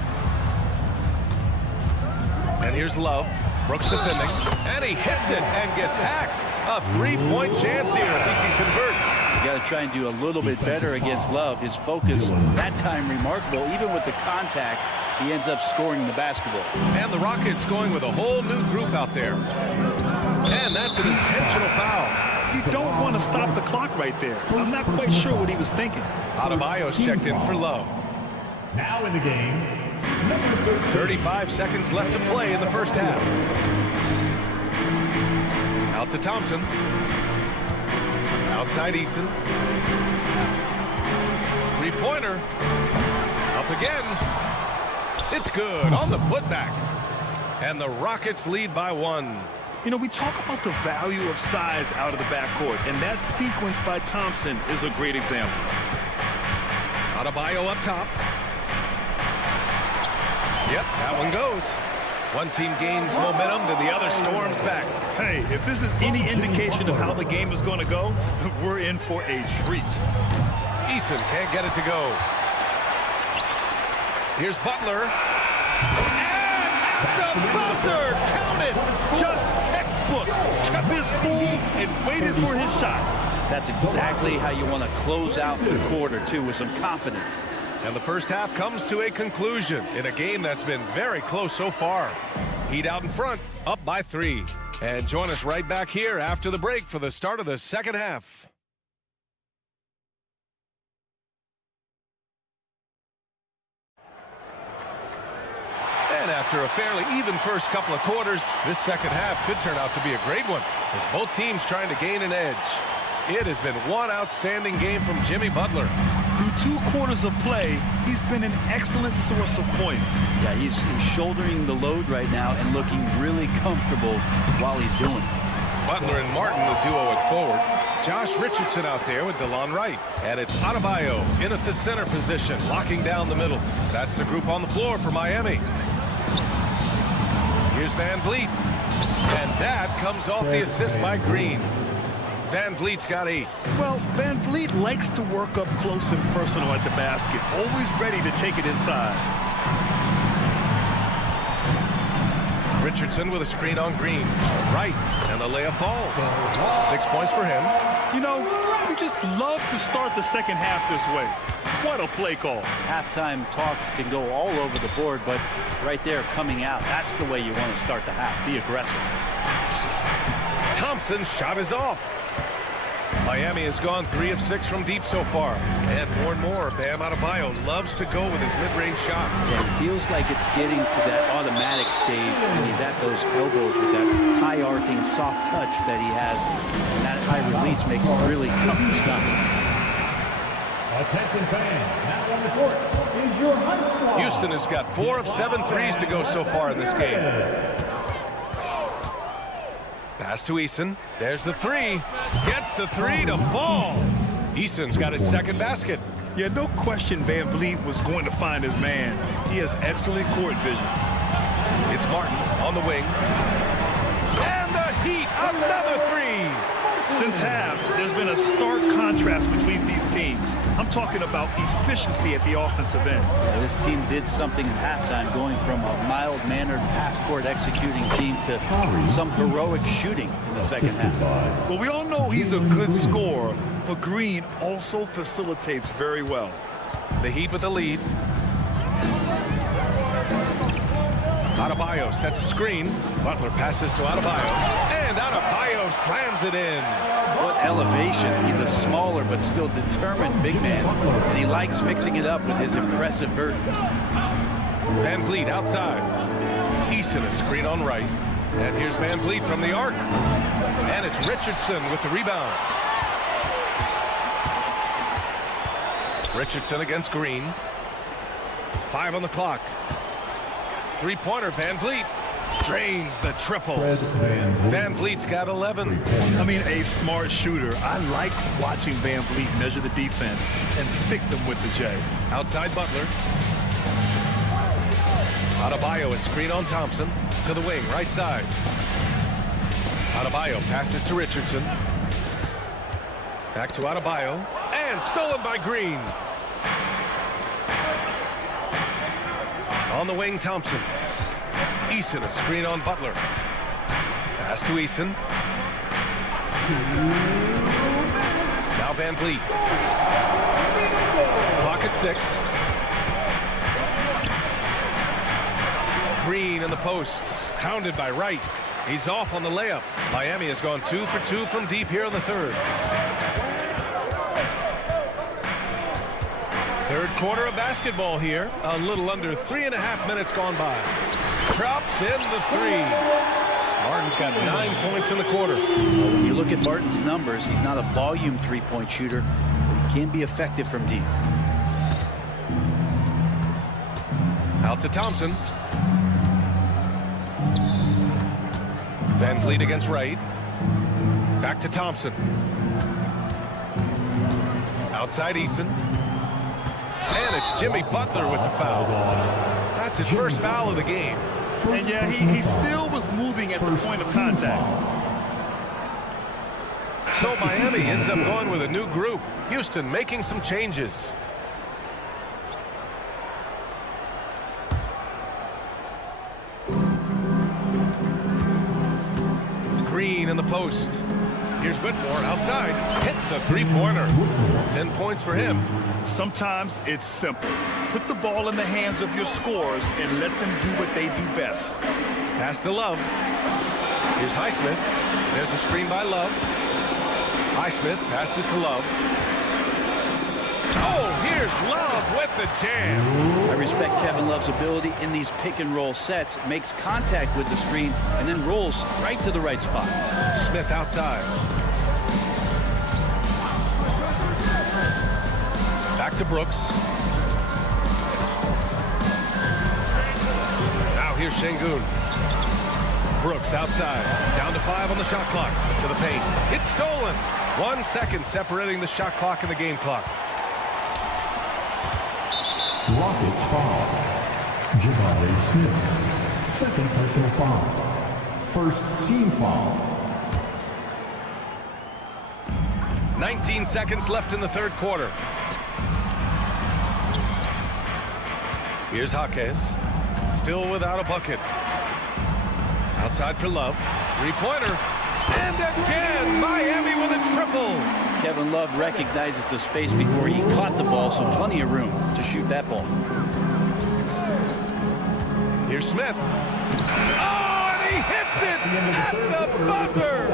And here's Love. Brooks defending. And he hits it and gets hacked. A 3-point chance here if he can convert. You got to try and do a little bit better against Love. His focus that time remarkable. Even with the contact, he ends up scoring the basketball. And the Rockets going with a whole new group out there. And that's an intentional foul. You don't want to stop the clock right there. I'm not quite sure what he was thinking. Adebayo's checked in for Love. Now in the game, 35 seconds left to play in the first half. Out to Thompson. Outside Eason. Three-pointer. Up again. It's good on the putback. And the Rockets lead by 1. You know, we talk about the value of size out of the backcourt, and that sequence by Thompson is a great example. Adebayo up top. Yep, that one goes. One team gains momentum, then the other storms back. Hey, if this is any indication of how the game is going to go, we're in for a treat. Eason can't get it to go. Here's Butler. And at the buzzer, count it. Just textbook. Kept his cool and waited for his shot. That's exactly how you want to close out the quarter, too, with some confidence. And the first half comes to a conclusion in a game that's been very close so far. Heat out in front, up by 3. And join us right back here after the break for the start of the second half. And after a fairly even first couple of quarters, this second half could turn out to be a great one as both teams trying to gain an edge. It has been one outstanding game from Jimmy Butler. Through 2 quarters of play, he's been an excellent source of points. Yeah, he's shouldering the load right now and looking really comfortable while he's doing it. Butler and Martin, the duo at forward. Josh Richardson out there with DeLon Wright. And it's Adebayo in at the center position, locking down the middle. That's the group on the floor for Miami. Here's Van Vliet. And that comes off the assist by Green. Van Vliet's got 8. Well, Van Vliet likes to work up close and personal at the basket, always ready to take it inside. Richardson with a screen on Green. Right, and the layup falls. 6 points for him. You know, we just love to start the second half this way. What a play call. Halftime talks can go all over the board, but right there coming out, that's the way you want to start the half. Be aggressive. Thompson's shot is off. Miami has gone 3 of 6 from deep so far. And more, Bam Adebayo loves to go with his mid-range shot. Yeah, it feels like it's getting to that automatic stage when he's at those elbows with that high arcing soft touch that he has. And that high release makes it really tough to stop. Attention fans, now on the court is your high squad. Houston has got 4 of 7 threes to go so far in this game. Pass to Eason. There's the three. Gets the three to fall. Eason's got his second basket. Yeah, no question Van Vliet was going to find his man. He has excellent court vision. It's Martin on the wing. And the Heat, another three. Since half, there's been a stark contrast between these teams. I'm talking about efficiency at the offensive end. This team did something at halftime, going from a mild-mannered half-court executing team to some heroic shooting in the second half. Well, we all know he's a good scorer, but Green also facilitates very well. The Heat with the lead. Adebayo sets a screen. Butler passes to Adebayo. And Adebayo slams it in. What elevation. He's a smaller but still determined big man. And he likes mixing it up with his impressive vert. Van Vliet outside. Eason a screen on right. And here's Van Vliet from the arc. And it's Richardson with the rebound. Richardson against Green. 5 on the clock. Three-pointer, Van Vliet drains the triple. Van Vliet's got 11. I mean, a smart shooter. I like watching Van Vliet measure the defense and stick them with the J. Outside Butler. Adebayo a screen on Thompson. To the wing, right side. Adebayo passes to Richardson. Back to Adebayo. And stolen by Green. On the wing, Thompson. Eason, a screen on Butler. Pass to Eason. Now Van Vliet. Clock at 6. Green in the post. Pounded by Wright. He's off on the layup. Miami has gone 2 for 2 from deep here in the third. Third quarter of basketball here. A little under 3.5 minutes gone by. Drops in the three. Martin's got 9 points in the quarter. When you look at Martin's numbers, he's not a volume three-point shooter, but he can be effective from deep. Out to Thompson. Van Vliet against Wright. Back to Thompson. Outside Eason. And it's Jimmy Butler with the foul. That's his first foul of the game. And yeah, he still was moving at the point of contact. So Miami ends up going with a new group. Houston making some changes. Green in the post. Here's Whitmore outside. Hits a three-pointer. 10 points for him. Sometimes it's simple. Put the ball in the hands of your scorers and let them do what they do best. Pass to Love. Here's Highsmith. There's a screen by Love. Highsmith passes to Love. Oh, here's Love with the jam. I respect Kevin Love's ability in these pick-and-roll sets. Makes contact with the screen and then rolls right to the right spot. Smith outside. Back to Brooks. Now here's Şengün. Brooks outside. Down to 5 on the shot clock. To the paint. It's stolen. 1 second separating the shot clock and the game clock. Rockets foul. Jabari Smith. Second personal foul. First team foul. 19 seconds left in the third quarter. Here's Jaquez. Still without a bucket. Outside for Love. Three-pointer. And again, Miami with a triple. Kevin Love recognizes the space before he caught the ball, so plenty of room to shoot that ball. Here's Smith. Oh, and he hits it at the buzzer.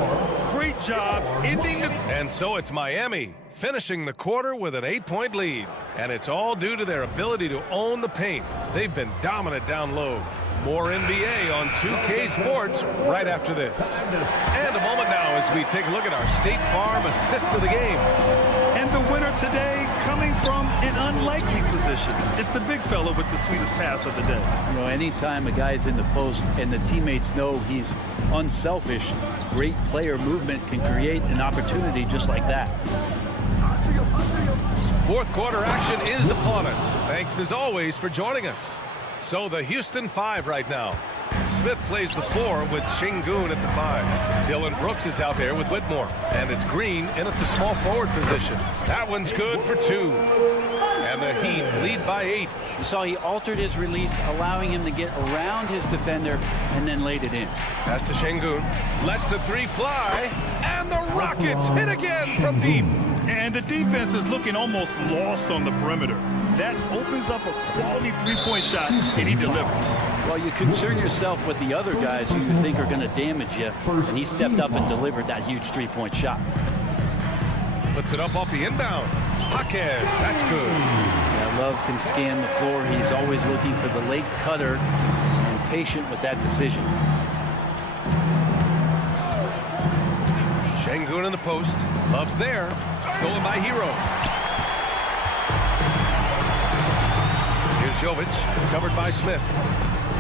Great job ending the... And so it's Miami finishing the quarter with an 8-point lead. And it's all due to their ability to own the paint. They've been dominant down low. More NBA on 2K Sports right after this. And a moment now as we take a look at our State Farm assist of the game. And the winner today coming from an unlikely position. It's the big fella with the sweetest pass of the day. You know, anytime a guy's in the post and the teammates know he's unselfish, great player movement can create an opportunity just like that. Fourth quarter action is upon us. Thanks as always for joining us. So the Houston 5 right now. Smith plays the 4 with Şengün at the 5. Dylan Brooks is out there with Whitmore. And it's Green in at the small forward position. That one's good for 2. And the Heat lead by 8. You saw he altered his release, allowing him to get around his defender and then laid it in. Pass to Şengün. Lets the 3 fly. And the Rockets hit again from deep. And the defense is looking almost lost on the perimeter. That opens up a quality three-point shot, and he delivers. Well, you concern yourself with the other guys who you think are going to damage you, and he stepped up and delivered that huge three-point shot. Puts it up off the inbound. Jaquez, that's good. Yeah, Love can scan the floor. He's always looking for the late cutter and patient with that decision. Şengün in the post. Love's there. Stolen by Hero. Here's Jovic, covered by Smith.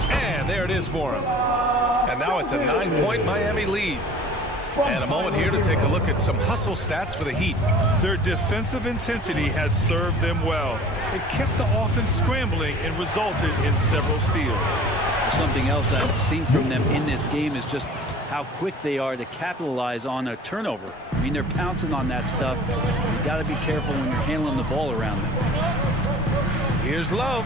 And there it is for him. And now it's a 9-point Miami lead. And a moment here to take a look at some hustle stats for the Heat. Their defensive intensity has served them well. It kept the offense scrambling and resulted in several steals. Something else I've seen from them in this game is just how quick they are to capitalize on a turnover. I mean, they're pouncing on that stuff. You got to be careful when you're handling the ball around them. Here's Love.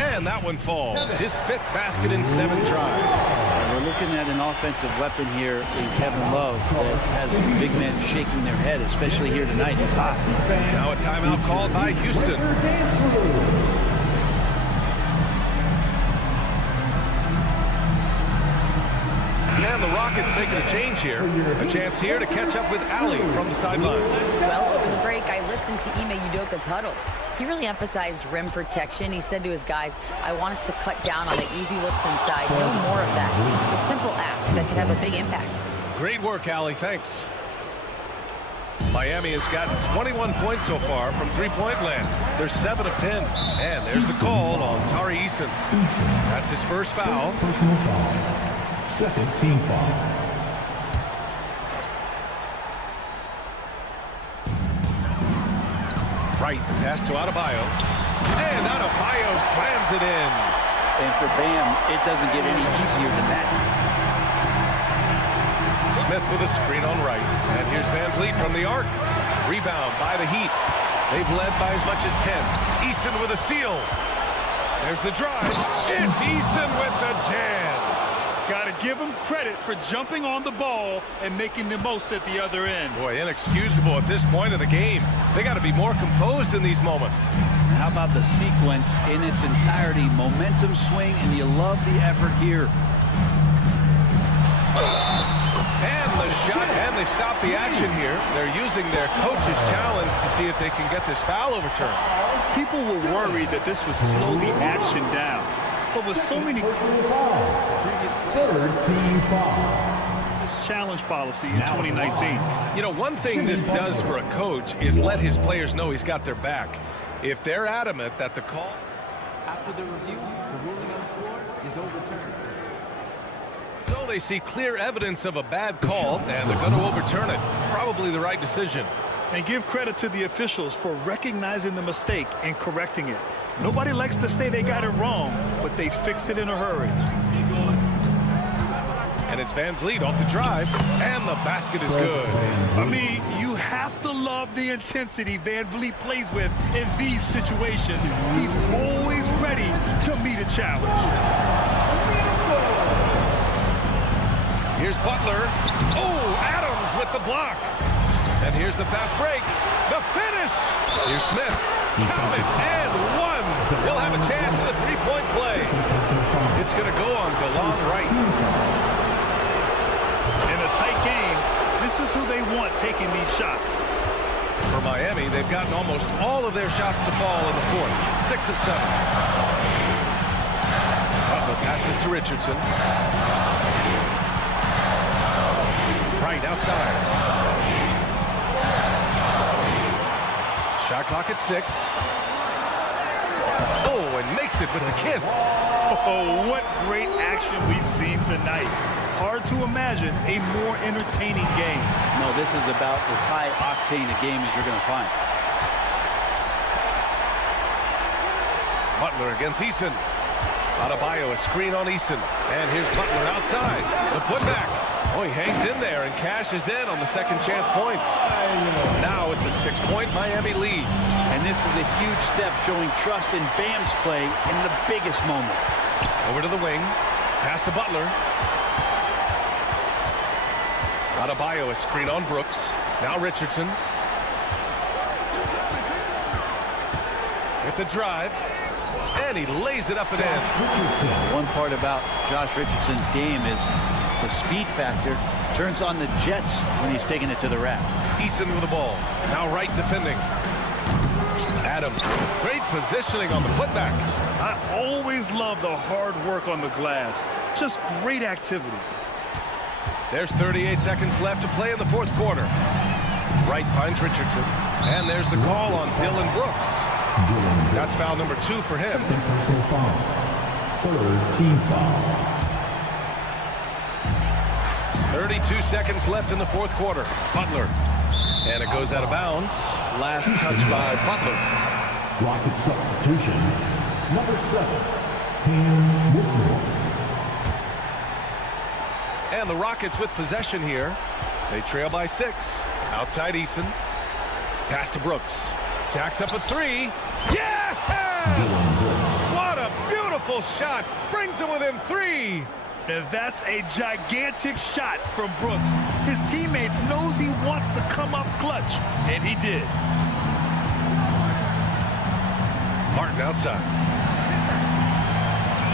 And that one falls. His 5th basket in 7 tries. And we're looking at an offensive weapon here in Kevin Love that has big men shaking their head, especially here tonight. He's hot. Now a timeout called by Houston. And the Rockets making a change here. A chance here to catch up with Ali from the sideline. Well, over the break, I listened to Ime Udoka's huddle. He really emphasized rim protection. He said to his guys, I want us to cut down on the easy looks inside. No more of that. It's a simple ask that could have a big impact. Great work, Ali. Thanks. Miami has gotten 21 points so far from three-point land. They're 7 of 10. And there's the call on Tari Eason. That's his first foul. Personal foul. Second team foul. Right, the pass to Adebayo. And Adebayo slams it in. And for Bam, it doesn't get any easier than that. Smith with a screen on right. And here's Van Vliet from the arc. Rebound by the Heat. They've led by as much as 10. Eason with a steal. There's the drive. It's Eason with the jam. Got to give him credit for jumping on the ball and making the most at the other end. Boy, inexcusable at this point of the game. They got to be more composed in these moments. How about the sequence in its entirety? Momentum swing, and you love the effort here. And the shot, and they stop the action here. They're using their coach's challenge to see if they can get this foul overturned. People were worried that this would slow the action down. But with so many Third team foul. challenge policy in 2019. You know, one thing this does for a coach is let his players know he's got their back. If they're adamant that the call... After the review, the ruling on the floor is overturned. So they see clear evidence of a bad call, and they're going to overturn it. Probably the right decision. And give credit to the officials for recognizing the mistake and correcting it. Nobody likes to say they got it wrong, but they fixed it in a hurry. And it's Van Vliet off the drive, and the basket is good. I mean, you have to love the intensity Van Vliet plays with in these situations. He's always ready to meet a challenge. Here's Butler. Oh, Adams with the block. And here's the fast break. The finish. Here's Smith. Count it, and one. He'll have a chance in the three-point play. It's going to go on DeLon Wright. In a tight game, this is who they want taking these shots. For Miami, they've gotten almost all of their shots to fall in the fourth. 6 of 7. Passes to Richardson. Right outside. Shot clock at 6. Oh, and makes it with the kiss. Oh, what great action we've seen tonight. Hard to imagine a more entertaining game. No, this is about as high-octane a game as you're going to find. Butler against Eason. Adebayo, a screen on Eason. And here's Butler outside. The putback. Oh, he hangs in there and cashes in on the second chance points. Now it's a 6-point Miami lead. And this is a huge step showing trust in Bam's play in the biggest moments. Over to the wing. Pass to Butler. Adebayo, a screen on Brooks. Now Richardson. With the drive. And he lays it up and in. One part about Josh Richardson's game is the speed factor turns on the jets when he's taking it to the rack. Eason with the ball. Now right defending. Adams. Great positioning on the putback. I always love the hard work on the glass. Just great activity. There's 38 seconds left to play in the fourth quarter. Wright finds Richardson. And there's the call on Dylan Brooks. That's foul number 2 for him. Third team foul. 32 seconds left in the fourth quarter. Butler. And it goes out of bounds. Last touch by Butler. Rocket substitution. Number 7. Cam Whitmore. And the Rockets with possession here. They trail by 6. Outside Eason. Pass to Brooks. Jacks up a 3. Yeah! What a beautiful shot. Brings him within 3. And that's a gigantic shot from Brooks. His teammates knows he wants to come up clutch, and he did. Martin outside.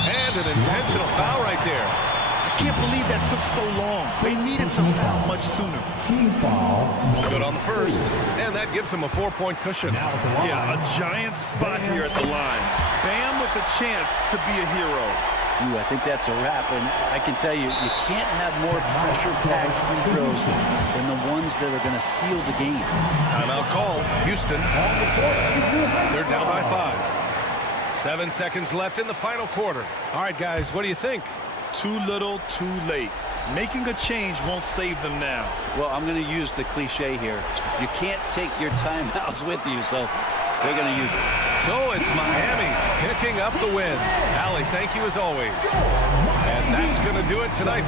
And an intentional foul right there. Can't believe that took so long. They needed to foul much sooner. Team foul. Good on the first. And that gives him a 4-point cushion. Yeah, a giant spot here at the line. Bam with a chance to be a hero. Ooh, I think that's a wrap. And I can tell you, you can't have more pressure-packed free throws than the ones that are going to seal the game. Timeout call. Houston. They're down by 5. 7 seconds left in the final quarter. All right, guys, what do you think? Too little, too late. Making a change won't save them now. Well, I'm going to use the cliche here. You can't take your timeouts with you, so they're going to use it. So it's Miami picking up the win. Allie, thank you as always. And that's going to do it tonight.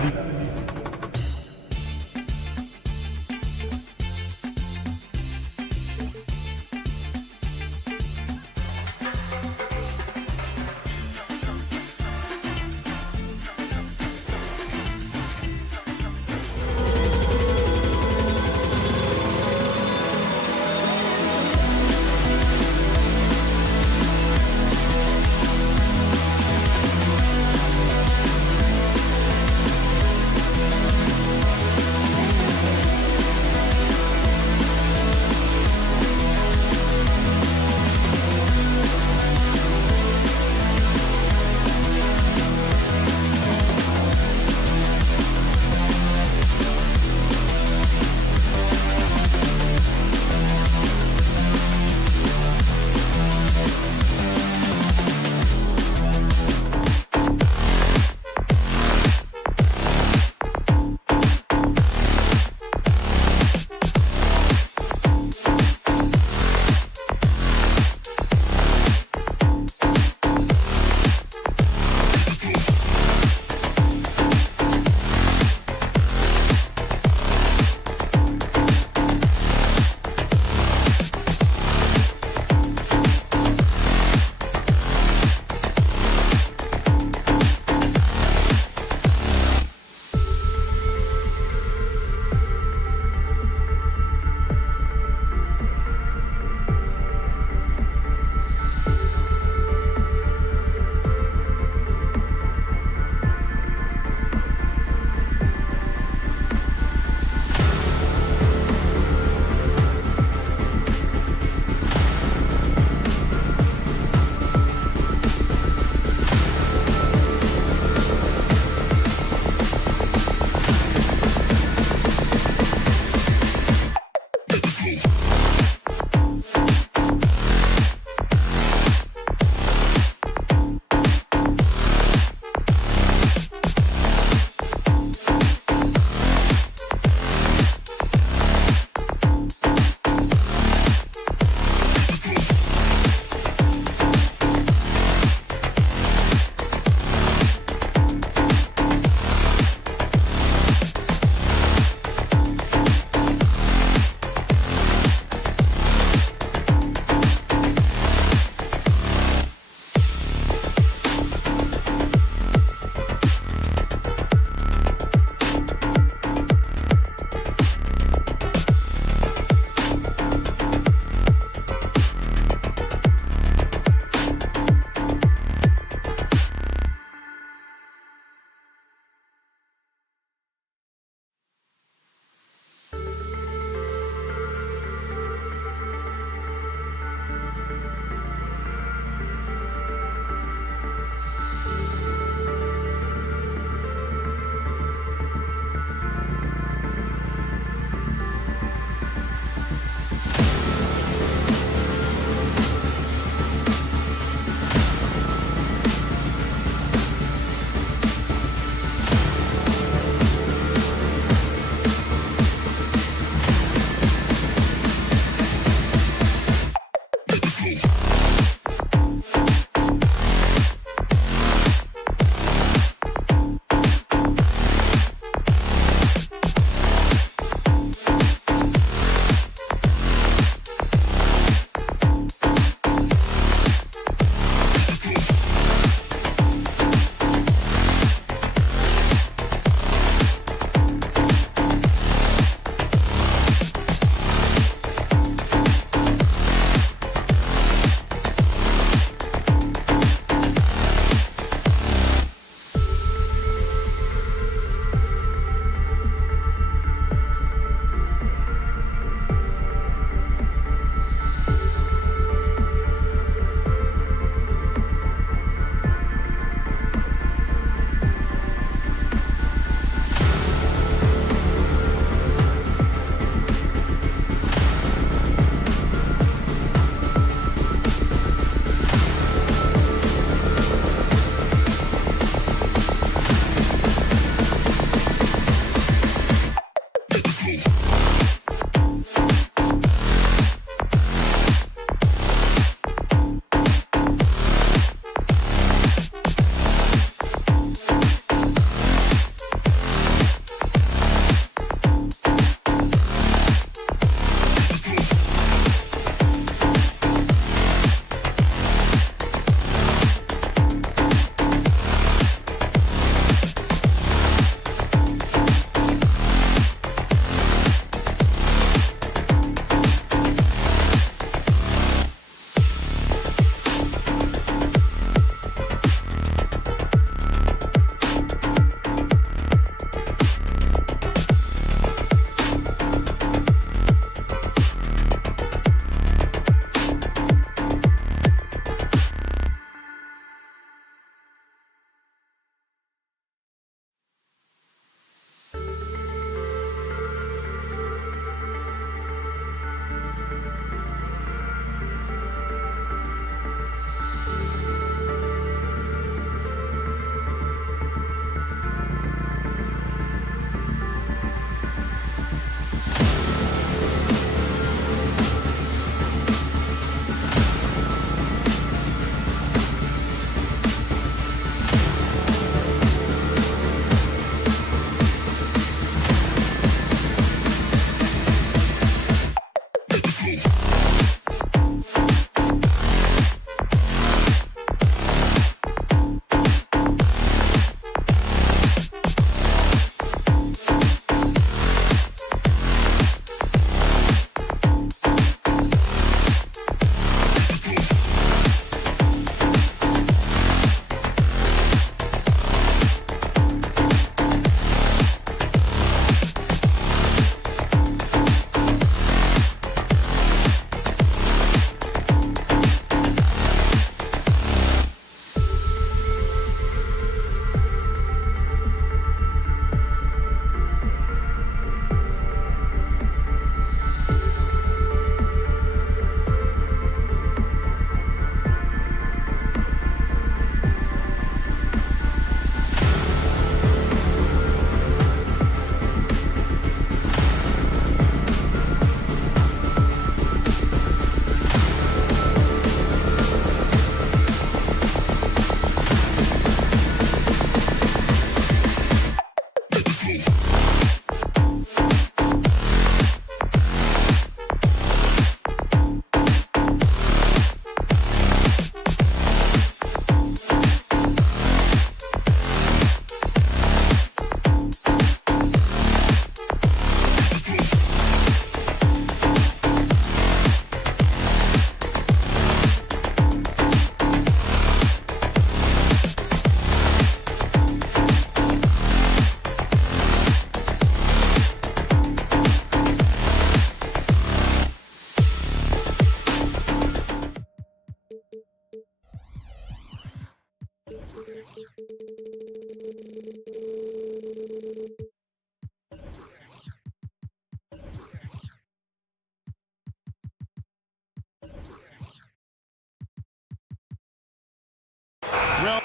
Well,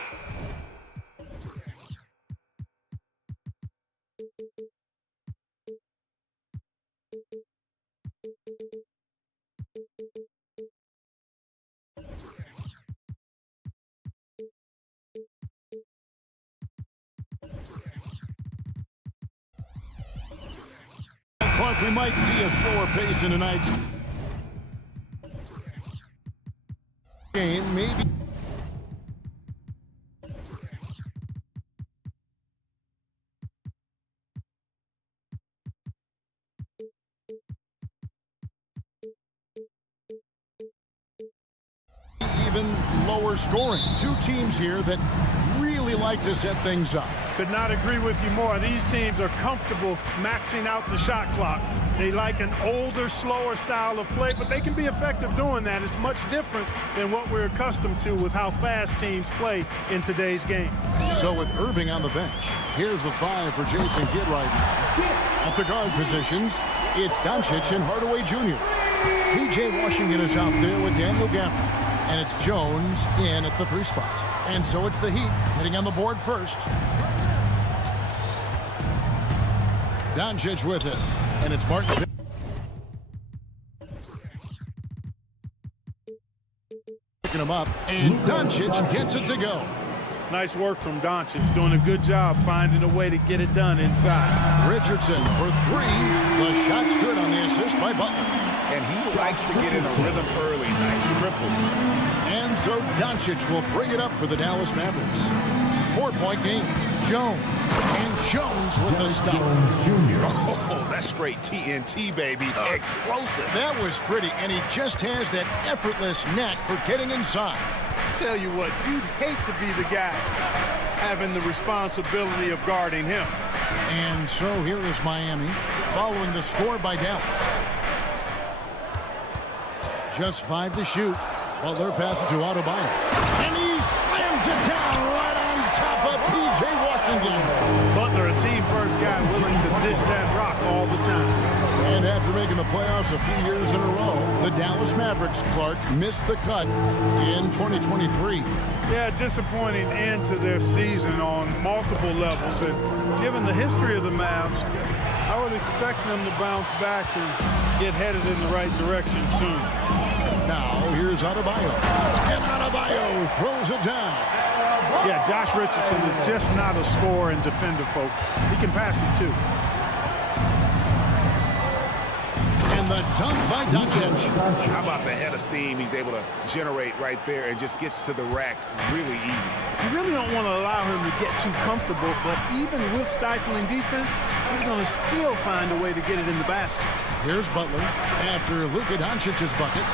Clark, we might see a slower pace in tonight's game, maybe. Even lower scoring. Two teams here that really like to set things up. Could not agree with you more. These teams are comfortable maxing out the shot clock. They like an older, slower style of play, but they can be effective doing that. It's much different than what we're accustomed to with how fast teams play in today's game. So with Irving on the bench, here's the 5 for Jason Kidd right now. At the guard positions, it's Doncic and Hardaway Jr. P.J. Washington is out there with Daniel Gafford. And it's Jones in at the 3 spot. And so it's the Heat hitting on the board first. Doncic with it. And it's Martin. Picking him up. And Doncic gets it to go. Nice work from Doncic. Doing a good job finding a way to get it done inside. Richardson for 3. The shot's good on the assist by Butler. And he likes to get in a rhythm early. Nice triple. And so Doncic will bring it up for the Dallas Mavericks. 4-point game. Jones. And Jones with the stuff. Oh, that's straight TNT, baby. Explosive. That was pretty, and he just has that effortless knack for getting inside. Tell you what, you'd hate to be the guy having the responsibility of guarding him. And so here is Miami following the score by Dallas. Just 5 to shoot. Butler passes to Adebayo. And he slams it down right on top of P.J. Washington. Butler, a team-first guy willing to dish that rock all the time. And after making the playoffs a few years in a row, the Dallas Mavericks, Clark, missed the cut in 2023. Yeah, disappointing end to their season on multiple levels. And given the history of the Mavs, I would expect them to bounce back and get headed in the right direction soon. Now, here's Adebayo. And Adebayo throws it down. Yeah, Josh Richardson is just not a scorer and defender, folks. He can pass it, too. And the dunk by Doncic. How about the head of steam he's able to generate right there and just gets to the rack really easy. You really don't want to allow him to get too comfortable, but even with stifling defense, he's going to still find a way to get it in the basket. Here's Butler after Luka Doncic's bucket.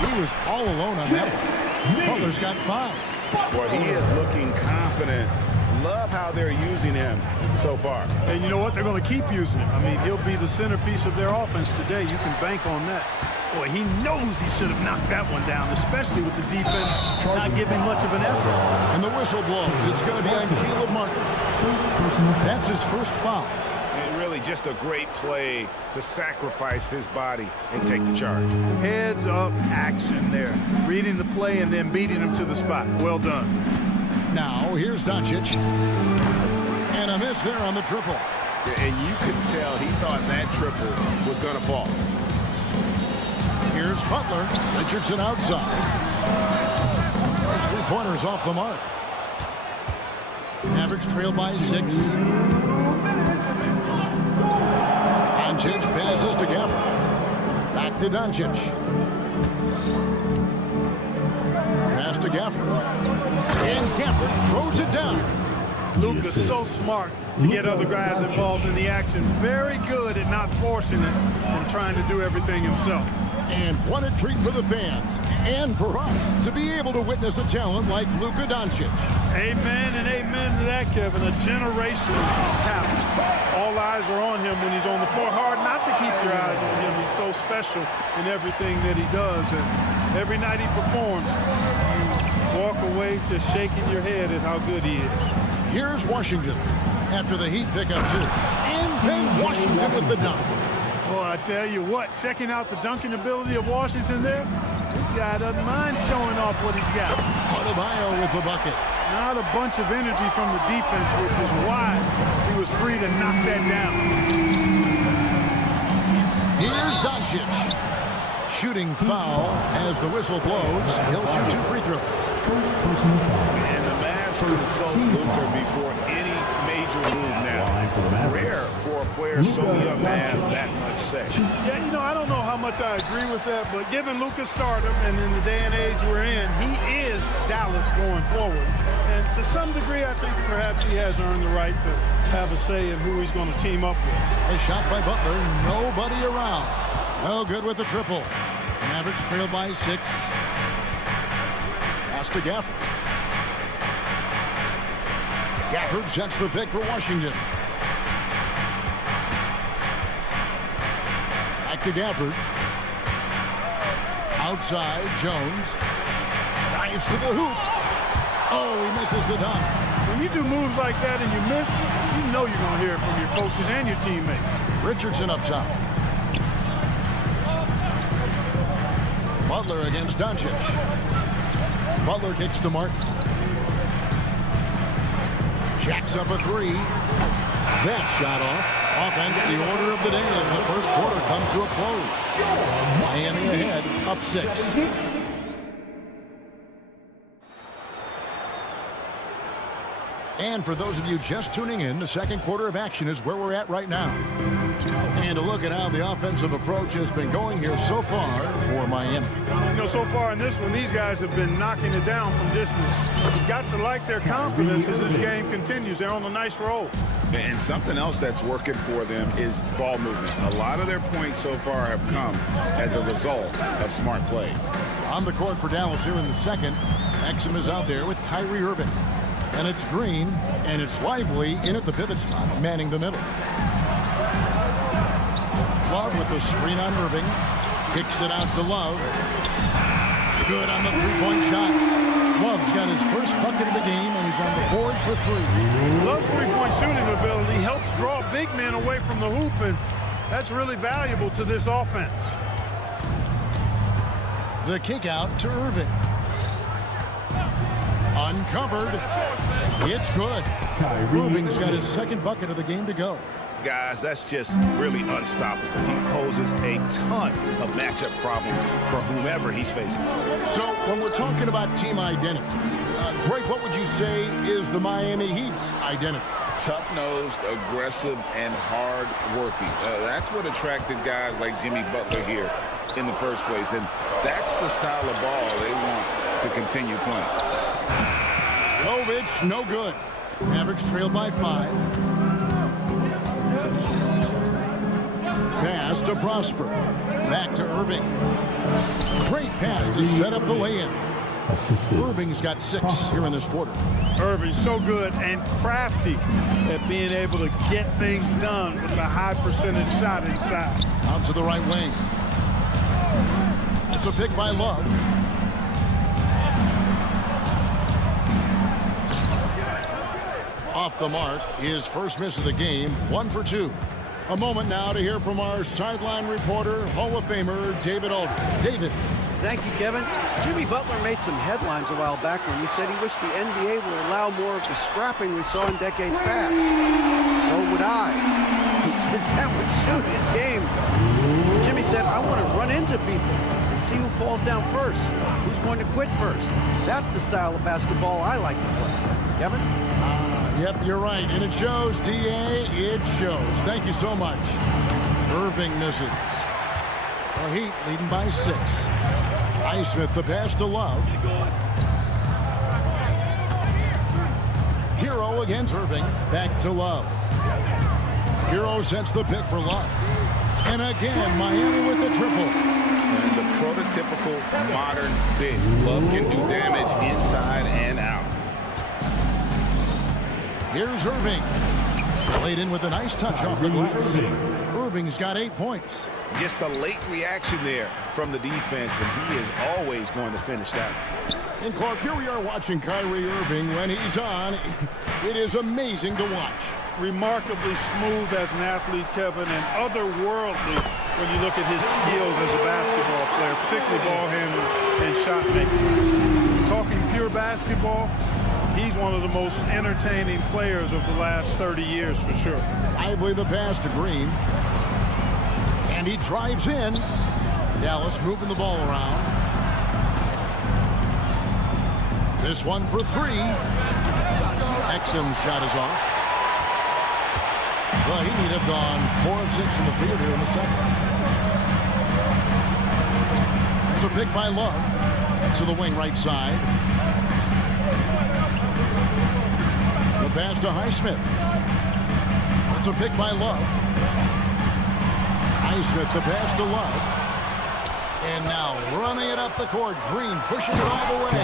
He was all alone on that one. Butler's got 5. Boy, he is looking confident. Love how they're using him so far. And you know what? They're going to keep using him. I mean, he'll be the centerpiece of their offense today. You can bank on that. Boy, he knows he should have knocked that one down, especially with the defense not giving much of an effort. And the whistle blows. It's going to be on Caleb Martin. That's his first foul. And really just a great play to sacrifice his body and take the charge. Heads up action there. Reading the play and then beating him to the spot. Well done. Now, here's Doncic. And a miss there on the triple. And you could tell he thought that triple was going to fall. Here's Butler. Richardson outside. Those 3-pointers off the mark. Mavericks trail by 6. Doncic passes to Gafford. Back to Doncic. Pass to Gafford. And Gafford throws it down. Luka's so smart to get other guys involved in the action. Very good at not forcing it and trying to do everything himself. And what a treat for the fans and for us to be able to witness a talent like Luka Doncic. Amen and amen to that, Kevin. A generational talent. All eyes are on him when he's on the floor. Hard not to keep your eyes on him. He's so special in everything that he does. And every night he performs, you walk away just shaking your head at how good he is. Here's Washington after the Heat pick up 2. And then Washington with the dunk. Boy, I tell you what, checking out the dunking ability of Washington there, this guy doesn't mind showing off what he's got. Adebayo with the bucket. Not a bunch of energy from the defense, which is why he was free to knock that down. Here's Doncic. Shooting foul as the whistle blows. He'll shoot 2 free throws. And the Mavs consult Luka before any major move now. Rare for a player so young to have that much say. Yeah, you know, I don't know how much I agree with that, but given Luka's stardom and in the day and age we're in, he is Dallas going forward. And to some degree, I think perhaps he has earned the right to have a say in who he's going to team up with. A shot by Butler. Nobody around. No good with the triple. Mavericks trail by 6. Pass to Gafford. Gafford sets the pick for Washington. Back to Gafford. Outside, Jones. Drives to the hoop. Oh, he misses the dunk. When you do moves like that and you miss, you know you're going to hear it from your coaches and your teammates. Richardson up top. Butler against Doncic. Butler kicks to Martin. Jacks up a 3. That shot off. Offense, the order of the day as the first quarter comes to a close. Miami ahead, up 6. And for those of you just tuning in, the second quarter of action is where we're at right now. And a look at how the offensive approach has been going here so far for Miami. You know, so far in this one, these guys have been knocking it down from distance. You've got to like their confidence as this game continues. They're on a nice roll. And something else that's working for them is ball movement. A lot of their points so far have come as a result of smart plays. On the court for Dallas here in the second, Exum is out there with Kyrie Irving. And it's Green, and it's Lively in at the pivot spot, manning the middle. Love with the screen on Irving. Kicks it out to Love. Good on the three-point shot. Love's got his first bucket of the game, and he's on the board for 3. Love's three-point shooting ability helps draw big men away from the hoop, and that's really valuable to this offense. The kick out to Irving. Uncovered. It's good. Irving's got his second bucket of the game to go. Guys, that's just really unstoppable. He poses a ton of matchup problems for whomever he's facing. So when we're talking about team identity, Greg, what would you say is the Miami Heat's identity? Tough-nosed, aggressive, and hard-working. That's what attracted guys like Jimmy Butler here in the first place. And that's the style of ball they want to continue playing. Jovic, no good. Mavericks trailed by 5. Pass to Prosper. Back to Irving. Great pass to set up the lay-in. Irving's got 6 here in this quarter. Irving's so good and crafty at being able to get things done with a high percentage shot inside. Out to the right wing. It's a pick by Love. Off the mark, his first miss of the game, 1 for 2. A moment now to hear from our sideline reporter, Hall of Famer David Aldridge. David. Thank you, Kevin. Jimmy Butler made some headlines a while back when he said he wished the NBA would allow more of the scrapping we saw in decades past. So would I. He says that would suit his game. Jimmy said, I want to run into people and see who falls down first, who's going to quit first. That's the style of basketball I like to play. Kevin? Yep, you're right. And it shows, D.A. It shows. Thank you so much. Irving misses. The Heat leading by 6. Highsmith the pass to Love. Hero against Irving. Back to Love. Hero sets the pick for Love. And again, Miami with the triple. And the prototypical modern big. Love can do damage inside and out. Here's Irving. Played in with a nice touch off the glass. Irving's got 8 points. Just a late reaction there from the defense, and he is always going to finish that. And Clark, here we are watching Kyrie Irving. When he's on, it is amazing to watch. Remarkably smooth as an athlete, Kevin, and otherworldly when you look at his skills as a basketball player, particularly ball handling and shot making. Talking pure basketball, he's one of the most entertaining players of the last 30 years for sure. Lively the pass to Green. And he drives in. Dallas moving the ball around. This one for three. Exum's shot is off. Well, he would have gone 4 of 6 from the field here in the second. It's a pick by Love to the wing right side. The pass to Highsmith. It's a pick by Love. Highsmith, the pass to Love. And now running it up the court. Green pushing it all the way.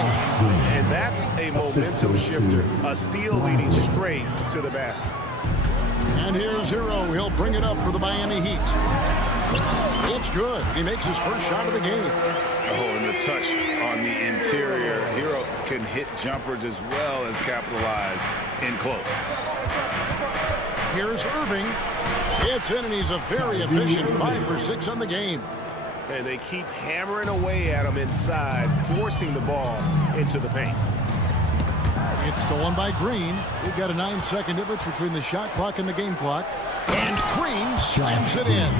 And that's a momentum shifter. A steal leading straight to the basket. And here's Hero. He'll bring it up for the Miami Heat. It's good. He makes his first shot of the game. Oh, and the touch on the interior. Hero can hit jumpers as well as capitalize in close. Here's Irving. It's in, and he's a very efficient 5 for 6 on the game. And they keep hammering away at him inside, forcing the ball into the paint. It's stolen by Green. We've got a 9-second difference between the shot clock and the game clock. And Green slams it in.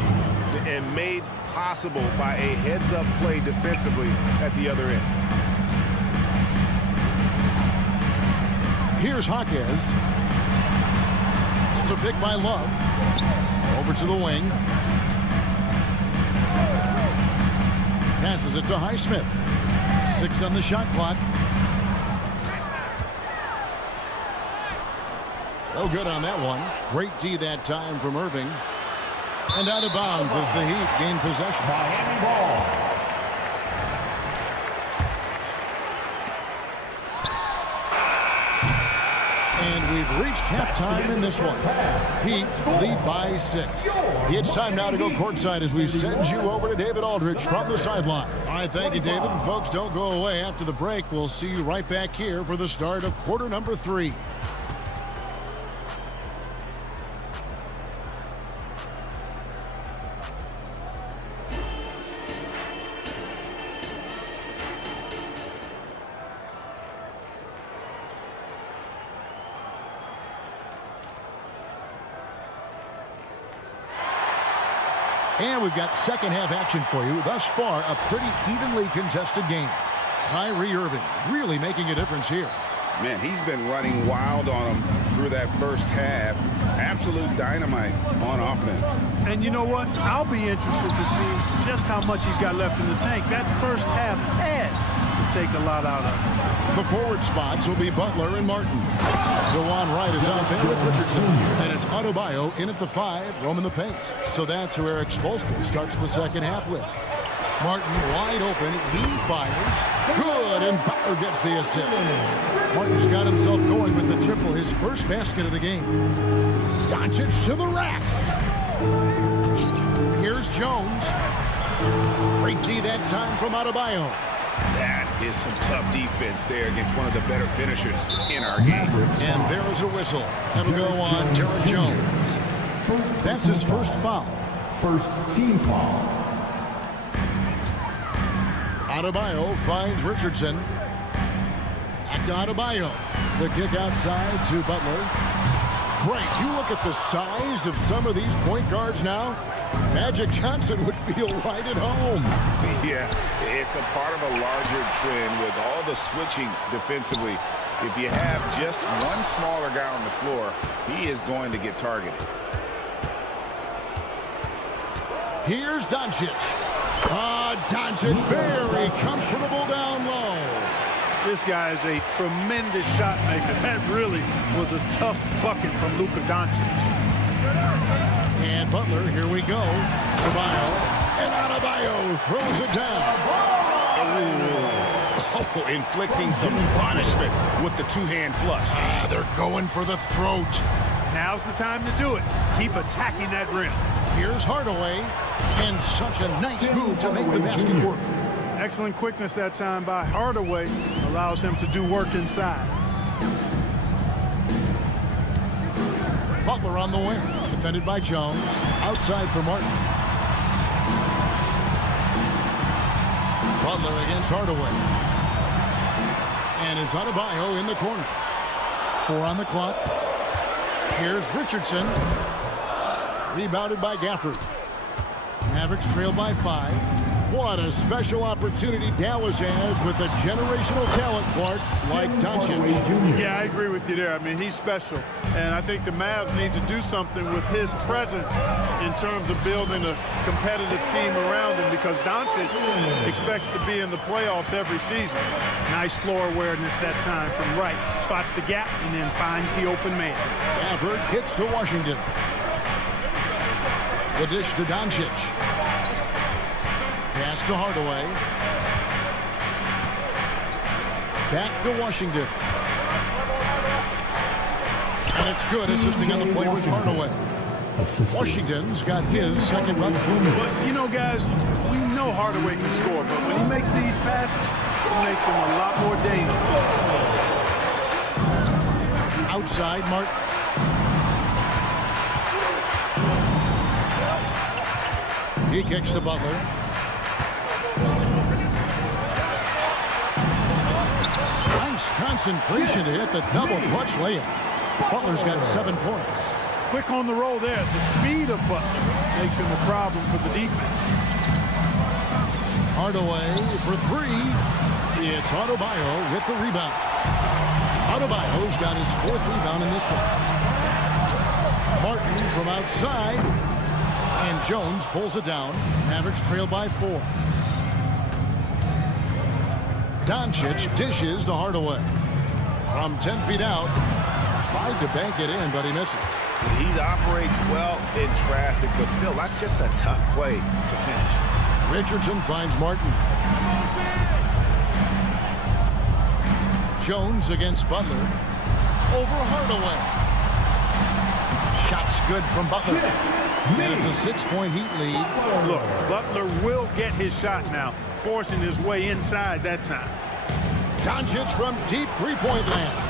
And made possible by a heads-up play defensively at the other end. Here's Jaquez. It's a pick by Love. Over to the wing. Passes it to Highsmith. 6 on the shot clock. No good on that one. Great D that time from Irving. And out of bounds as the Heat gain possession. Miami ball. And we've reached halftime in this one. Heat lead by 6. It's time now to go courtside as we send you over to David Aldridge from the sideline. All right, thank you, David. And folks, don't go away. After the break, we'll see you right back here for the start of quarter number 3. And we've got second half action for you. Thus far, a pretty evenly contested game. Kyrie Irving really making a difference here. Man, he's been running wild on him through that first half. Absolute dynamite on offense. And you know what? I'll be interested to see just how much he's got left in the tank. That first half had to take a lot out of it. The forward spots will be Butler and Martin. DeJuan Wright is out there with Richardson. And it's Adebayo in at the 5, roaming the paint. So that's who Eric Spoelstra starts the second half with. Martin wide open. He fires. Good, and Butler gets the assist. Martin's got himself going with the triple, his first basket of the game. Doncic to the rack. Here's Jones. Great D that time from Adebayo. That is some tough defense there against one of the better finishers in our game. And there's a whistle. That'll go on Derek Jones. That's his first foul. First team foul. Adebayo finds Richardson. Back to Adebayo. The kick outside to Butler. Great. You look at the size of some of these point guards now. Magic Johnson would feel right at home. Yeah, it's a part of a larger trend with all the switching defensively. If you have just one smaller guy on the floor, he is going to get targeted. Here's Doncic. Doncic very comfortable down low. This guy is a tremendous shot maker. That really was a tough bucket from Luka Doncic. And Butler, here we go. Adebayo. And Adebayo throws it down. Oh, inflicting some punishment with the two-hand flush. They're going for the throat. Now's the time to do it. Keep attacking that rim. Here's Hardaway. And such a nice move to make the basket work. Excellent quickness that time by Hardaway. Allows him to do work inside. Butler on the wing. Defended by Jones. Outside for Martin. Butler against Hardaway. And it's Adebayo in the corner. 4 on the clock. Here's Richardson. Rebounded by Gafford. Mavericks trail by 5. What a special opportunity Dallas has with a generational talent, Clark, like Doncic. Yeah, I agree with you there. I mean, he's special. And I think the Mavs need to do something with his presence in terms of building a competitive team around him, because Doncic expects to be in the playoffs every season. Nice floor awareness that time from right. Spots the gap and then finds the open man. Gafford kicks to Washington. The dish to Doncic. Pass to Hardaway. Back to Washington. And it's good, assisting on the play with Hardaway. Washington's got his second bucket. But, you know, guys, we know Hardaway can score, but when he makes these passes, it makes him a lot more dangerous. Outside, Martin. He kicks to Butler. Nice concentration to hit the double clutch layup. Butler's got 7 points. Quick on the roll there. The speed of Butler makes him a problem for the defense. Hardaway for 3. It's Adebayo with the rebound. Adebayo's got his 4th rebound in this one. Martin from outside. And Jones pulls it down. Mavericks trail by 4. Doncic dishes to Hardaway. From 10 feet out. Tried to bank it in, but he misses. He operates well in traffic, but still, that's just a tough play to finish. Richardson finds Martin. Jones against Butler. Over Hardaway. Shot's good from Butler. And it's a 6-point Heat lead. Look, Butler will get his shot now, forcing his way inside that time. Doncic from deep three-point land.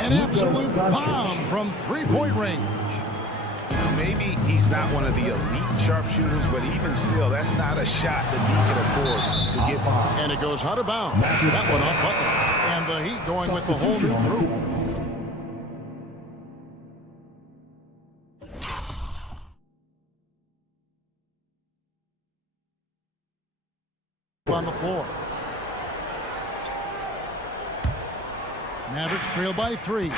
An absolute bomb from three-point range. You know, maybe he's not one of the elite sharpshooters, but even still, that's not a shot that he can afford to give him. And it goes out of bounds. That one off Butler. And the Heat going with the whole new group. On the floor. Mavericks trail by 3.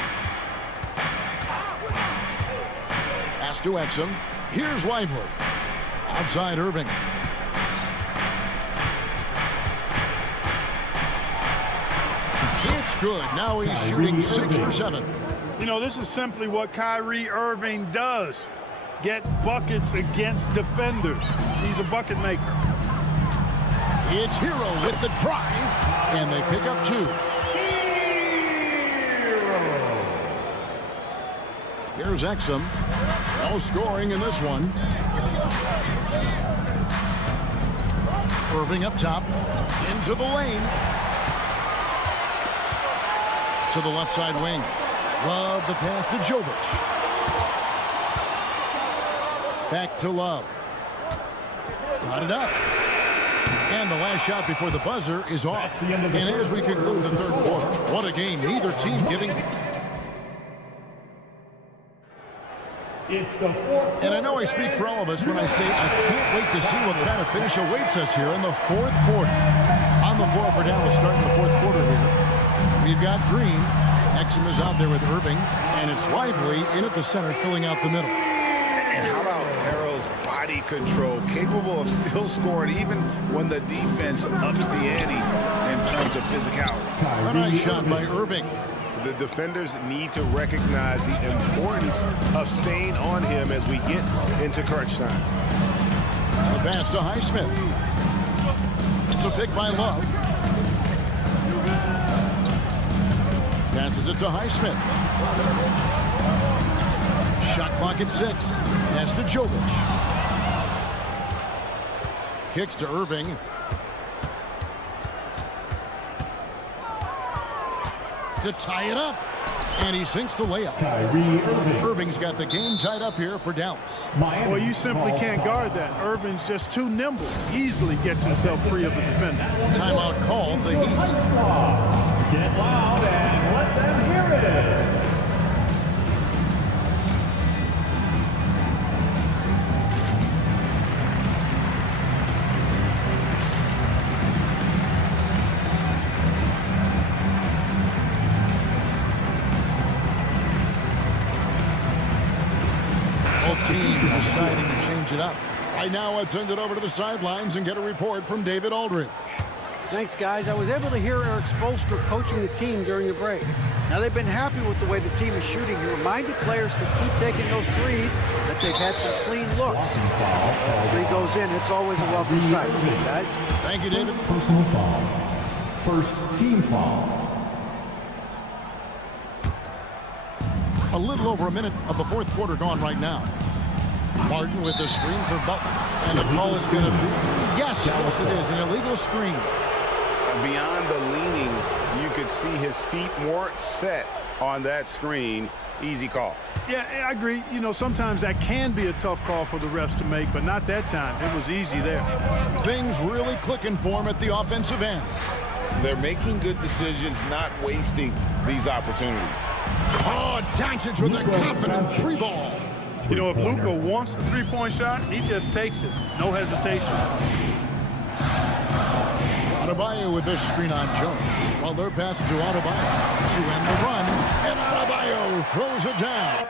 Pass to Exum. Here's Lively. Outside Irving. It's good. Now he's shooting 6 for 7. You know, this is simply what Kyrie Irving does. Get buckets against defenders. He's a bucket maker. It's Hero with the drive. And they pick up 2. Here's Exum. No scoring in this one. Irving up top. Into the lane. To the left side wing. Love the pass to Jovic. Back to Love. Got it up. And the last shot before the buzzer is off. And as we conclude the third quarter, what a game. Neither team giving... And I know I speak for all of us when I say I can't wait to see what kind of finish awaits us here in the fourth quarter. On the floor for Dallas starting the fourth quarter here. We've got Green. Exum is out there with Irving. And it's Lively in at the center filling out the middle. And how about Harrell's body control, capable of still scoring even when the defense ups the ante in terms of physicality. A nice shot by Irving. The defenders need to recognize the importance of staying on him as we get into crunch time. The pass to Highsmith. It's a pick by Love. Passes it to Highsmith. Shot clock at 6. Pass to Jovic. Kicks to Irving. To tie it up. And he sinks the layup. Irving's got the game tied up here for Dallas. Well, you simply can't guard that. Irving's just too nimble. Easily gets himself free of the defender. Timeout called. The Heat. Get loud and let them hear it. Both teams deciding to change it up. Right now, let's send it over to the sidelines and get a report from David Aldridge. Thanks, guys. I was able to hear Eric Spoelstra coaching the team during the break. Now, they've been happy with the way the team is shooting. He reminded players to keep taking those threes, that they've had some clean looks. Three goes in, it's always a welcome sight, guys. Thank you, David. Personal foul. First team foul. A little over a minute of the fourth quarter gone right now. Martin with the screen for Butler. And the call is going to be, yes, it is, an illegal screen. Beyond the leaning, you could see his feet weren't set on that screen. Easy call. Yeah, I agree. You know, sometimes that can be a tough call for the refs to make, but not that time. It was easy there. Things really clicking for him at the offensive end. They're making good decisions, not wasting these opportunities. Oh, Doncic with a confident three ball. You know, if Luka wants the three-point shot, he just takes it. No hesitation. Adebayo with this screen on Jones. Well, they're passing to Adebayo to end the run. And Adebayo throws it down.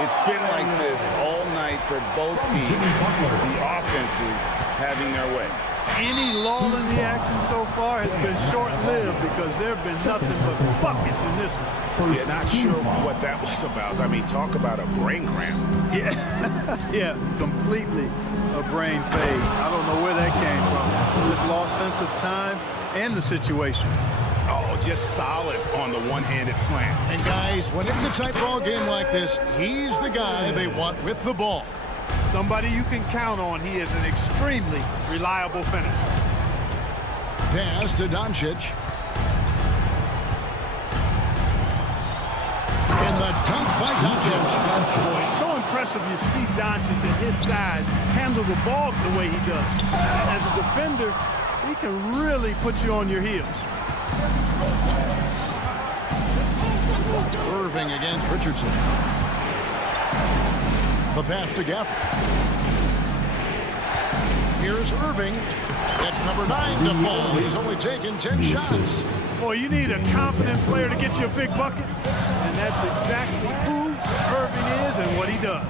It's been like this all night for both teams. The offenses having their way. Any lull in the action so far has been short-lived because there have been nothing but buckets in this one. Yeah, not sure what that was about. I mean, talk about a brain cramp. Yeah, yeah, completely a brain fade. I don't know where that came from. Just lost sense of time and the situation. Oh, just solid on the one-handed slam. And guys, when it's a tight ball game like this, he's the guy they want with the ball. Somebody you can count on. He is an extremely reliable finisher. Pass to Doncic. And the dunk by Doncic. It's so impressive you see Doncic at his size handle the ball the way he does. As a defender, he can really put you on your heels. Irving against Richardson. The pass to Gafford. Here's Irving. That's number 9 to fall. He's only taken 10 shots. Boy, you need a confident player to get you a big bucket. And that's exactly who Irving is and what he does.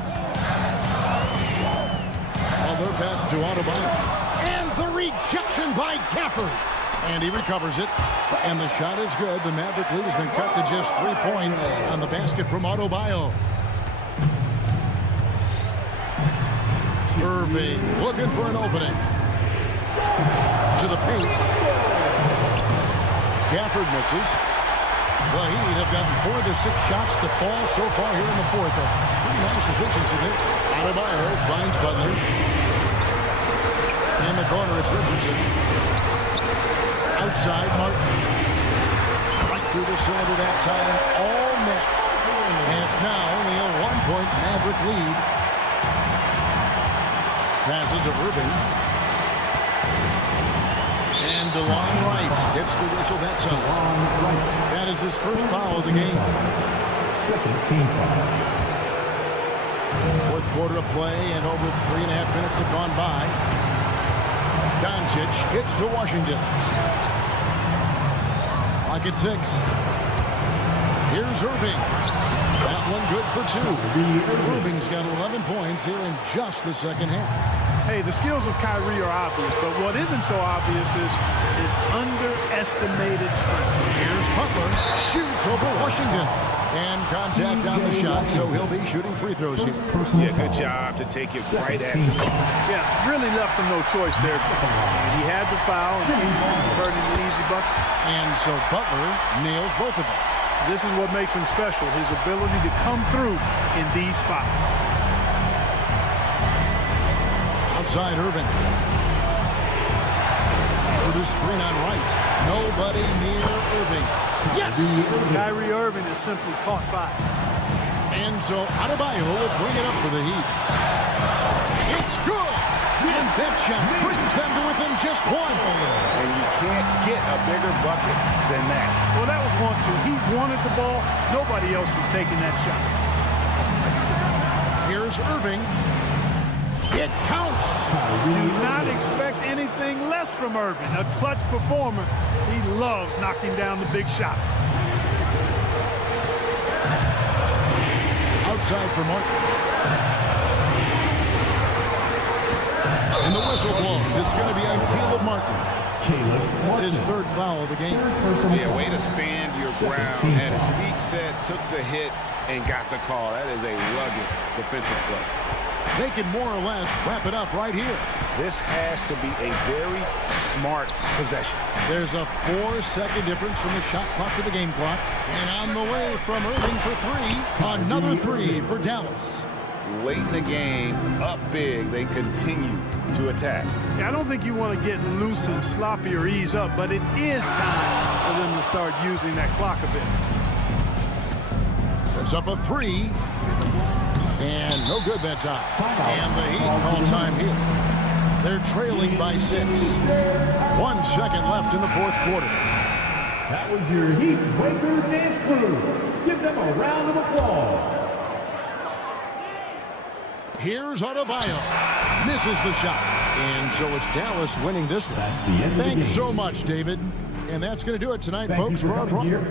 Well, they're passing to Adebayo. And the rejection by Gafford. And he recovers it. And the shot is good. The Maverick lead has been cut to just 3 points on the basket from Adebayo. Irving looking for an opening. To the paint. Gafford misses. The Heat have gotten 4 of their 6 shots to fall so far here in the fourth. A pretty nice efficiency there. Adebayo finds Butler. In the corner, it's Richardson. Outside, Martin. Right through the cylinder that time. All net. And it's now only a 1-point Maverick lead. Passes to Irving. And DeLon Wright gets the whistle that time. That is his first foul of the game. Second team foul. Fourth quarter of play, and over 3.5 minutes have gone by. Doncic gets to Washington. Clock at 6. Here's Irving. That one good for 2. Irving's got 11 points here in just the second half. Hey, the skills of Kyrie are obvious, but what isn't so obvious is his underestimated strength. Here's Butler. Shoots over Washington. And contact on the shot, so he'll be shooting free throws here. Yeah, good job to take it right at him. Yeah, really left him no choice there. He had the foul and he converted an easy bucket. And so Butler nails both of them. This is what makes him special, his ability to come through in these spots. Outside Irving. For the screen on right. Nobody near Irving. Yes! Kyrie Irving has simply caught fire. And so Adebayo will bring it up for the Heat. It's good! And that shot brings them to within just one. And you can't get a bigger bucket than that. Well, that was 1-2. He wanted the ball. Nobody else was taking that shot. Here's Irving. It counts. Do not expect anything less from Irving. A clutch performer. He loves knocking down the big shots. Outside for Martin. And the whistle blows. It's going to be on Caleb Martin. That's his third foul of the game. Yeah, way to stand your ground. Had his feet set, took the hit, and got the call. That is a rugged defensive play. They can more or less wrap it up right here. This has to be a very smart possession. There's a 4-second difference from the shot clock to the game clock. And on the way from Irving for three. Another three for Dallas. Late in the game, up big, they continue to attack. Yeah, I don't think you want to get loose and sloppy or ease up, but it is time for them to start using that clock a bit. It's up a three. And no good that time. And the Heat call time here. They're trailing by 6. 1 second left in the fourth quarter. That was your Heat Breaker Dance Crew. Give them a round of applause. Here's Adebayo. Misses the shot. And so it's Dallas winning this one. That's the end of the Thanks game. so much, David. And that's going to do it tonight, folks, for our program.